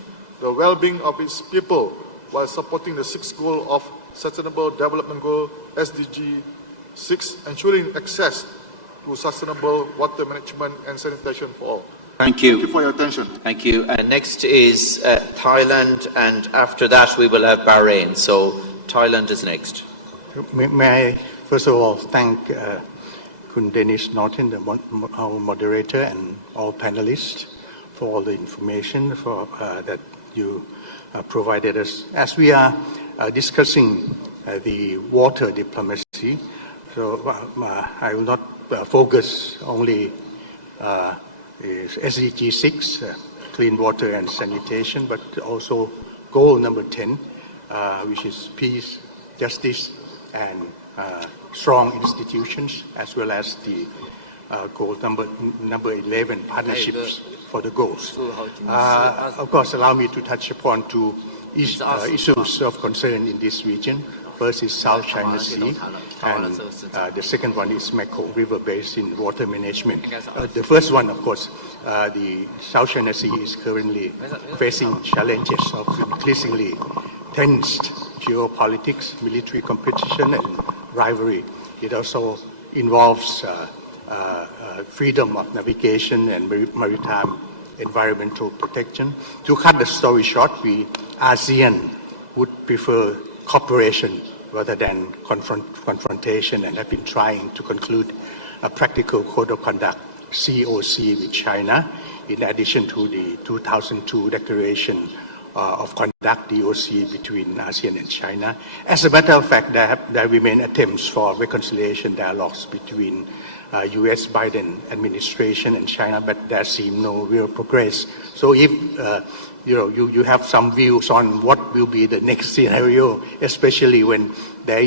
the well-being of its people while supporting the sixth goal of Sustainable Development Goal, SDG 6, ensuring access to sustainable water management and sanitation for all. Thank you. Thank you for your attention. Thank you. Next is Thailand, and after that we will have Bahrain. So Thailand is next. May I first of all thank Kun Dennis Norton, our moderator, and all panelists for all the information that you provided us. As we are discussing the water diplomacy, so I will not focus only SDG 6, clean water and sanitation, but also goal number 10, which is peace, justice, and strong institutions, as well as the goal number 11, partnerships for the goals. Of course, allow me to touch upon two issues of concern in this region. First is South China Sea, and the second one is Mekong River Basin water management. The first one, of course, the South China Sea is currently facing challenges of increasingly tensed geopolitics, military competition, and rivalry. It also involves freedom of navigation and maritime environmental protection. To cut the story short, ASEAN would prefer cooperation rather than confrontation, and have been trying to conclude a practical code of conduct, COC, with China, in addition to the 2002 declaration of conduct, DOC, between ASEAN and China. As a matter of fact, there remain attempts for reconciliation dialogues between U.S. Biden administration and China, but there seems no real progress. So if you have some views on what will be the next scenario, especially when there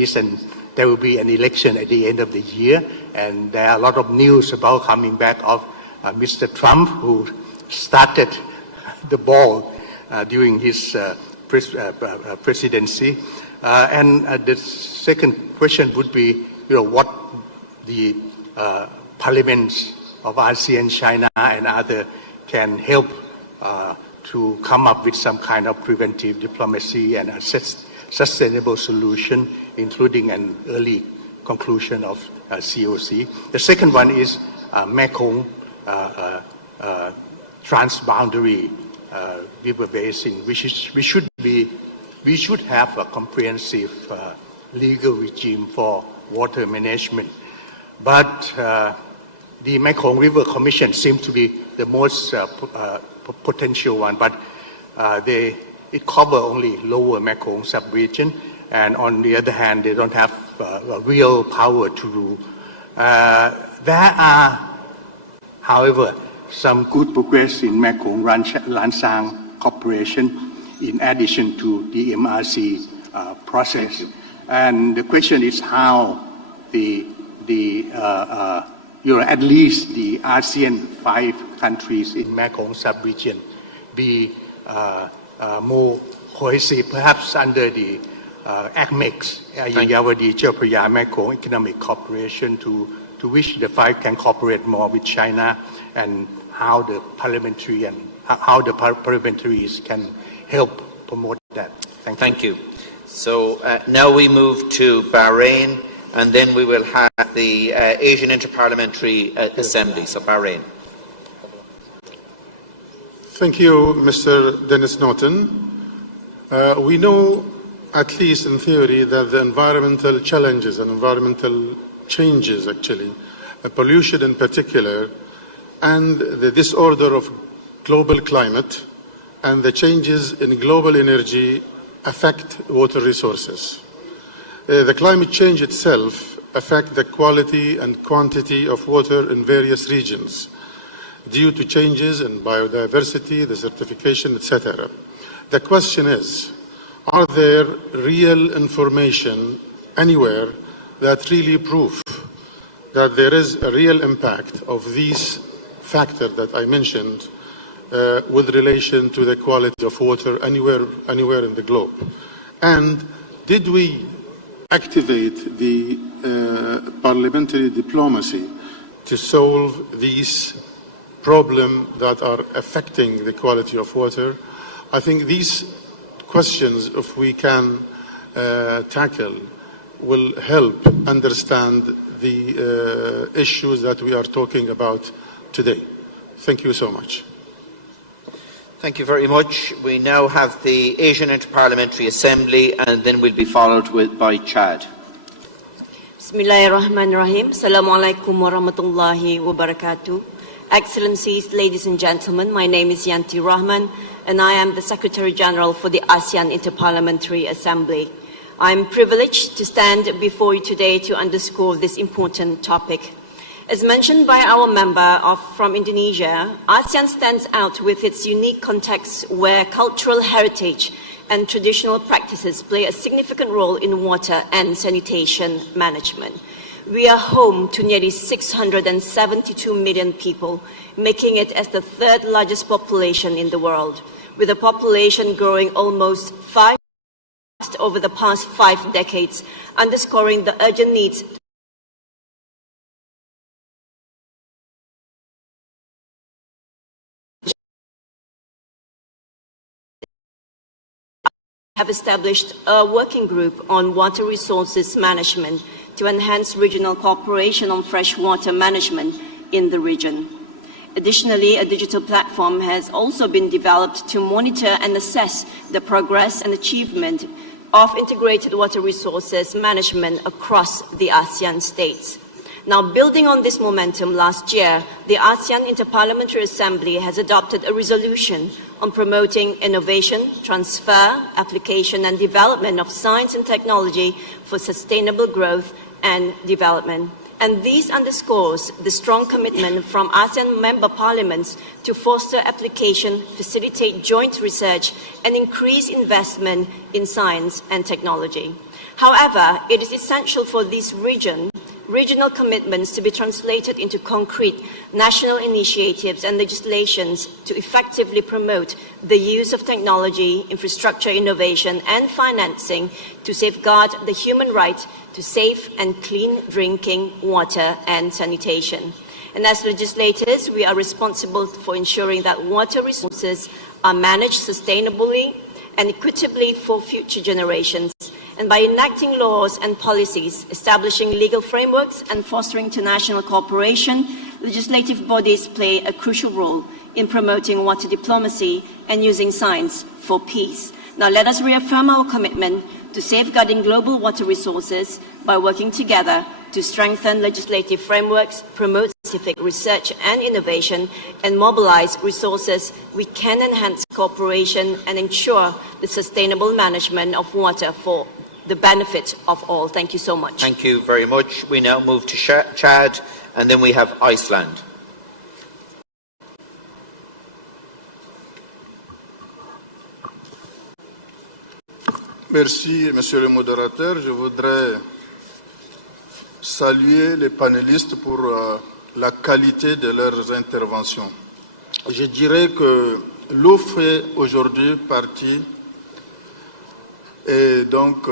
will be an election at the end of the year, and there are a lot of news about coming back of Mr. Trump, who started the ball during his presidency. And the second question would be, what the parliaments of ASEAN, China, and other can help to come up with some kind of preventive diplomacy and a sustainable solution, including an early conclusion of COC. The second one is Mekong transboundary river basin, we should have a comprehensive legal regime for water management. But the Mekong River Commission seems to be the most potential one, but it covers only lower Mekong sub-region, and on the other hand, they don't have a real power to rule. There are, however, some good progress in Mekong Lansang cooperation in addition to the MRC process. And the question is how at least the ASEAN 5 countries in Mekong sub-region be more cohesive, perhaps under the ACMEX, Yayawadi Chao Mekong Economic Cooperation, to which the 5 can cooperate more with China, and how the parliamentaries can help promote that. Thank you. So now we move to Bahrain, and then we will have the Asian Interparliamentary Assembly. So Bahrain. Thank you, Mr. Dennis Norton. We know, at least in theory, that the environmental challenges and environmental changes, actually, pollution in particular, and the disorder of global climate and the changes in global energy affect water resources. The climate change itself affects the quality and quantity of water in various regions due to changes in biodiversity, desertification, etc. The question is, are there real information anywhere that really prove that there is a real impact of these factors that I mentioned with relation to the quality of water anywhere in the globe? And did we activate the parliamentary diplomacy to solve these problems that are affecting the quality of water? I think these questions, if we can tackle, will help understand the issues that we are talking about today. Thank you so much. Thank you very much. We now have the Asian Interparliamentary Assembly, and then we'll be followed by Chad. Bismillahirrahmanirrahim. Assalamualaikum warahmatullahi wabarakatuh. Excellencies, ladies and gentlemen, my name is Yanti Rahman, and I am the Secretary General for the ASEAN Interparliamentary Assembly. I'm privileged to stand before you today to underscore this important topic. As mentioned by our member from Indonesia, ASEAN stands out with its unique context where cultural heritage and traditional practices play a significant role in water and sanitation management. We are home to nearly 672 million people, making it as the 3rd largest population in the world, with a population growing almost 5 over the past 5 decades, underscoring the urgent needs have established a working group on water resources management to enhance regional cooperation on freshwater management in the region. Additionally, a digital platform has also been developed to monitor and assess the progress and achievement of integrated water resources management across the ASEAN states. Now, building on this momentum, last year, the ASEAN Interparliamentary Assembly has adopted a resolution on promoting innovation, transfer, application, and development of science and technology for sustainable growth and development. And this underscores the strong commitment from ASEAN member parliaments to foster application, facilitate joint research, and increase investment in science and technology. However, it is essential for this regional commitments to be translated into concrete national initiatives and legislations to effectively promote the use of technology, infrastructure innovation, and financing to safeguard the human right to safe and clean drinking water and sanitation. And as legislators, we are responsible for ensuring that water resources are managed sustainably and equitably for future generations. And by enacting laws and policies, establishing legal frameworks, and fostering international cooperation, legislative bodies play a crucial role in promoting water diplomacy and using science for peace. Now let us reaffirm our commitment to safeguarding global water resources by working together to strengthen legislative frameworks, promote scientific research and innovation, and mobilize resources. We can enhance cooperation and ensure the sustainable management of water for the benefit of all. Thank you so much. Thank you very much. We now move to Chad, and then we have Iceland. Merci, Monsieur le modérateur. Je voudrais saluer les panélistes pour la qualité de leurs interventions. Je dirais que l'eau fait aujourd'hui partie donc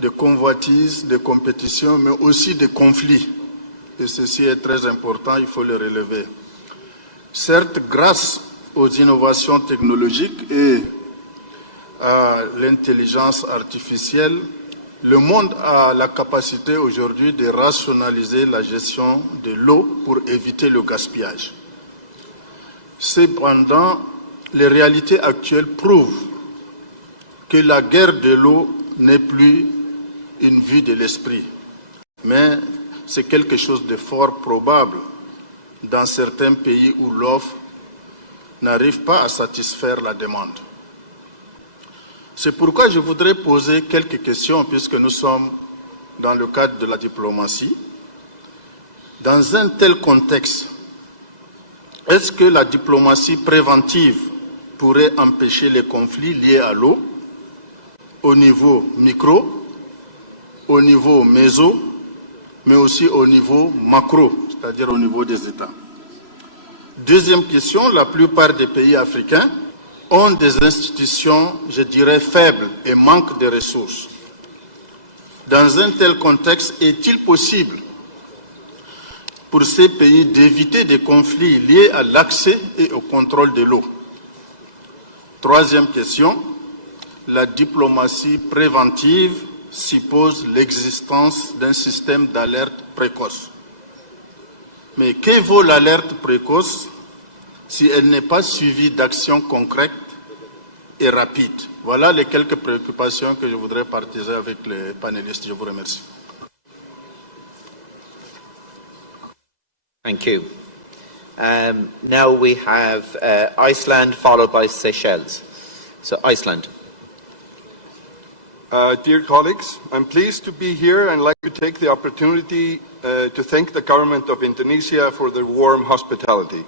de convoitises, de compétitions, mais aussi de conflits. Et ceci est très important, il faut le relever. Certes, grâce aux innovations technologiques et à l'intelligence artificielle, le monde a la capacité aujourd'hui de rationaliser la gestion de l'eau pour éviter le gaspillage. Cependant, les réalités actuelles prouvent que la guerre de l'eau n'est plus une vue de l'esprit, mais c'est quelque chose de fort probable dans certains pays où l'offre n'arrive pas à satisfaire la demande. C'est pourquoi je voudrais poser quelques questions, puisque nous sommes dans le cadre de la diplomatie. Dans un tel contexte, est-ce que la diplomatie préventive pourrait empêcher les conflits liés à l'eau au niveau micro, au niveau méso, mais aussi au niveau macro, c'est-à-dire au niveau des États? Deuxième question, la plupart des pays africains ont des institutions, je dirais, faibles et manquent de ressources. Dans un tel contexte, est-il possible pour ces pays d'éviter des conflits liés à l'accès et au contrôle de l'eau? Troisième question, la diplomatie préventive suppose l'existence d'un système d'alerte précoce. Mais que vaut l'alerte précoce si elle n'est pas suivie d'actions concrètes et rapides? Voilà les quelques préoccupations que je voudrais partager avec les panélistes. Je vous remercie. Thank you. Now we have Iceland, followed by Seychelles. So Iceland. Dear colleagues, I'm pleased to be here and like to take the opportunity to thank the government of Indonesia for their warm hospitality.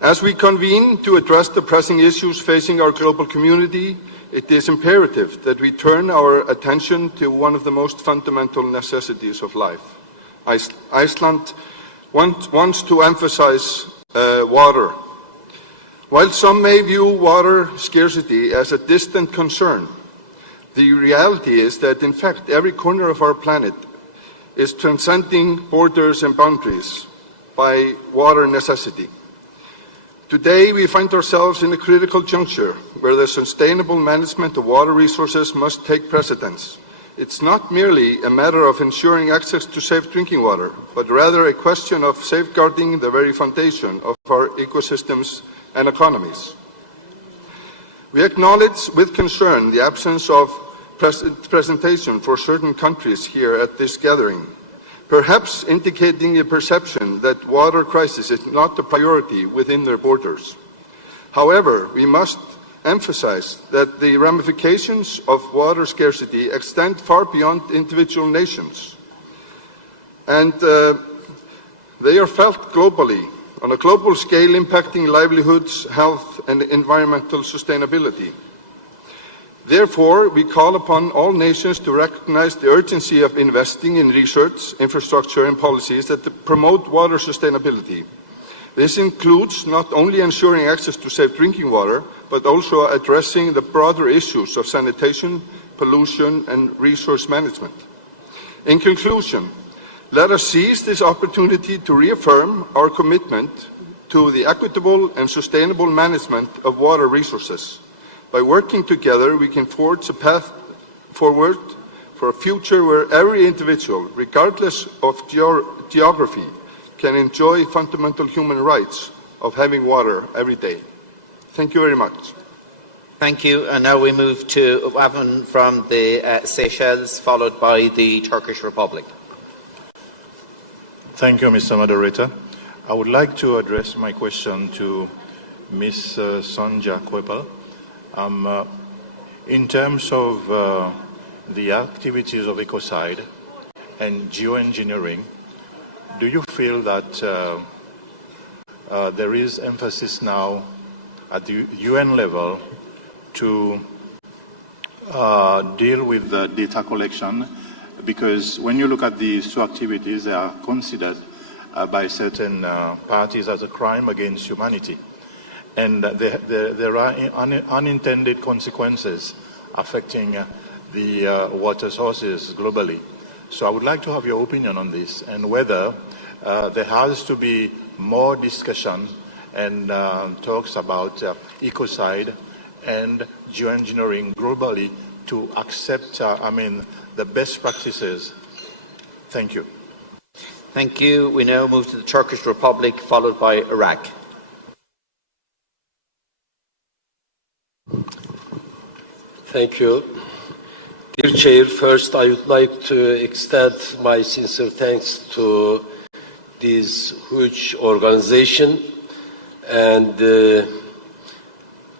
As we convene to address the pressing issues facing our global community, it is imperative that we turn our attention to one of the most fundamental necessities of life. Iceland wants to emphasize water. While some may view water scarcity as a distant concern, the reality is that, in fact, every corner of our planet is transcending borders and boundaries by water necessity. Today, we find ourselves in a critical juncture where the sustainable management of water resources must take precedence, It's not merely a matter of ensuring access to safe drinking water, but rather a question of safeguarding the very foundation of our ecosystems and economies. We acknowledge with concern the absence of presentation for certain countries here at this gathering, perhaps indicating a perception that water crisis is not a priority within their borders. However, we must emphasize that the ramifications of water scarcity extend far beyond individual nations, and they are felt globally, on a global scale, impacting livelihoods, health, and environmental sustainability. Therefore, we call upon all nations to recognize the urgency of investing in research, infrastructure, and policies that promote water sustainability. This includes not only ensuring access to safe drinking water, but also addressing the broader issues of sanitation, pollution, and resource management. In conclusion, let us seize this opportunity to reaffirm our commitment to the equitable and sustainable management of water resources. By working together, we can forge a path forward for a future where every individual, regardless of geography, can enjoy fundamental human rights of having water every day. Thank you very much. Thank you. And now we move to Wavan from the Seychelles, followed by the Turkish Republic. Thank you, Mr. Moderator. I would like to address my question to Ms. Sonja Kwepel. In terms of the activities of ecocide and geoengineering, do you feel that there is emphasis now at the UN level to deal with the data collection? Because when you look at these two activities, they are considered by certain parties as a crime against humanity. And there are unintended consequences affecting the water sources globally. So I would like to have your opinion on this, and whether there has to be more discussion and talks about ecocide and geoengineering globally to accept, the best practices. Thank you. Thank you. We now move to the Turkish Republic, followed by Iraq. Thank you. Dear Chair, first I would like to extend my sincere thanks to this huge organization and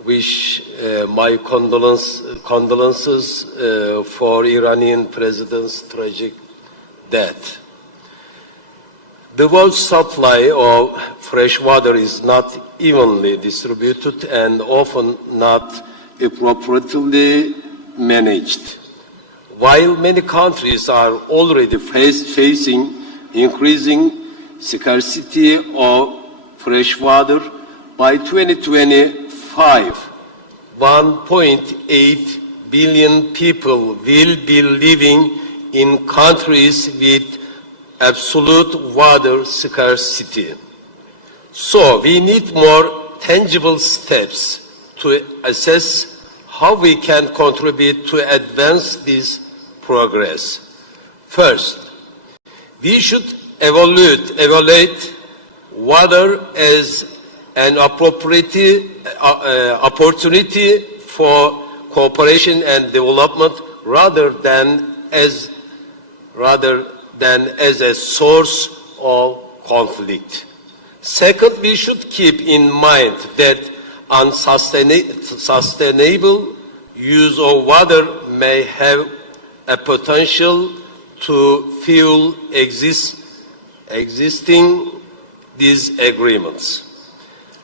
wish my condolences for Iranian President's tragic death. The world's supply of fresh water is not evenly distributed and often not appropriately managed. While many countries are already facing increasing scarcity of fresh water, by 2025, 1.8 billion people will be living in countries with absolute water scarcity. So we need more tangible steps to assess how we can contribute to advance this progress. First, we should evaluate water as an opportunity for cooperation and development rather than as a source of conflict. Second, we should keep in mind that unsustainable use of water may have a potential to fuel existing disagreements.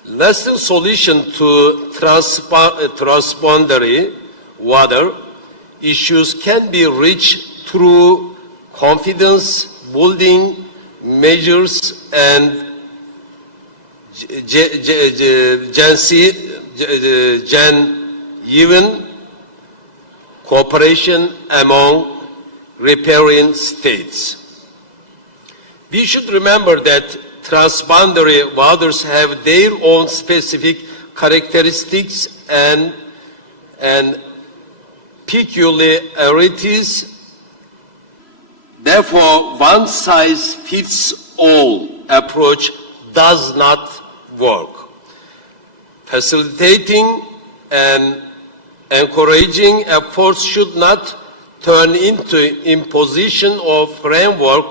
Lasting solution to transboundary water issues can be reached through confidence building measures and genuine cooperation among riparian states. We should remember that transboundary waters have their own specific characteristics and peculiarities Therefore, one-size-fits-all approach does not work. Facilitating and encouraging efforts should not turn into imposition of framework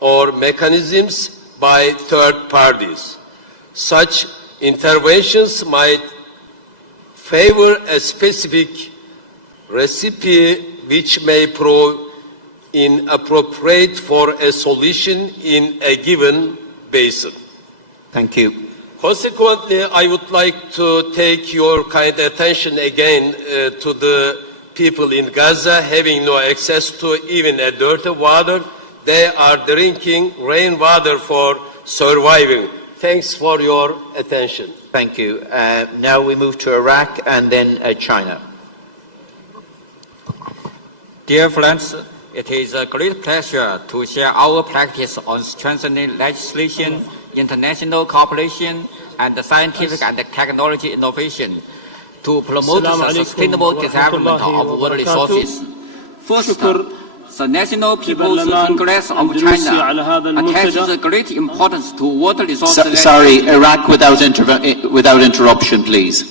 or mechanisms by third parties. Such interventions might favor a specific recipe which may prove inappropriate for a solution in a given basin. Thank you. Consequently, I would like to take your kind attention again to the people in Gaza having no access to even a dirty water. They are drinking rainwater for surviving. Thanks for your attention. Thank you. Now we move to Iraq and then China. Dear friends, it is a great pleasure to share our practice on strengthening legislation, international cooperation, and scientific and technology innovation to promote the sustainable development of water resources. First, the National People's Congress of China attaches great importance to water resources. Sorry, Iraq without interruption, please.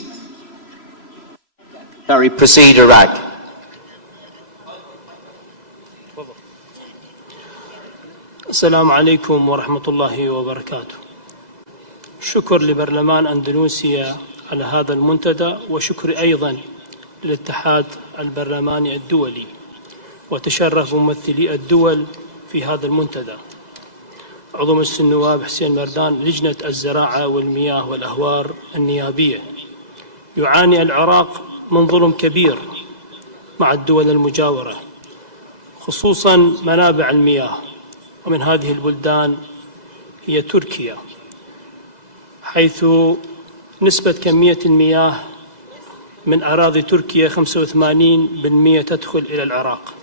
Sorry, proceed, Iraq. السلام عليكم ورحمة الله وبركاته. شكر لبرلمان أندونيسيا على هذا المنتدى، وشكر أيضا للاتحاد البرلماني الدولي، وتشرف ممثلي الدول في هذا المنتدى. عضو مجلس النواب حسين مردان، لجنة الزراعة والمياه والأهوار النيابية. يعاني العراق من ظلم كبير مع الدول المجاورة، خصوصا منابع المياه، ومن هذه البلدان هي تركيا، حيث نسبة كمية المياه من أراضي تركيا 85% تدخل إلى العراق.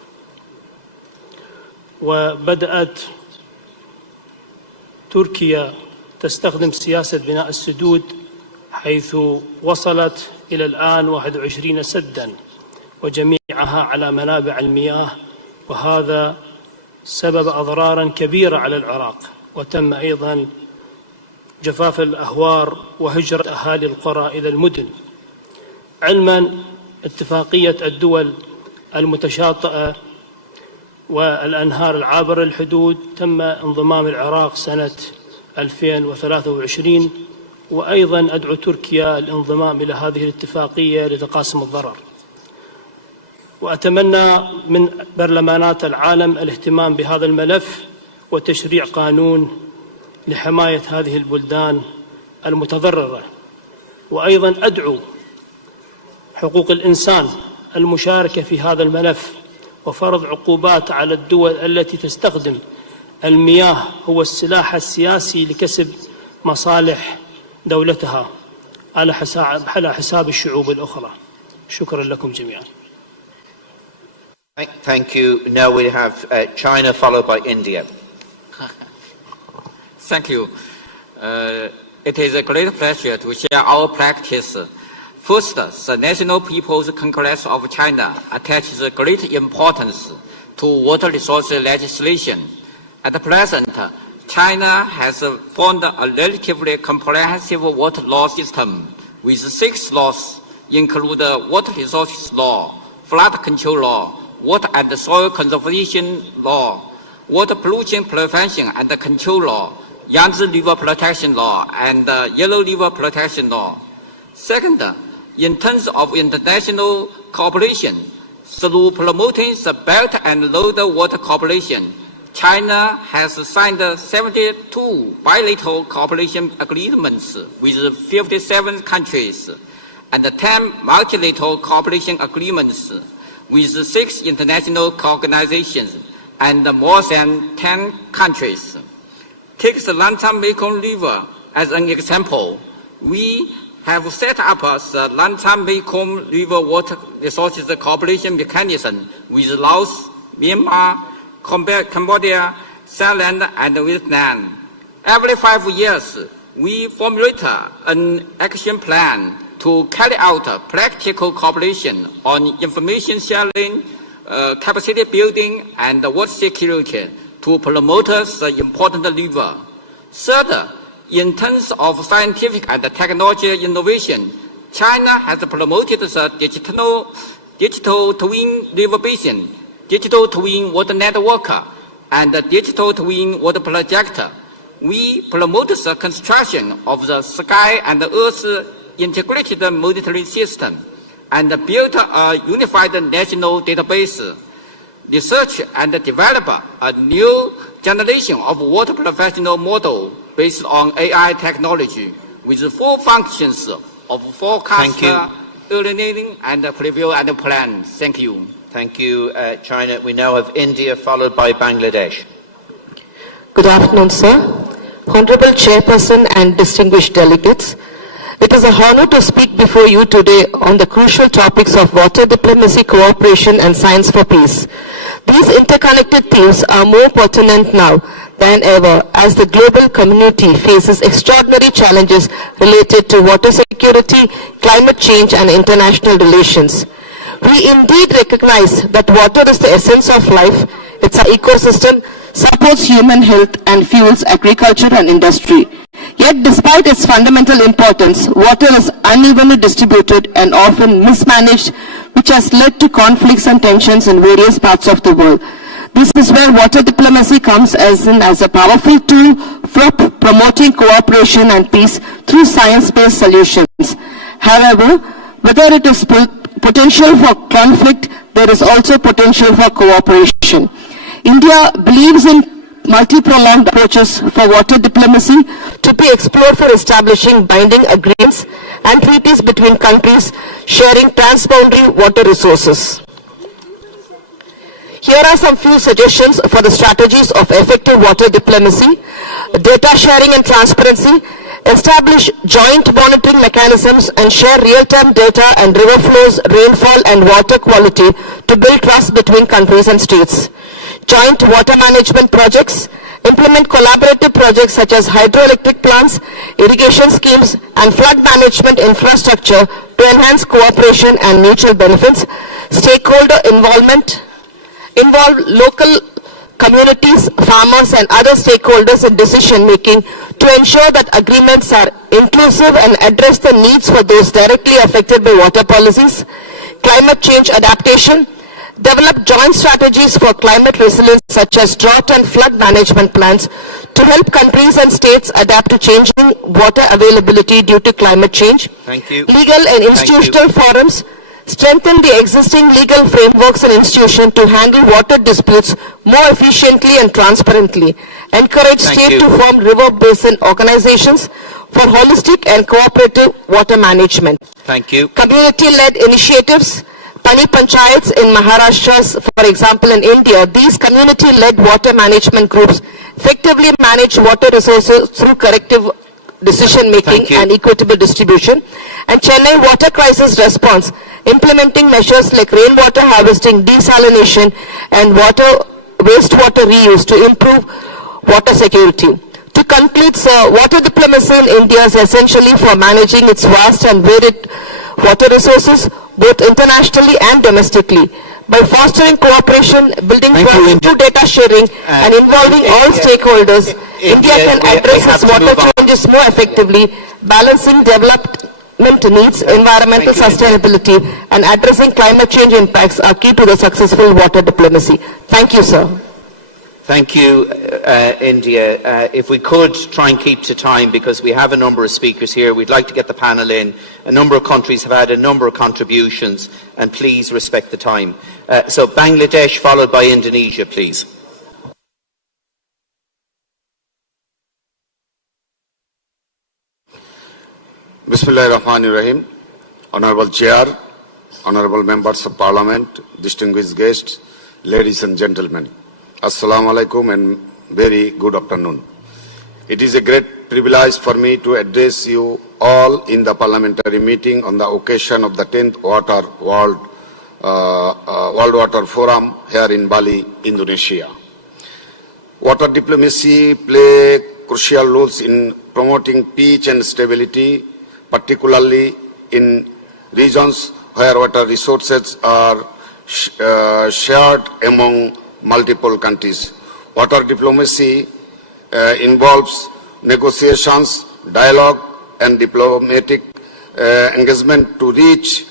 وبدأت تركيا تستخدم سياسة بناء السدود، حيث وصلت إلى الآن 21 سدا، وجميعها على منابع المياه، وهذا سبب أضرارا كبيرة على العراق. وتم أيضا جفاف الأهوار وهجرة أهالي القرى إلى المدن. علما اتفاقية الدول المتشاطئة والأنهار العابرة للحدود تم انضمام العراق سنة 2023، وأيضا أدعو تركيا الانضمام إلى هذه الاتفاقية لتقاسم الضرر. وأتمنى من برلمانات العالم الاهتمام بهذا الملف وتشريع قانون لحماية هذه البلدان المتضررة. وأيضا أدعو حقوق الإنسان المشاركة في هذا الملف وفرض عقوبات على الدول التي تستخدم المياه هو السلاح السياسي لكسب مصالح دولتها على حساب الشعوب الأخرى. شكرا لكم جميعا. Thank you. Now we have China followed by India. Thank you. It is a great pleasure to share our practice. First, the National People's Congress of China attaches great importance to water resource legislation. At present, China has formed a relatively comprehensive water law system with 6 laws, including water resources law, flood control law, water and soil conservation law, water pollution prevention and control law, Yangtze River protection law, and Yellow River protection law. Second, in terms of international cooperation, through promoting the Belt and Road Water Cooperation, China has signed 72 bilateral cooperation agreements with 57 countries and 10 multilateral cooperation agreements with 6 international organizations and more than 10 countries. Take the Lancang-Mekong River as an example. We have set up the Lancang-Mekong River Water Resources Cooperation Mechanism with Laos, Myanmar, Cambodia, Thailand, and Vietnam. Every 5 years, we formulate an action plan to carry out practical cooperation on information sharing, capacity building, and water security to promote the important lever. Third, in terms of scientific and technology innovation, China has promoted the digital twin river basin, digital twin water network, and the digital twin water project. We promote the construction of the sky and earth integrated monitoring system and built a unified national database. Research and develop a new generation of water professional model based on AI technology with full functions of forecast, early learning, and preview and plan. Thank you. Thank you, China. We now have India, followed by Bangladesh. Good afternoon, sir. Honorable Chairperson and distinguished delegates, it is a honor to speak before you today on the crucial topics of water diplomacy, cooperation, and science for peace. These interconnected themes are more pertinent now than ever as the global community faces extraordinary challenges related to water security, climate change, and international relations. We indeed recognize that water is the essence of life. It's an ecosystem, supports human health, and fuels agriculture and industry. Yet, despite its fundamental importance, water is unevenly distributed and often mismanaged, which has led to conflicts and tensions in various parts of the world. This is where water diplomacy comes as a powerful tool for promoting cooperation and peace through science-based solutions. However, whether it is potential for conflict, there is also potential for cooperation. India believes in multi-pronged approaches for water diplomacy to be explored for establishing binding agreements and treaties between countries sharing transboundary water resources. Here are some few suggestions for the strategies of effective water diplomacy: data sharing and transparency, establish joint monitoring mechanisms and share real-time data and river flows, rainfall and water quality to build trust between countries and states. Joint water management projects, implement collaborative projects such as hydroelectric plants, irrigation schemes, and flood management infrastructure to enhance cooperation and mutual benefits. Stakeholder involvement, involve local communities, farmers, and other stakeholders in decision making to ensure that agreements are inclusive and address the needs for those directly affected by water policies. Climate change adaptation, develop joint strategies for climate resilience such as drought and flood management plans to help countries and states adapt to changing water availability due to climate change. Thank you. Legal and institutional forums, strengthen the existing legal frameworks and institutions to handle water disputes more efficiently and transparently. Encourage states to form river basin organizations for holistic and cooperative water management. Thank you. Community-led initiatives, Pani Panchayats in Maharashtra, for example, in India, these community-led water management groups effectively manage water resources through collective decision-making and equitable distribution. And Chennai water crisis response, implementing measures like rainwater harvesting, desalination, and wastewater reuse to improve water security. To conclude, sir, water diplomacy in India is essentially for managing its vast and varied water resources, both internationally and domestically. By fostering cooperation, building trust through data sharing, and involving all stakeholders, India can address its water challenges more effectively, balancing development needs, environmental sustainability, and addressing climate change impacts are key to the successful water diplomacy. Thank you, sir. Thank you, India. If we could try and keep to time, because we have a number of speakers here, we'd like to get the panel in. A number of countries have had a number of contributions, and please respect the time. So Bangladesh, followed by Indonesia, please. Bismillahirrahmanirrahim. Honorable Chair, Honorable Members of Parliament, distinguished guests, ladies and gentlemen. Assalamu alaikum and very good afternoon. It is a great privilege for me to address you all in the parliamentary meeting on the occasion of the 10th World Water Forum here in Bali, Indonesia. Water diplomacy plays crucial roles in promoting peace and stability, particularly in regions where water resources are shared among multiple countries. Water diplomacy involves negotiations, dialogue, and diplomatic engagement to reach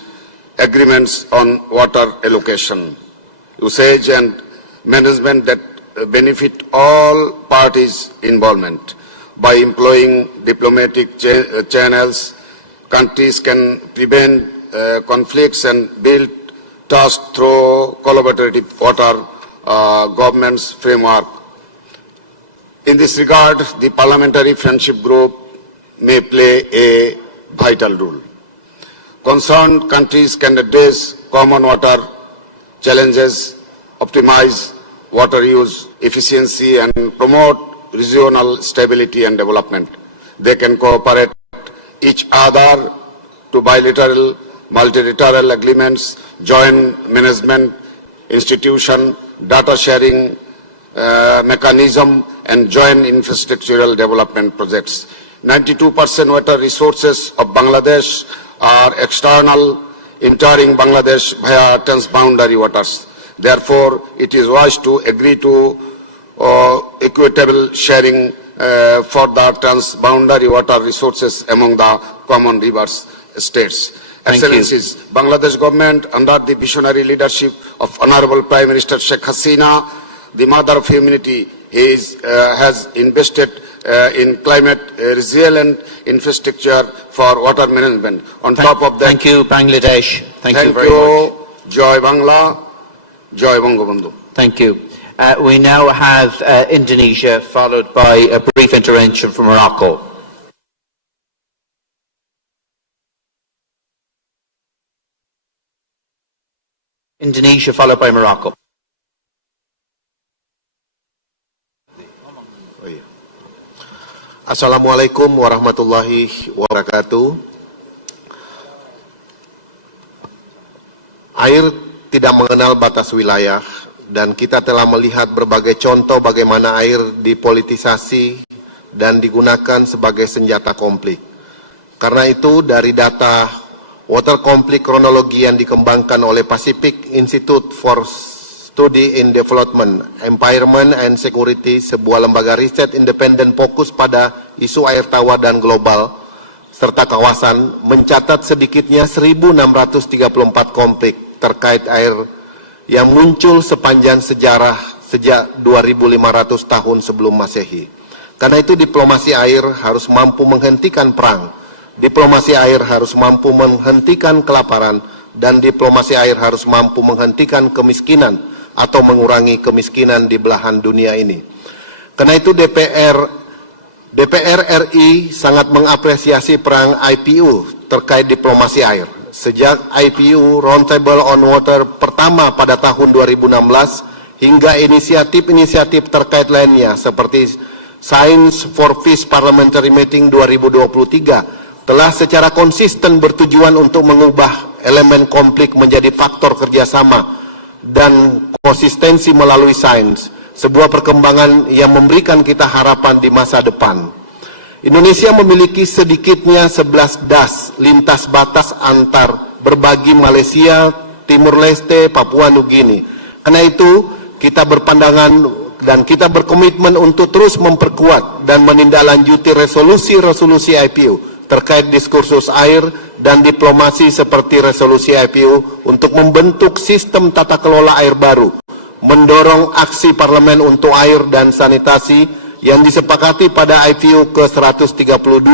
agreements on water allocation, usage, and management that benefit all parties' involvement. By employing diplomatic channels, countries can prevent conflicts and build trust through collaborative water governance framework. In this regard, the Parliamentary Friendship Group may play a vital role. Concerned countries can address common water challenges, optimize water use efficiency, and promote regional stability and development. They can cooperate each other to bilateral, multilateral agreements, joint management institution, data sharing mechanism, and joint infrastructural development projects. 92% water resources of Bangladesh are external, entering Bangladesh via transboundary waters. Therefore, it is wise to agree to equitable sharing for the transboundary water resources among the common rivers states. Excellencies, Bangladesh government, under the visionary leadership of Honorable Prime Minister Sheikh Hasina, the mother of humanity, has invested in climate resilient infrastructure for water management. On top of that, thank you, Bangladesh. Thank you very much. Joy Bangla, Joy Bangabandhu. Thank you. We now have Indonesia, followed by a brief intervention from Morocco. Indonesia, followed by Morocco. Assalamualaikum warahmatullahi wabarakatuh. Air tidak mengenal batas wilayah, dan kita telah melihat berbagai contoh bagaimana air dipolitisasi dan digunakan sebagai senjata konflik. Karena itu, dari data Water Conflict Kronologi yang dikembangkan oleh Pacific Institute for Study in Development, Environment and Security, sebuah lembaga riset independen fokus pada isu air tawar dan global, serta kawasan, mencatat sedikitnya 1.634 konflik terkait air yang muncul sepanjang sejarah sejak 2.500 tahun sebelum Masehi. Karena itu diplomasi air harus mampu menghentikan perang, diplomasi air harus mampu menghentikan kelaparan, dan diplomasi air harus mampu menghentikan kemiskinan atau mengurangi kemiskinan di belahan dunia ini. Karena itu DPR RI sangat mengapresiasi perang IPU terkait diplomasi air. Sejak IPU Roundtable on Water pertama pada tahun 2016 hingga inisiatif-inisiatif terkait lainnya seperti Sains for Peace Parliamentary Meeting 2023 telah secara konsisten bertujuan untuk mengubah elemen konflik menjadi faktor kerjasama dan konsistensi melalui sains, sebuah perkembangan yang memberikan kita harapan di masa depan. Indonesia memiliki sedikitnya 11 das lintas batas antar berbagi Malaysia, Timur Leste, Papua Nugini. Karena itu, kita berpandangan dan kita berkomitmen untuk terus memperkuat dan menindaklanjuti resolusi-resolusi IPU terkait diskursus air dan diplomasi seperti resolusi IPU untuk membentuk sistem tata kelola air baru, mendorong aksi parlemen untuk air dan sanitasi yang disepakati pada IPU ke-132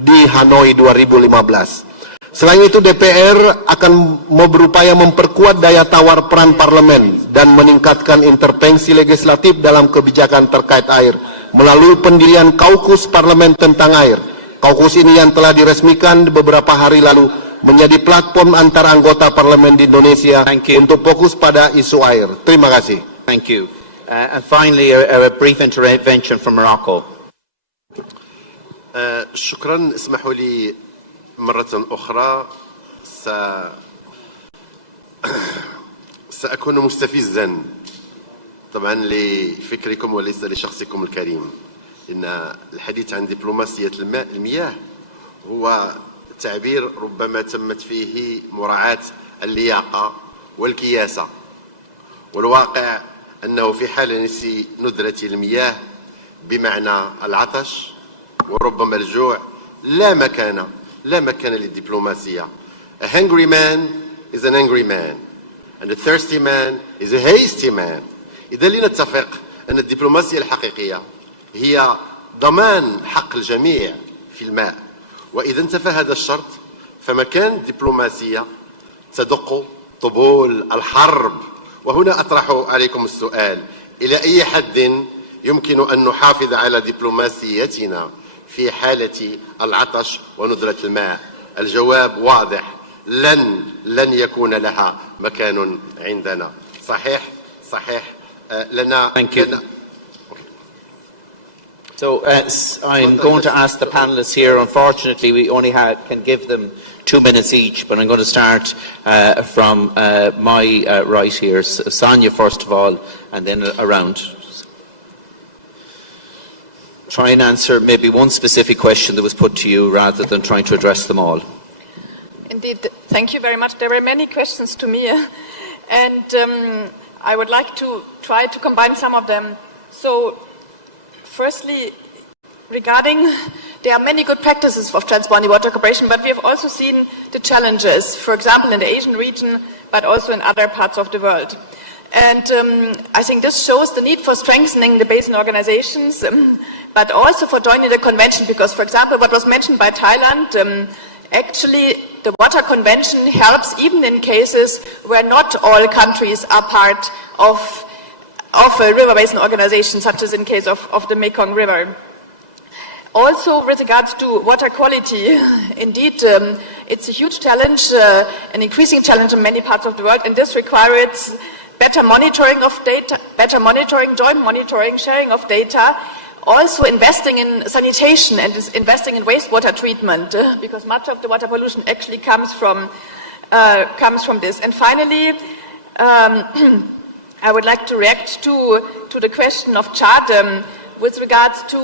di Hanoi 2015. Selain itu, DPR akan berupaya memperkuat daya tawar peran parlemen dan meningkatkan intervensi legislatif dalam kebijakan terkait air melalui pendirian kaukus parlemen tentang air. Kaukus ini yang telah diresmikan beberapa hari lalu menjadi platform antar anggota parlemen di Indonesia untuk fokus pada isu air. Terima kasih. Thank you. And finally, a brief intervention from Morocco. شكرا. اسمحوا لي مرة أخرى سأكون مستفزا طبعا لفكركم وليس لشخصكم الكريم. إن الحديث عن دبلوماسية المياه هو تعبير ربما تمت فيه مراعاة اللياقة والكياسة، والواقع أنه في حال نسي ندرة المياه بمعنى العطش وربما الجوع لا مكان للدبلوماسية. A hungry man is an angry man and a thirsty man is a hasty man. إذا لنتفق أن الدبلوماسية الحقيقية هي ضمان حق الجميع في الماء، وإذا انتفى هذا الشرط فمكان الدبلوماسية تدق طبول الحرب. وهنا أطرح عليكم السؤال: إلى أي حد يمكن أن نحافظ على دبلوماسيتنا في حالة العطش وندرة الماء؟ الجواب واضح: لن يكون لها مكان عندنا. صحيح لنا. Thank you. So I'm going to ask the panelists here. Unfortunately, we only can give them 2 minutes each, but I'm going to start from my right here. Sonia, first of all, and then around. Try and answer maybe one specific question that was put to you rather than trying to address them all. Indeed, thank you very much. There were many questions to me, and I would like to try to combine some of them. So, firstly, there are many good practices of transboundary water cooperation, but we have also seen the challenges, for example, in the Asian region, but also in other parts of the world. And I think this shows the need for strengthening the basin organizations, but also for joining the convention, because, for example, what was mentioned by Thailand, actually the Water Convention helps even in cases where not all countries are part of a river basin organization, such as in case of the Mekong River. Also, with regards to water quality, indeed, it's a huge challenge, an increasing challenge in many parts of the world, and this requires better monitoring of data, joint monitoring, sharing of data, also investing in sanitation and investing in wastewater treatment, because much of the water pollution actually comes from this. And finally, I would like to react to the question of Chad with regards to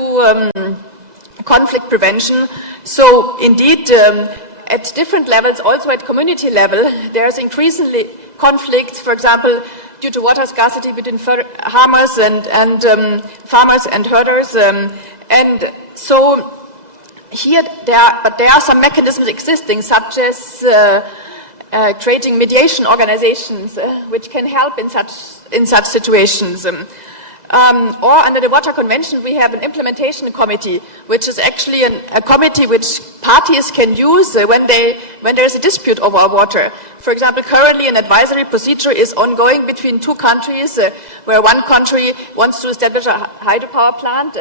conflict prevention. So indeed, at different levels, also at community level, there's increasingly conflicts, for example, due to water scarcity between farmers and herders. And so here there are some mechanisms existing, such as creating mediation organizations which can help in such situations. Or under the Water Convention, we have an implementation committee, which is actually a committee which parties can use when there is a dispute over water. For example, currently an advisory procedure is ongoing between two countries, where one country wants to establish a hydropower plant,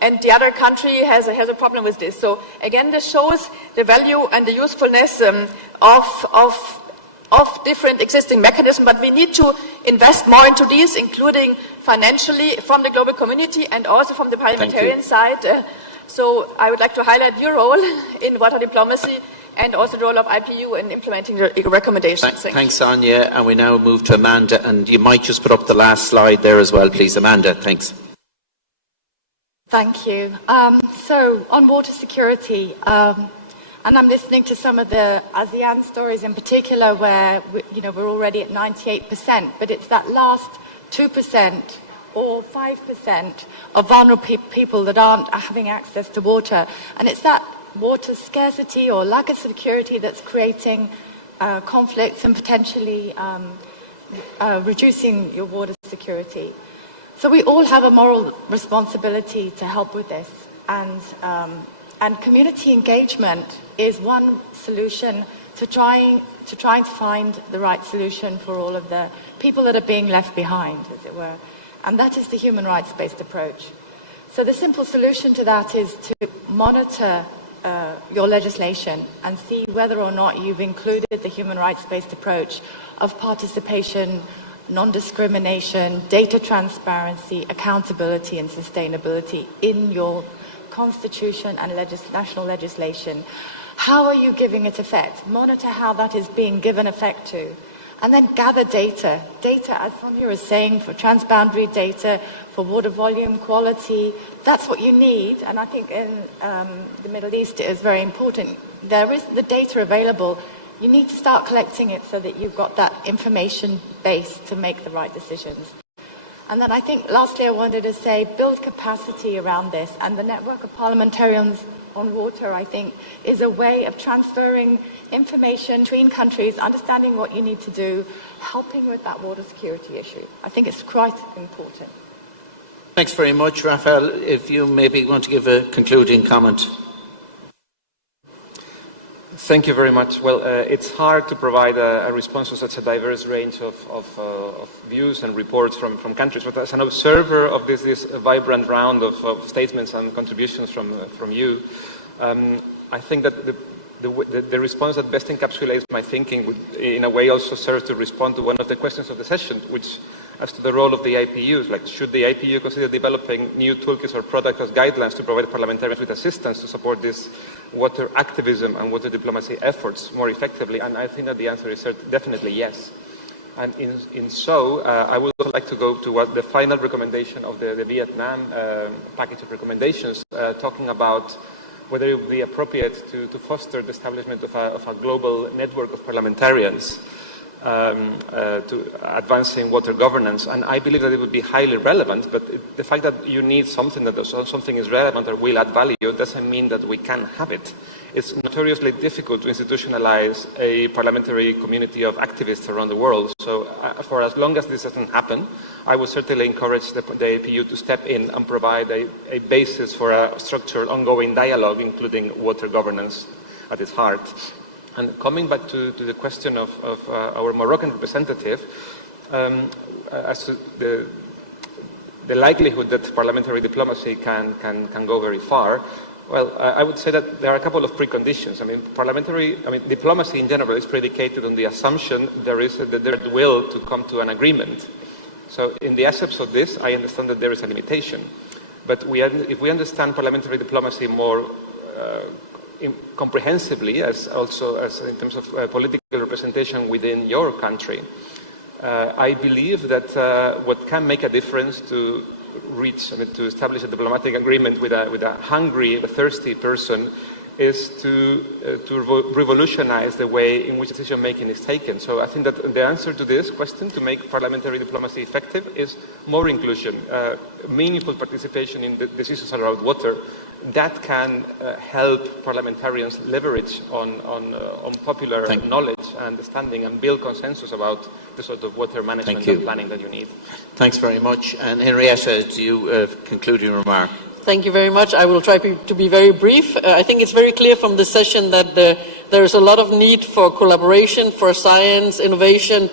and the other country has a problem with this. So again, this shows the value and the usefulness of different existing mechanisms, but we need to invest more into these, including financially from the global community and also from the parliamentarian side. So I would like to highlight your role in water diplomacy and also the role of IPU in implementing the recommendations. Thanks, Sonia. And we now move to Amanda, and you might just put up the last slide there as well, please. Amanda, thanks. Thank you. So on water security, and I'm listening to some of the ASEAN stories in particular where we're already at 98%, but it's that last 2% or 5% of vulnerable people that aren't having access to water. And it's that water scarcity or lack of security that's creating conflicts and potentially reducing your water security. So we all have a moral responsibility to help with this. And community engagement is one solution to trying to find the right solution for all of the people that are being left behind, as it were. And that is the human rights-based approach. So the simple solution to that is to monitor your legislation and see whether or not you've included the human rights-based approach of participation, non-discrimination, data transparency, accountability and sustainability in your constitution and national legislation. How are you giving it effect? Monitor how that is being given effect to. And then gather data. Data, as Sonia is saying, for transboundary data, for water volume, quality. That's what you need. And I think in the Middle East it is very important. There is the data available. You need to start collecting it so that you've got that information base to make the right decisions. And then I think lastly I wanted to say build capacity around this, and the network of parliamentarians on water, I think, is a way of transferring information between countries, understanding what you need to do, helping with that water security issue. I think it's quite important. Thanks very much. Raphael, if you maybe want to give a concluding comment. Thank you very much. Well, it's hard to provide a response to such a diverse range of views and reports from countries, but as an observer of this vibrant round of statements and contributions from you, I think that the response that best encapsulates my thinking would, in a way, also serve to respond to one of the questions of the session, which as to the role of the IPUs, like should the IPU consider developing new toolkits or products as guidelines to provide parliamentarians with assistance to support this water activism and water diplomacy efforts more effectively? And I think that the answer is definitely yes. And I would also like to go to what the final recommendation of the Vietnam package of recommendations, talking about whether it would be appropriate to foster the establishment of a global network of parliamentarians to advancing water governance. And I believe that it would be highly relevant, but the fact that you need something, that something is relevant or will add value, doesn't mean that we can have it. It's notoriously difficult to institutionalize a parliamentary community of activists around the world. So for as long as this doesn't happen, I would certainly encourage the APU to step in and provide a basis for a structured ongoing dialogue, including water governance at its heart. And coming back to the question of our Moroccan representative, as to the likelihood that parliamentary diplomacy can go very far, well, I would say that there are a couple of preconditions. Diplomacy in general is predicated on the assumption there is the will to come to an agreement. So in the absence of this, I understand that there is a limitation. But if we understand parliamentary diplomacy more comprehensively, as in terms of political representation within your country, I believe that what can make a difference to establish a diplomatic agreement with a hungry, a thirsty person is to revolutionize the way in which decision-making is taken. So I think that the answer to this question, to make parliamentary diplomacy effective, is more inclusion, meaningful participation in the decisions around water. That can help parliamentarians leverage on popular knowledge and understanding and build consensus about the sort of water management and planning that you need. Thanks very much. And Henrietta, do you conclude your remark? Thank you very much. I will try to be very brief. I think it's very clear from this session that there is a lot of need for collaboration, for science, innovation,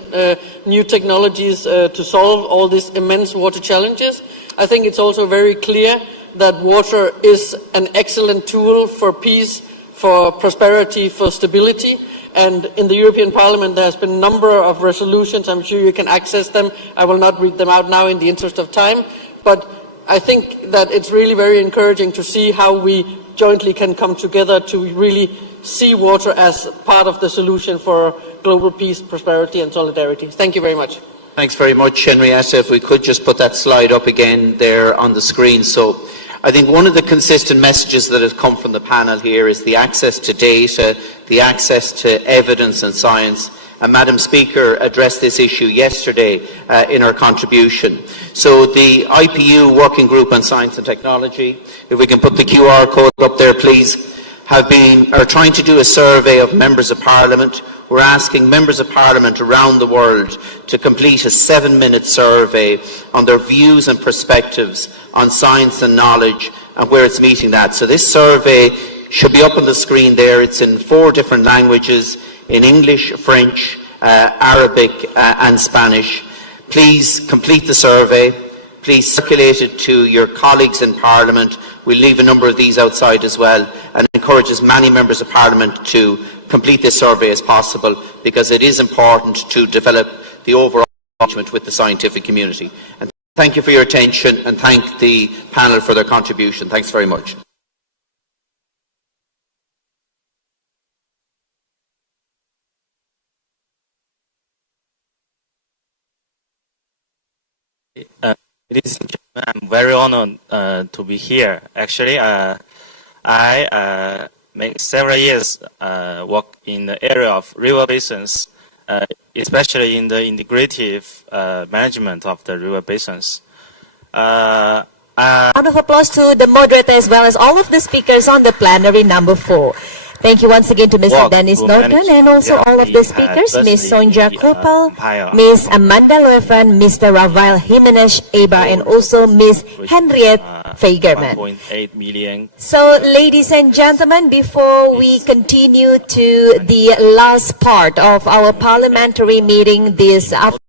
new technologies to solve all these immense water challenges. I think it's also very clear that water is an excellent tool for peace, for prosperity, for stability. And in the European Parliament, there has been a number of resolutions. I'm sure you can access them. I will not read them out now in the interest of time. But I think that it's really very encouraging to see how we jointly can come together to really see water as part of the solution for global peace, prosperity, and solidarity. Thank you very much. Thanks very much, Henrietta. If we could just put that slide up again there on the screen. So I think one of the consistent messages that has come from the panel here is the access to data, the access to evidence and science. And Madam Speaker addressed this issue yesterday in her contribution. So the IPU Working Group on Science and Technology, if we can put the QR code up there please, are trying to do a survey of members of Parliament. We're asking members of Parliament around the world to complete a 7-minute survey on their views and perspectives on science and knowledge and where it's meeting that. So this survey should be up on the screen there. It's in 4 different languages, in English, French, Arabic and Spanish. Please complete the survey. Please circulate it to your colleagues in Parliament. We'll leave a number of these outside as well, and encourage as many members of Parliament to complete this survey as possible, because it is important to develop the overall engagement with the scientific community. And thank you for your attention, and thank the panel for their contribution. Thanks very much. Ladies and gentlemen, I'm very honored to be here. Actually, I make several years work in the area of river basins, especially in the integrative management of the river basins. Round of applause to the moderator as well as all of the speakers on the plenary number 4. Thank you once again to Mr. Dennis Norton and also all of the speakers, Ms. Sonja Kopal, Ms. Amanda Loefen, Mr. Rafael Jimenez Ebar, and also Ms. Henriette Fagerman. 1.8 million. So, ladies and gentlemen, before we continue to the last part of our parliamentary meeting this afternoon,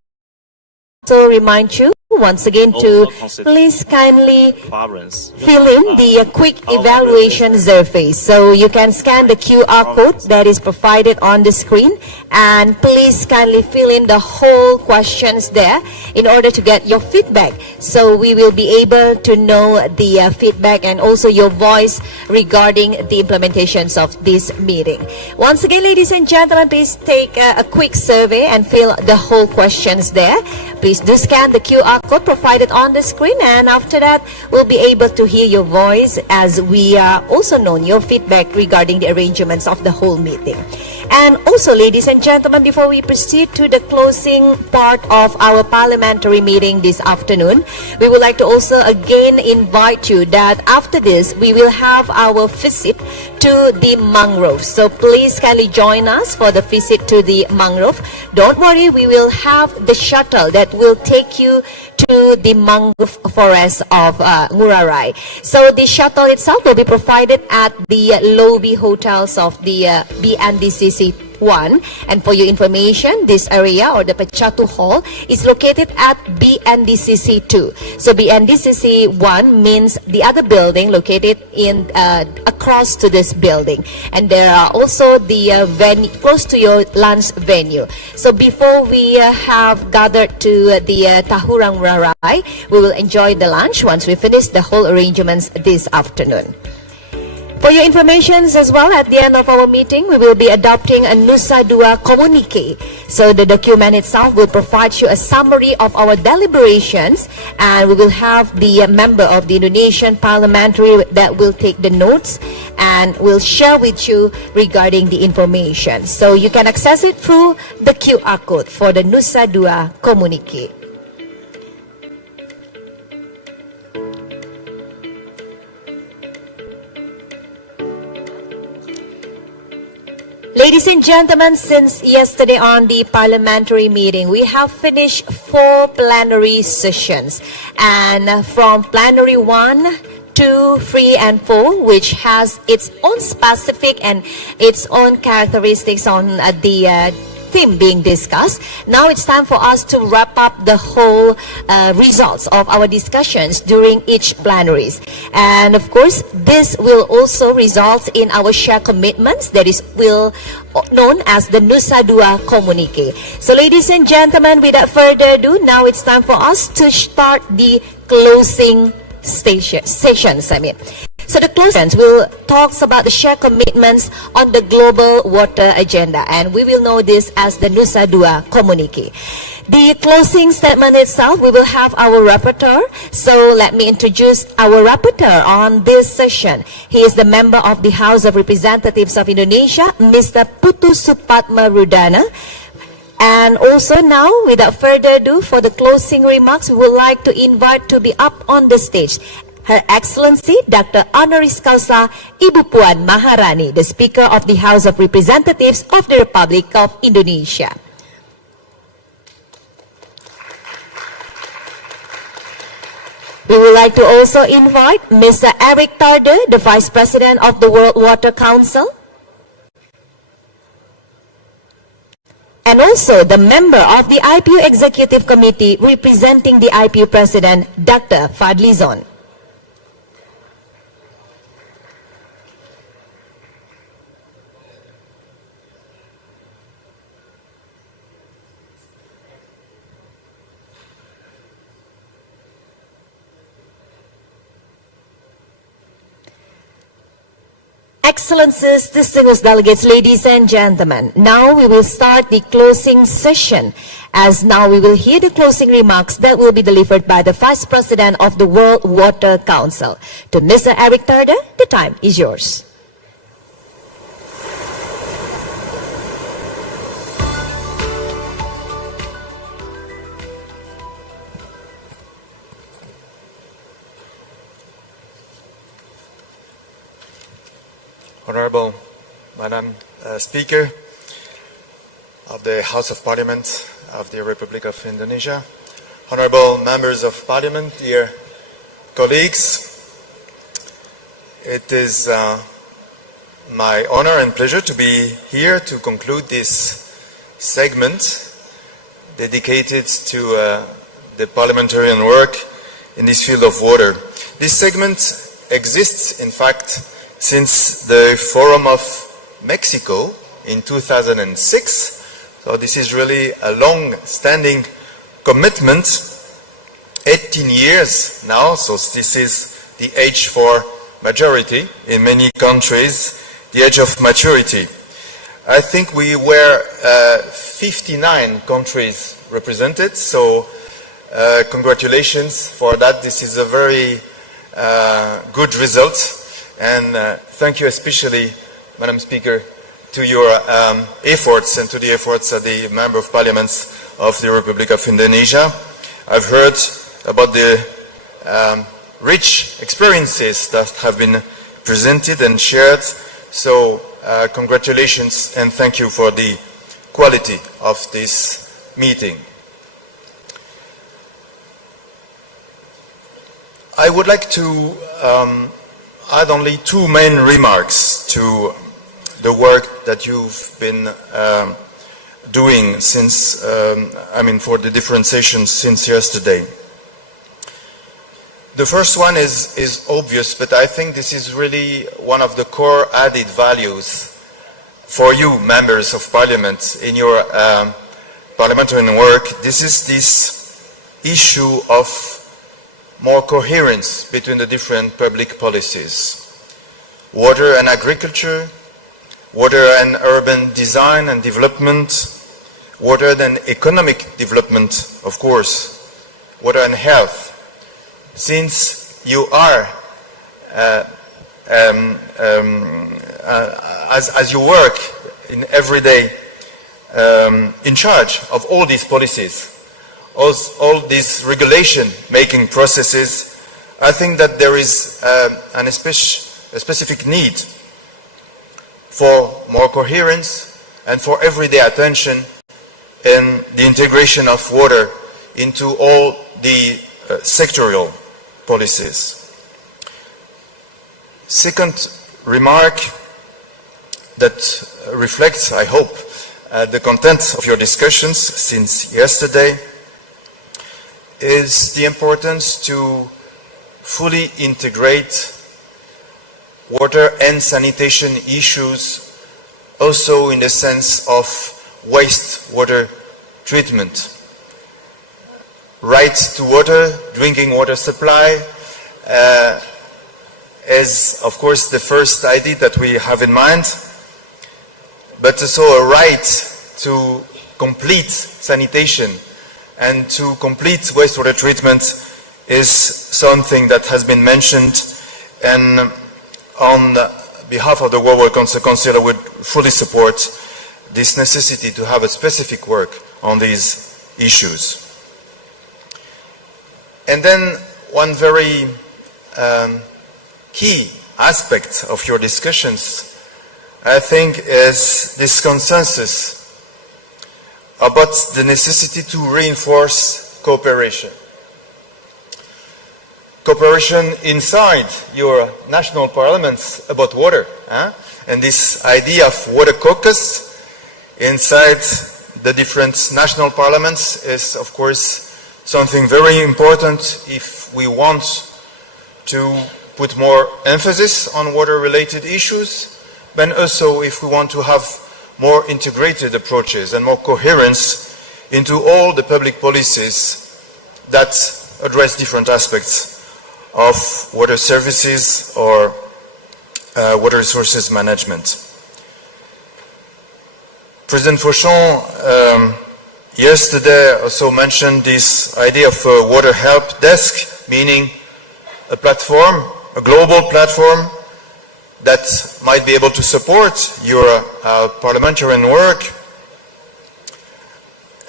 so remind you once again to please kindly fill in the quick evaluation survey. So you can scan the QR code that is provided on the screen and please kindly fill in the whole questions there in order to get your feedback. So we will be able to know the feedback and also your voice regarding the implementations of this meeting. Once again, ladies and gentlemen, please take a quick survey and fill the whole questions there. Please do scan the QR code provided on the screen, and after that we'll be able to hear your voice as we also know your feedback regarding the arrangements of the whole meeting. And also, ladies and gentlemen, before we proceed to the closing part of our parliamentary meeting this afternoon, we would like to also again invite you that after this we will have our visit to the mangrove. So please kindly join us for the visit to the mangrove. Don't worry, we will have the shuttle that will take you to the mangrove forest of Ngurah Rai. So the shuttle itself will be provided at the lobby hotels of the BNDCC 1, and for your information, this area or the Pechatu Hall is located at BNDCC 2. So BNDCC 1 means the other building located in across to this building, and there are also the venue close to your lunch venue. So before we have gathered to the Tahurang Rai, we will enjoy the lunch once we finish the whole arrangements this afternoon. For your information as well, at the end of our meeting, we will be adopting a Nusa Dua communique. So the document itself will provide you a summary of our deliberations, and we will have the member of the Indonesian Parliamentary that will take the notes and will share with you regarding the information. So you can access it through the QR code for the Nusa Dua communique. Ladies and gentlemen, since yesterday on the parliamentary meeting, we have finished 4 plenary sessions. And from plenary 1, 2, 3, and 4, which has its own specific and its own characteristics on the theme being discussed. Now it's time for us to wrap up the whole results of our discussions during each plenaries. And of course, this will also result in our shared commitments that is known as the Nusa Dua communique. So ladies and gentlemen, without further ado, now it's time for us to start the closing sessions. So the closings will talk about the shared commitments on the global water agenda, and we will know this as the Nusa Dua communique. The closing statement itself, we will have our rapporteur. So let me introduce our rapporteur on this session. He is the member of the House of Representatives of Indonesia, Mr. Putu Supatma Rudana. And also now, without further ado, for the closing remarks, we would like to invite to be up on the stage Her Excellency Dr. Honoris Causa Ibu Puan Maharani, the Speaker of the House of Representatives of the Republic of Indonesia. We would like to also invite Mr. Eric Tarder, the Vice President of the World Water Council, and also the member of the IPU Executive Committee representing the IPU President, Dr. Fadlizon. Excellencies, distinguished delegates, ladies and gentlemen, now we will start the closing session, as now we will hear the closing remarks that will be delivered by the Vice President of the World Water Council. To Mr. Eric Tarder, the time is yours. Honorable Madam Speaker of the House of Parliament of the Republic of Indonesia, Honorable Members of Parliament, dear colleagues, it is my honor and pleasure to be here to conclude this segment dedicated to the parliamentarian work in this field of water. This segment exists, in fact, since the Forum of Mexico in 2006. So this is really a long-standing commitment, 18 years now, so this is the age for majority in many countries, the age of maturity. I think we were 59 countries represented, so congratulations for that. This is a very good result, and thank you especially, Madam Speaker, to your efforts and to the efforts of the Member of Parliaments of the Republic of Indonesia. I've heard about the rich experiences that have been presented and shared, so congratulations and thank you for the quality of this meeting. I would like to add only two main remarks to the work that you've been doing since, for the different sessions since yesterday. The first one is obvious, but I think this is really one of the core added values for you, members of parliament, in your parliamentary work. This is this issue of more coherence between the different public policies. Water and agriculture, water and urban design and development, water and economic development, of course, water and health. Since you are, as you work in every day, in charge of all these policies, all these regulation-making processes, I think that there is a specific need for more coherence and for everyday attention in the integration of water into all the sectorial policies. Second remark that reflects, I hope, the content of your discussions since yesterday is the importance to fully integrate water and sanitation issues also in the sense of wastewater treatment. Right to water, drinking water supply is of course the first idea that we have in mind, but also a right to complete sanitation and to complete wastewater treatment is something that has been mentioned, and on behalf of the World Water Council, I would fully support this necessity to have a specific work on these issues. And then one very key aspect of your discussions, I think, is this consensus about the necessity to reinforce cooperation. Cooperation inside your national parliaments about water, and this idea of water caucus inside the different national parliaments is, of course, something very important if we want to put more emphasis on water-related issues, but also if we want to have more integrated approaches and more coherence into all the public policies that address different aspects of water services or water resources management. President Fauchon yesterday also mentioned this idea of a water help desk, meaning a platform, a global platform that might be able to support your parliamentarian work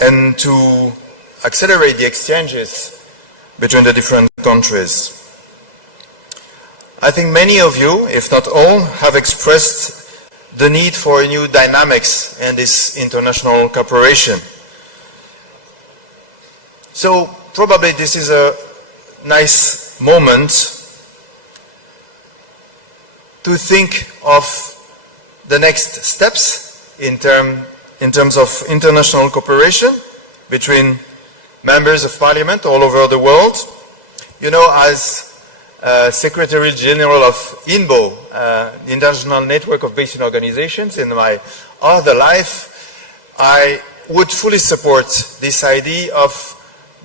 and to accelerate the exchanges between the different countries. I think many of you, if not all, have expressed the need for a new dynamics in this international cooperation. So probably this is a nice moment to think of the next steps in terms of international cooperation between members of parliament all over the world. You know, as Secretary General of INBO, the International Network of Basin Organizations, in my other life, I would fully support this idea of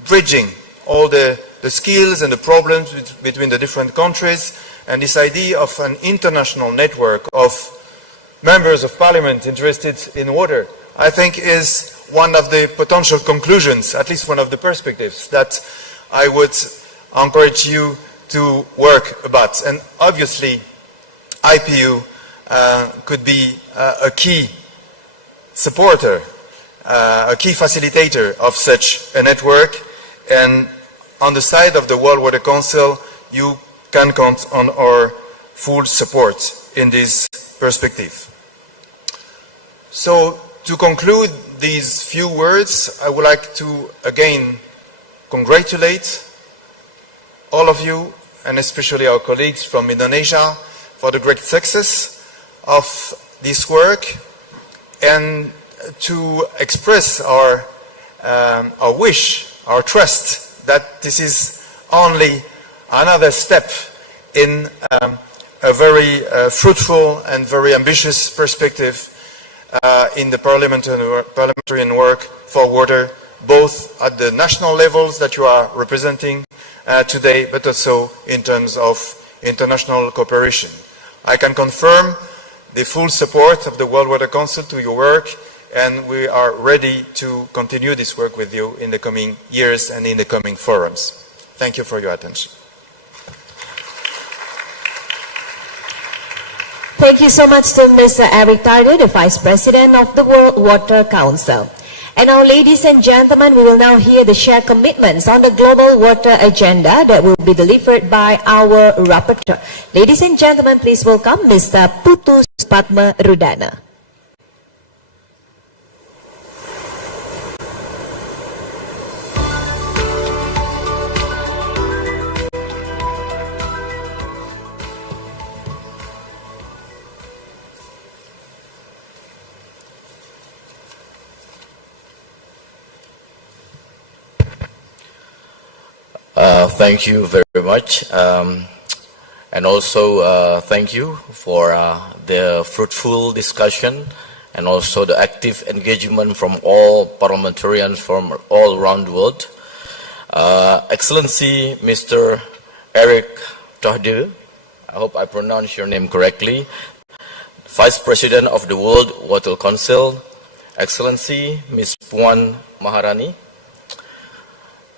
bridging all the skills and the problems between the different countries, and this idea of an international network of members of parliament interested in water, I think is one of the potential conclusions, at least one of the perspectives that I would encourage you to work about. And obviously, IPU could be a key supporter, a key facilitator of such a network, and on the side of the World Water Council, you can count on our full support in this perspective. So, to conclude these few words, I would like to again congratulate all of you, and especially our colleagues from Indonesia, for the great success of this work, and to express our wish, our trust, that this is only another step in a very fruitful and very ambitious perspective in the parliamentary work for water, both at the national levels that you are representing today, but also in terms of international cooperation. I can confirm the full support of the World Water Council to your work, and we are ready to continue this work with you in the coming years and in the coming forums. Thank you for your attention. Thank you so much to Mr. Eric Tarder, the Vice President of the World Water Council. And now, ladies and gentlemen, we will now hear the shared commitments on the global water agenda that will be delivered by our rapporteur. Ladies and gentlemen, please welcome Mr. Putu Padma Rudana. Thank you very much, and also thank you for the fruitful discussion and also the active engagement from all parliamentarians from all around the world. Excellency Mr. Eric Tarder, I hope I pronounced your name correctly, Vice President of the World Water Council, Excellency Ms. Puan Maharani,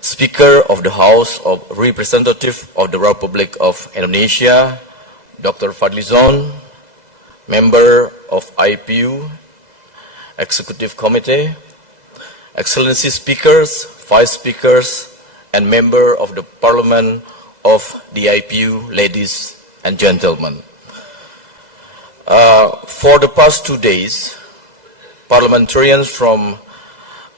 Speaker of the House of Representatives of the Republic of Indonesia, Dr. Fadlizon, Member of IPU, Executive Committee, Excellency Speakers, Vice Speakers, and Member of the Parliament of the IPU, ladies and gentlemen. For the past 2 days, parliamentarians from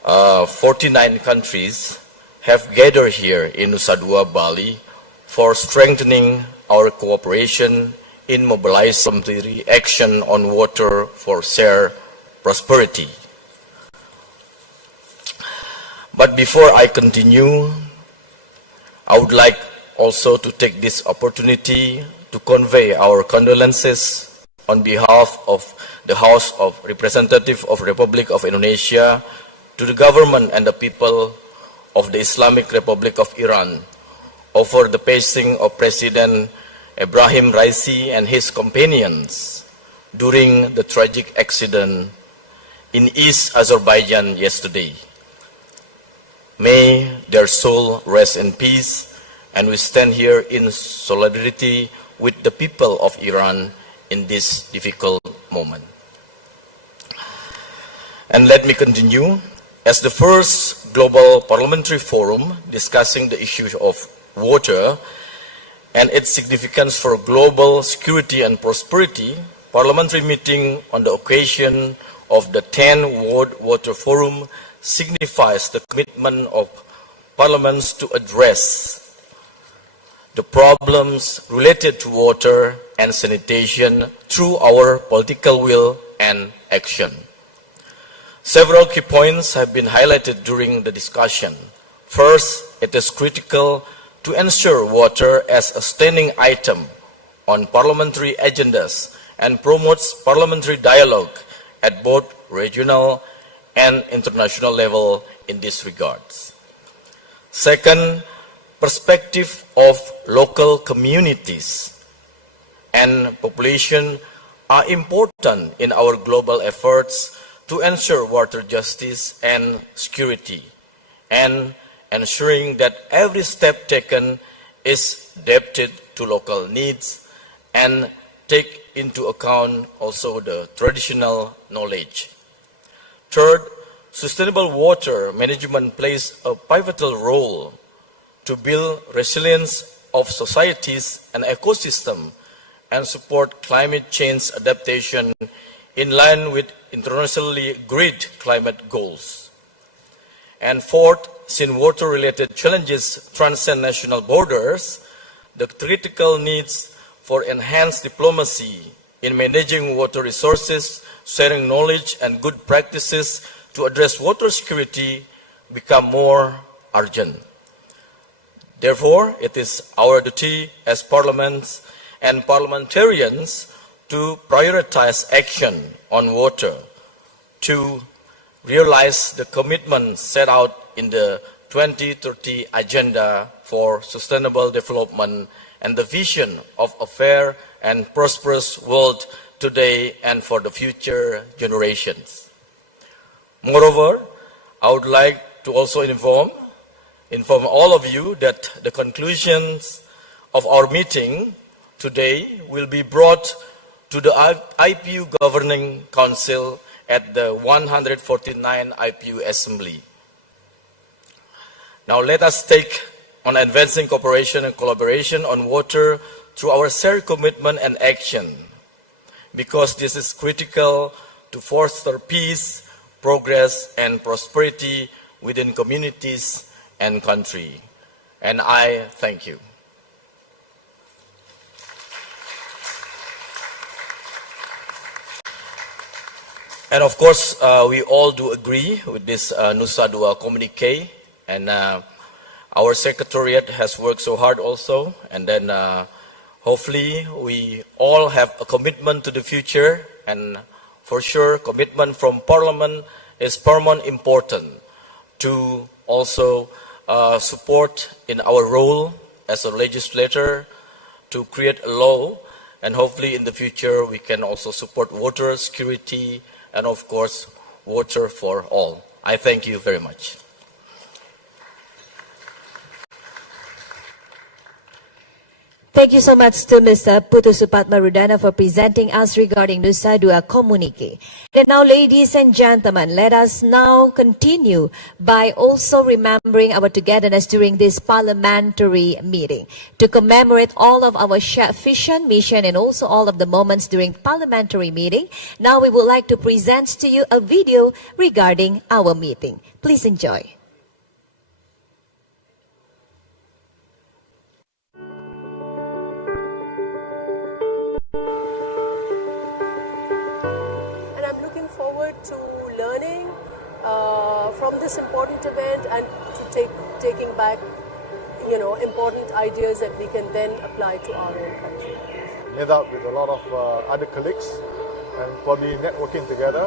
49 countries have gathered here in Nusa Dua, Bali, for strengthening our cooperation in mobilizing parliamentary action on water for shared prosperity. But before I continue, I would like also to take this opportunity to convey our condolences on behalf of the House of Representatives of the Republic of Indonesia to the government and the people of the Islamic Republic of Iran over the passing of President Ibrahim Raisi and his companions during the tragic accident in East Azerbaijan yesterday. May their soul rest in peace, and we stand here in solidarity with the people of Iran in this difficult moment. And let me continue. As the first global parliamentary forum discussing the issues of water and its significance for global security and prosperity, Parliamentary Meeting on the occasion of the 10th World Water Forum signifies the commitment of parliaments to address the problems related to water and sanitation through our political will and action. Several key points have been highlighted during the discussion. First, it is critical to ensure water as a standing item on parliamentary agendas and promotes parliamentary dialogue at both regional and international level in these regards. Second, perspective of local communities and population are important in our global efforts to ensure water justice and security, and ensuring that every step taken is adapted to local needs and take into account also the traditional knowledge. Third, sustainable water management plays a pivotal role to build resilience of societies and ecosystem and support climate change adaptation in line with internationally agreed climate goals. And fourth, since water-related challenges transcend national borders, the critical needs for enhanced diplomacy in managing water resources, sharing knowledge and good practices to address water security become more urgent. Therefore, it is our duty as parliaments and parliamentarians to prioritize action on water to realize the commitment set out in the 2030 Agenda for Sustainable Development and the vision of a fair and prosperous world today and for the future generations. Moreover, I would like to also inform all of you that the conclusions of our meeting today will be brought to the IPU Governing Council at the 149 IPU Assembly. Now let us take on advancing cooperation and collaboration on water through our shared commitment and action, because this is critical to foster peace, progress, and prosperity within communities and country. And I thank you. And of course, we all do agree with this Nusa Dua communique, and our secretariat has worked so hard also, and then hopefully we all have a commitment to the future, and for sure commitment from Parliament is paramount important to also support in our role as a legislator to create a law, and hopefully in the future we can also support water security and of course water for all. I thank you very much. Thank you so much to Mr. Putu Supatma Rudana for presenting us regarding Nusa Dua communique. And now, ladies and gentlemen, let us now continue by also remembering our togetherness during this parliamentary meeting. To commemorate all of our shared vision, mission, and also all of the moments during parliamentary meeting, now we would like to present to you a video regarding our meeting. Please enjoy. To learning from this important event and to taking back, important ideas that we can then apply to our own country. Met up with a lot of other colleagues and probably networking together.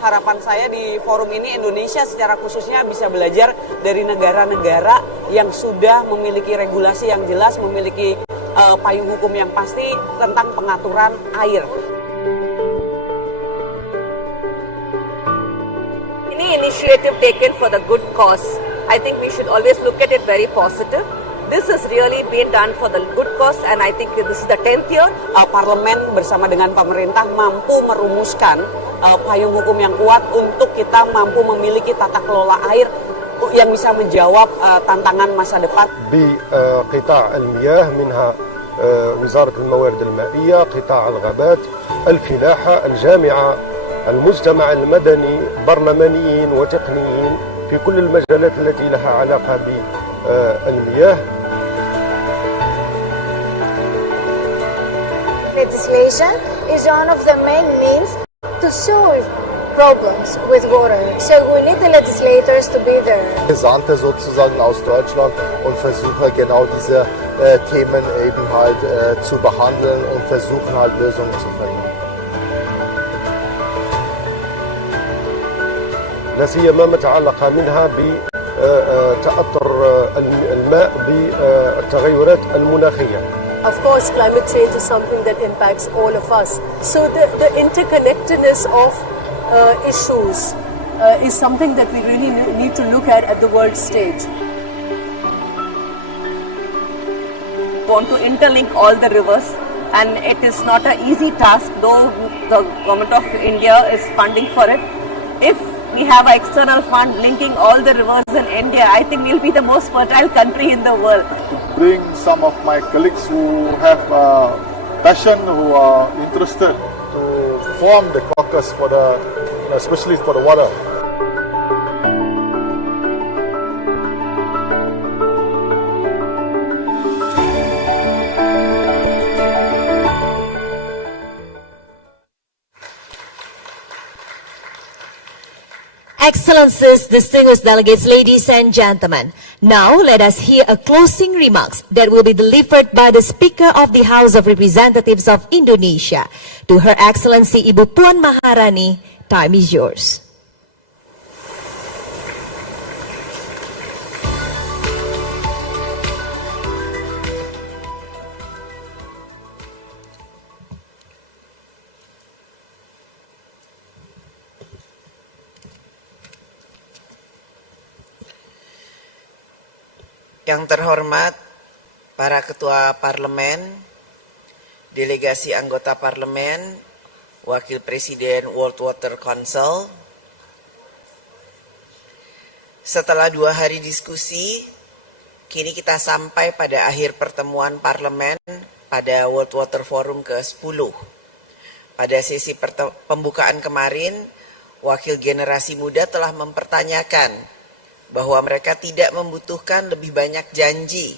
Harapan saya di forum ini Indonesia secara khususnya bisa belajar dari negara-negara yang sudah memiliki regulasi yang jelas, memiliki payung hukum yang pasti tentang pengaturan air. Initiative taken for the good cause. I think we should always look at it very positive. This has really been done for the good cause, and I think this is the 10th year. Parlemen bersama dengan pemerintah mampu merumuskan payung hukum yang kuat untuk kita mampu memiliki tata kelola air yang bisa menjawab tantangan masa depan. بقطاع المياه منها وزارة الموارد المائية، قطاع الغابات، الفلاحة، الجامعة، المجتمع المدني، برلمانيين وتقنيين في كل المجالات التي لها علاقة بالمياه. Legislation is one of the main means to solve problems with water. So we need the legislators to be there. Ich Gesandte sozusagen aus Deutschland und versuche genau diese Themen eben halt zu behandeln und versuchen halt Lösungen zu finden. لا سيما ما تعلق منها بتأثر الماء بالتغيرات المناخية. Of course, climate change is something that impacts all of us. So the interconnectedness of issues is something that we really need to look at the world stage. We want to interlink all the rivers, and it is not an easy task, though the government of India is funding for it. If we have an external fund linking all the rivers in India, I think we'll be the most fertile country in the world. Bring some of my colleagues who have passion, who are interested to form the caucus for the, especially for the water. Excellencies, distinguished delegates, ladies and gentlemen. Now let us hear a closing remarks that will be delivered by the Speaker of the House of Representatives of Indonesia. To Her Excellency Ibu Puan Maharani, time is yours. Yang terhormat para ketua parlemen, delegasi anggota parlemen, wakil presiden World Water Council. Setelah 2 hari diskusi, kini kita sampai pada akhir pertemuan parlemen pada World Water Forum ke-10. Pada sesi pembukaan kemarin, wakil generasi muda telah mempertanyakan bahwa mereka tidak membutuhkan lebih banyak janji,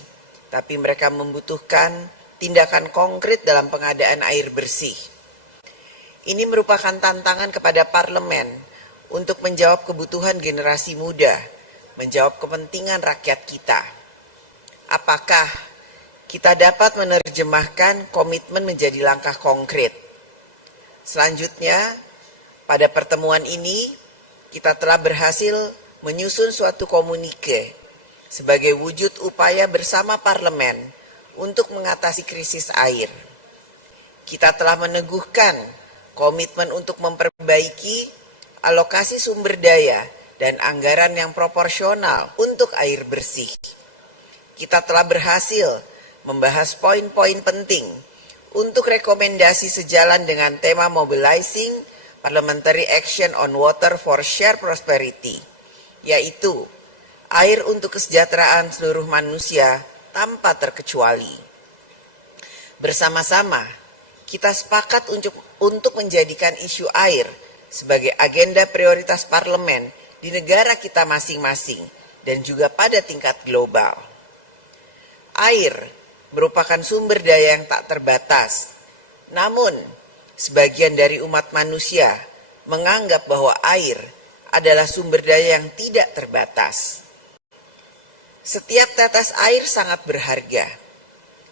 tapi mereka membutuhkan tindakan konkret dalam pengadaan air bersih. Ini merupakan tantangan kepada parlemen untuk menjawab kebutuhan generasi muda, menjawab kepentingan rakyat kita. Apakah kita dapat menerjemahkan komitmen menjadi langkah konkret? Selanjutnya, pada pertemuan ini, kita telah berhasil menyusun suatu komunike sebagai wujud upaya bersama parlemen untuk mengatasi krisis air. Kita telah meneguhkan komitmen untuk memperbaiki alokasi sumber daya dan anggaran yang proporsional untuk air bersih. Kita telah berhasil membahas poin-poin penting untuk rekomendasi sejalan dengan tema Mobilizing Parliamentary Action on Water for Shared Prosperity, yaitu air untuk kesejahteraan seluruh manusia tanpa terkecuali. Bersama-sama, kita sepakat untuk menjadikan isu air sebagai agenda prioritas parlemen di negara kita masing-masing dan juga pada tingkat global. Air merupakan sumber daya yang tak terbatas, namun sebagian dari umat manusia menganggap bahwa air adalah sumber daya yang tidak terbatas. Setiap tetes air sangat berharga,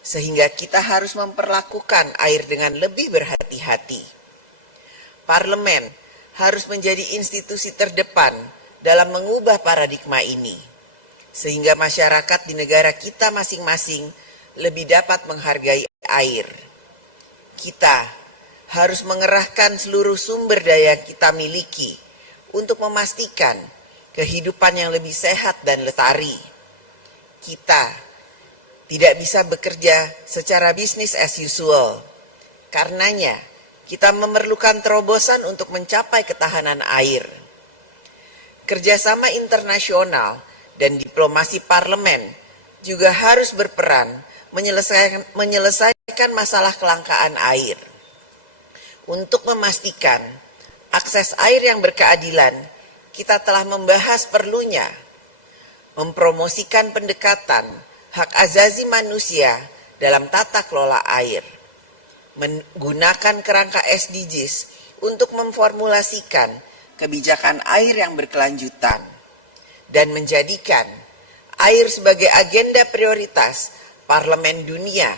sehingga kita harus memperlakukan air dengan lebih berhati-hati. Parlemen harus menjadi institusi terdepan dalam mengubah paradigma ini, sehingga masyarakat di negara kita masing-masing lebih dapat menghargai air. Kita harus mengerahkan seluruh sumber daya yang kita miliki untuk memastikan kehidupan yang lebih sehat dan lestari. Kita tidak bisa bekerja secara business as usual. Karenanya, kita memerlukan terobosan untuk mencapai ketahanan air. Kerjasama internasional dan diplomasi parlemen juga harus berperan menyelesaikan menyelesaikan masalah kelangkaan air. Untuk memastikan akses air yang berkeadilan, kita telah membahas perlunya mempromosikan pendekatan hak asasi manusia dalam tata kelola air, menggunakan kerangka SDGs untuk memformulasikan kebijakan air yang berkelanjutan, dan menjadikan air sebagai agenda prioritas Parlemen Dunia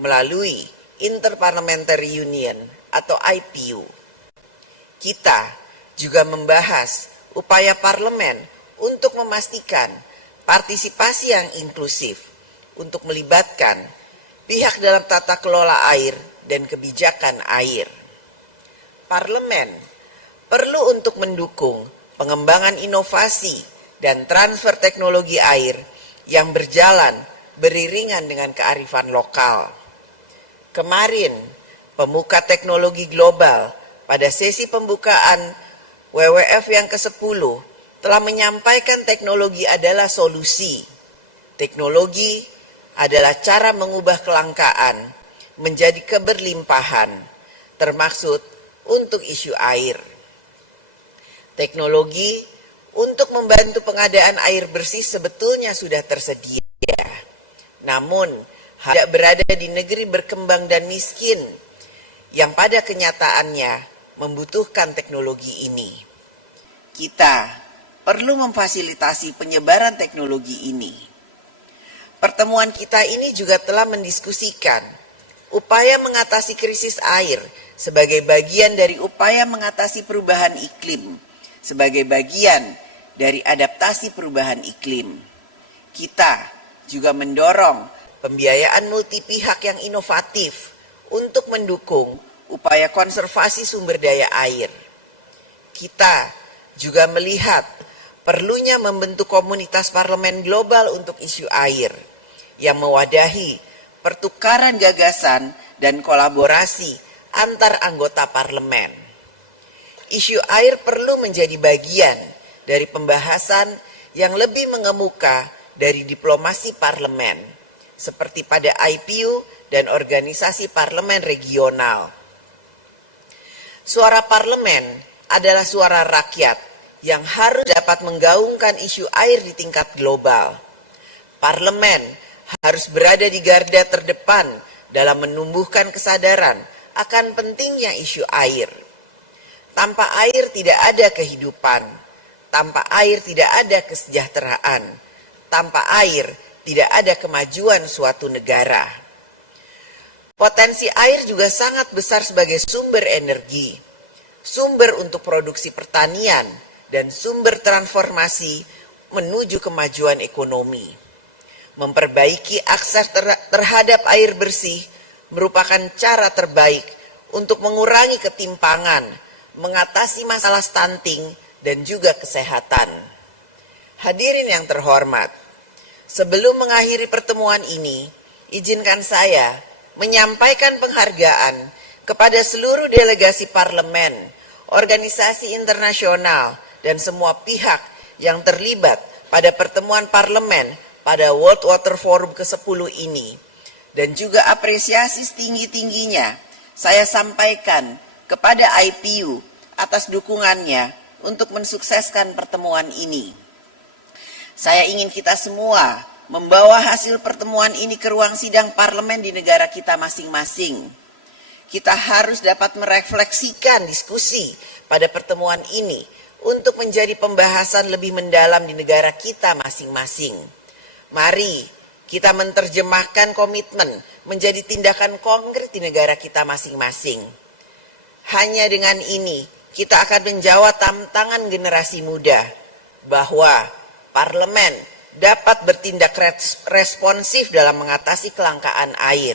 melalui Interparliamentary Union atau IPU. Kita juga membahas upaya parlemen untuk memastikan partisipasi yang inklusif untuk melibatkan pihak dalam tata kelola air dan kebijakan air. Parlemen perlu untuk mendukung pengembangan inovasi dan transfer teknologi air yang berjalan beriringan dengan kearifan lokal. Kemarin, pemuka teknologi global pada sesi pembukaan WWF yang ke-10 telah menyampaikan teknologi adalah solusi. Teknologi adalah cara mengubah kelangkaan menjadi keberlimpahan, termaksud untuk isu air. Teknologi untuk membantu pengadaan air bersih sebetulnya sudah tersedia. Namun, tidak berada di negeri berkembang dan miskin yang pada kenyataannya membutuhkan teknologi ini. Kita perlu memfasilitasi penyebaran teknologi ini. Pertemuan kita ini juga telah mendiskusikan upaya mengatasi krisis air sebagai bagian dari upaya mengatasi perubahan iklim, sebagai bagian dari adaptasi perubahan iklim. Kita juga mendorong pembiayaan multi pihak yang inovatif untuk mendukung upaya konservasi sumber daya air. Kita juga melihat perlunya membentuk komunitas parlemen global untuk isu air yang mewadahi pertukaran gagasan dan kolaborasi antar anggota parlemen. Isu air perlu menjadi bagian dari pembahasan yang lebih mengemuka dari diplomasi parlemen, seperti pada IPU dan organisasi parlemen regional. Suara parlemen adalah suara rakyat yang harus dapat menggaungkan isu air di tingkat global. Parlemen harus berada di garda terdepan dalam menumbuhkan kesadaran akan pentingnya isu air. Tanpa air tidak ada kehidupan, tanpa air tidak ada kesejahteraan, tanpa air tidak ada kemajuan suatu negara. Potensi air juga sangat besar sebagai sumber energi, sumber untuk produksi pertanian, dan sumber transformasi menuju kemajuan ekonomi. Memperbaiki akses terhadap air bersih merupakan cara terbaik untuk mengurangi ketimpangan, mengatasi masalah stunting, dan juga kesehatan. Hadirin yang terhormat, sebelum mengakhiri pertemuan ini, izinkan saya menyampaikan penghargaan kepada seluruh delegasi parlemen, organisasi internasional, dan semua pihak yang terlibat pada pertemuan parlemen pada World Water Forum ke-10 ini. Dan juga apresiasi setinggi-tingginya saya sampaikan kepada IPU atas dukungannya untuk mensukseskan pertemuan ini. Saya ingin kita semua membawa hasil pertemuan ini ke ruang sidang parlemen di negara kita masing-masing. Kita harus dapat merefleksikan diskusi pada pertemuan ini untuk menjadi pembahasan lebih mendalam di negara kita masing-masing. Mari kita menerjemahkan komitmen menjadi tindakan konkret di negara kita masing-masing. Hanya dengan ini kita akan menjawab tantangan generasi muda bahwa parlemen dapat bertindak responsif dalam mengatasi kelangkaan air.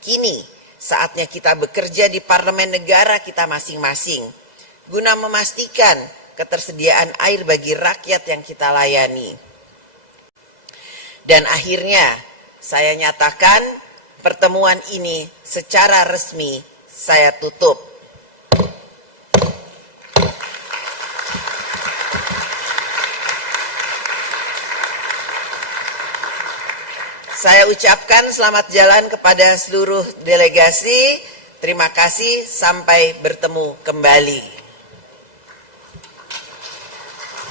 Kini saatnya kita bekerja di parlemen negara kita masing-masing guna memastikan ketersediaan air bagi rakyat yang kita layani. Dan akhirnya saya nyatakan pertemuan ini secara resmi saya tutup. Saya ucapkan selamat jalan kepada seluruh delegasi. Terima kasih, sampai bertemu kembali.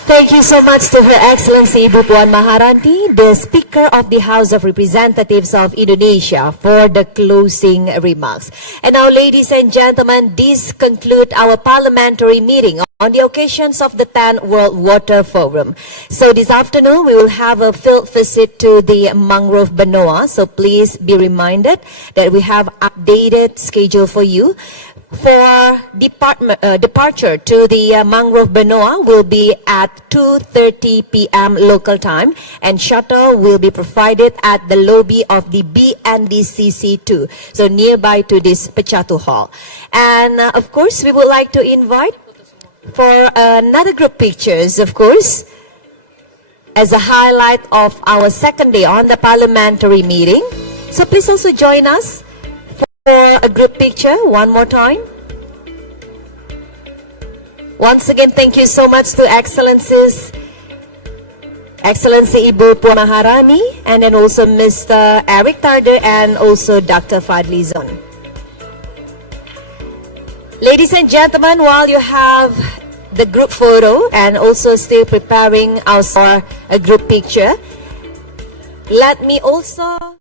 Thank you so much to Her Excellency Ibu Puan Maharani, the Speaker of the House of Representatives of Indonesia, for the closing remarks. And now, ladies and gentlemen, this concludes our parliamentary meeting on the occasions of the 10th World Water Forum. So this afternoon, we will have a field visit to the mangrove Benoa. So please be reminded that we have updated schedule for you. For departure to the mangrove Benoa will be at 2:30 p.m. local time, and shuttle will be provided at the lobby of the BNDCC2, so nearby to this Pecatu Hall. And of course, we would like to invite for another group pictures, of course, as a highlight of our second day on the parliamentary meeting. So please also join us for a group picture one more time. Once again, thank you so much to Excellency Ibu Puan Maharani, and then also Mr. Eric Tarder and also Dr. Fadli Zon. Ladies and gentlemen, while you have the group photo and also still preparing our a group picture, let me also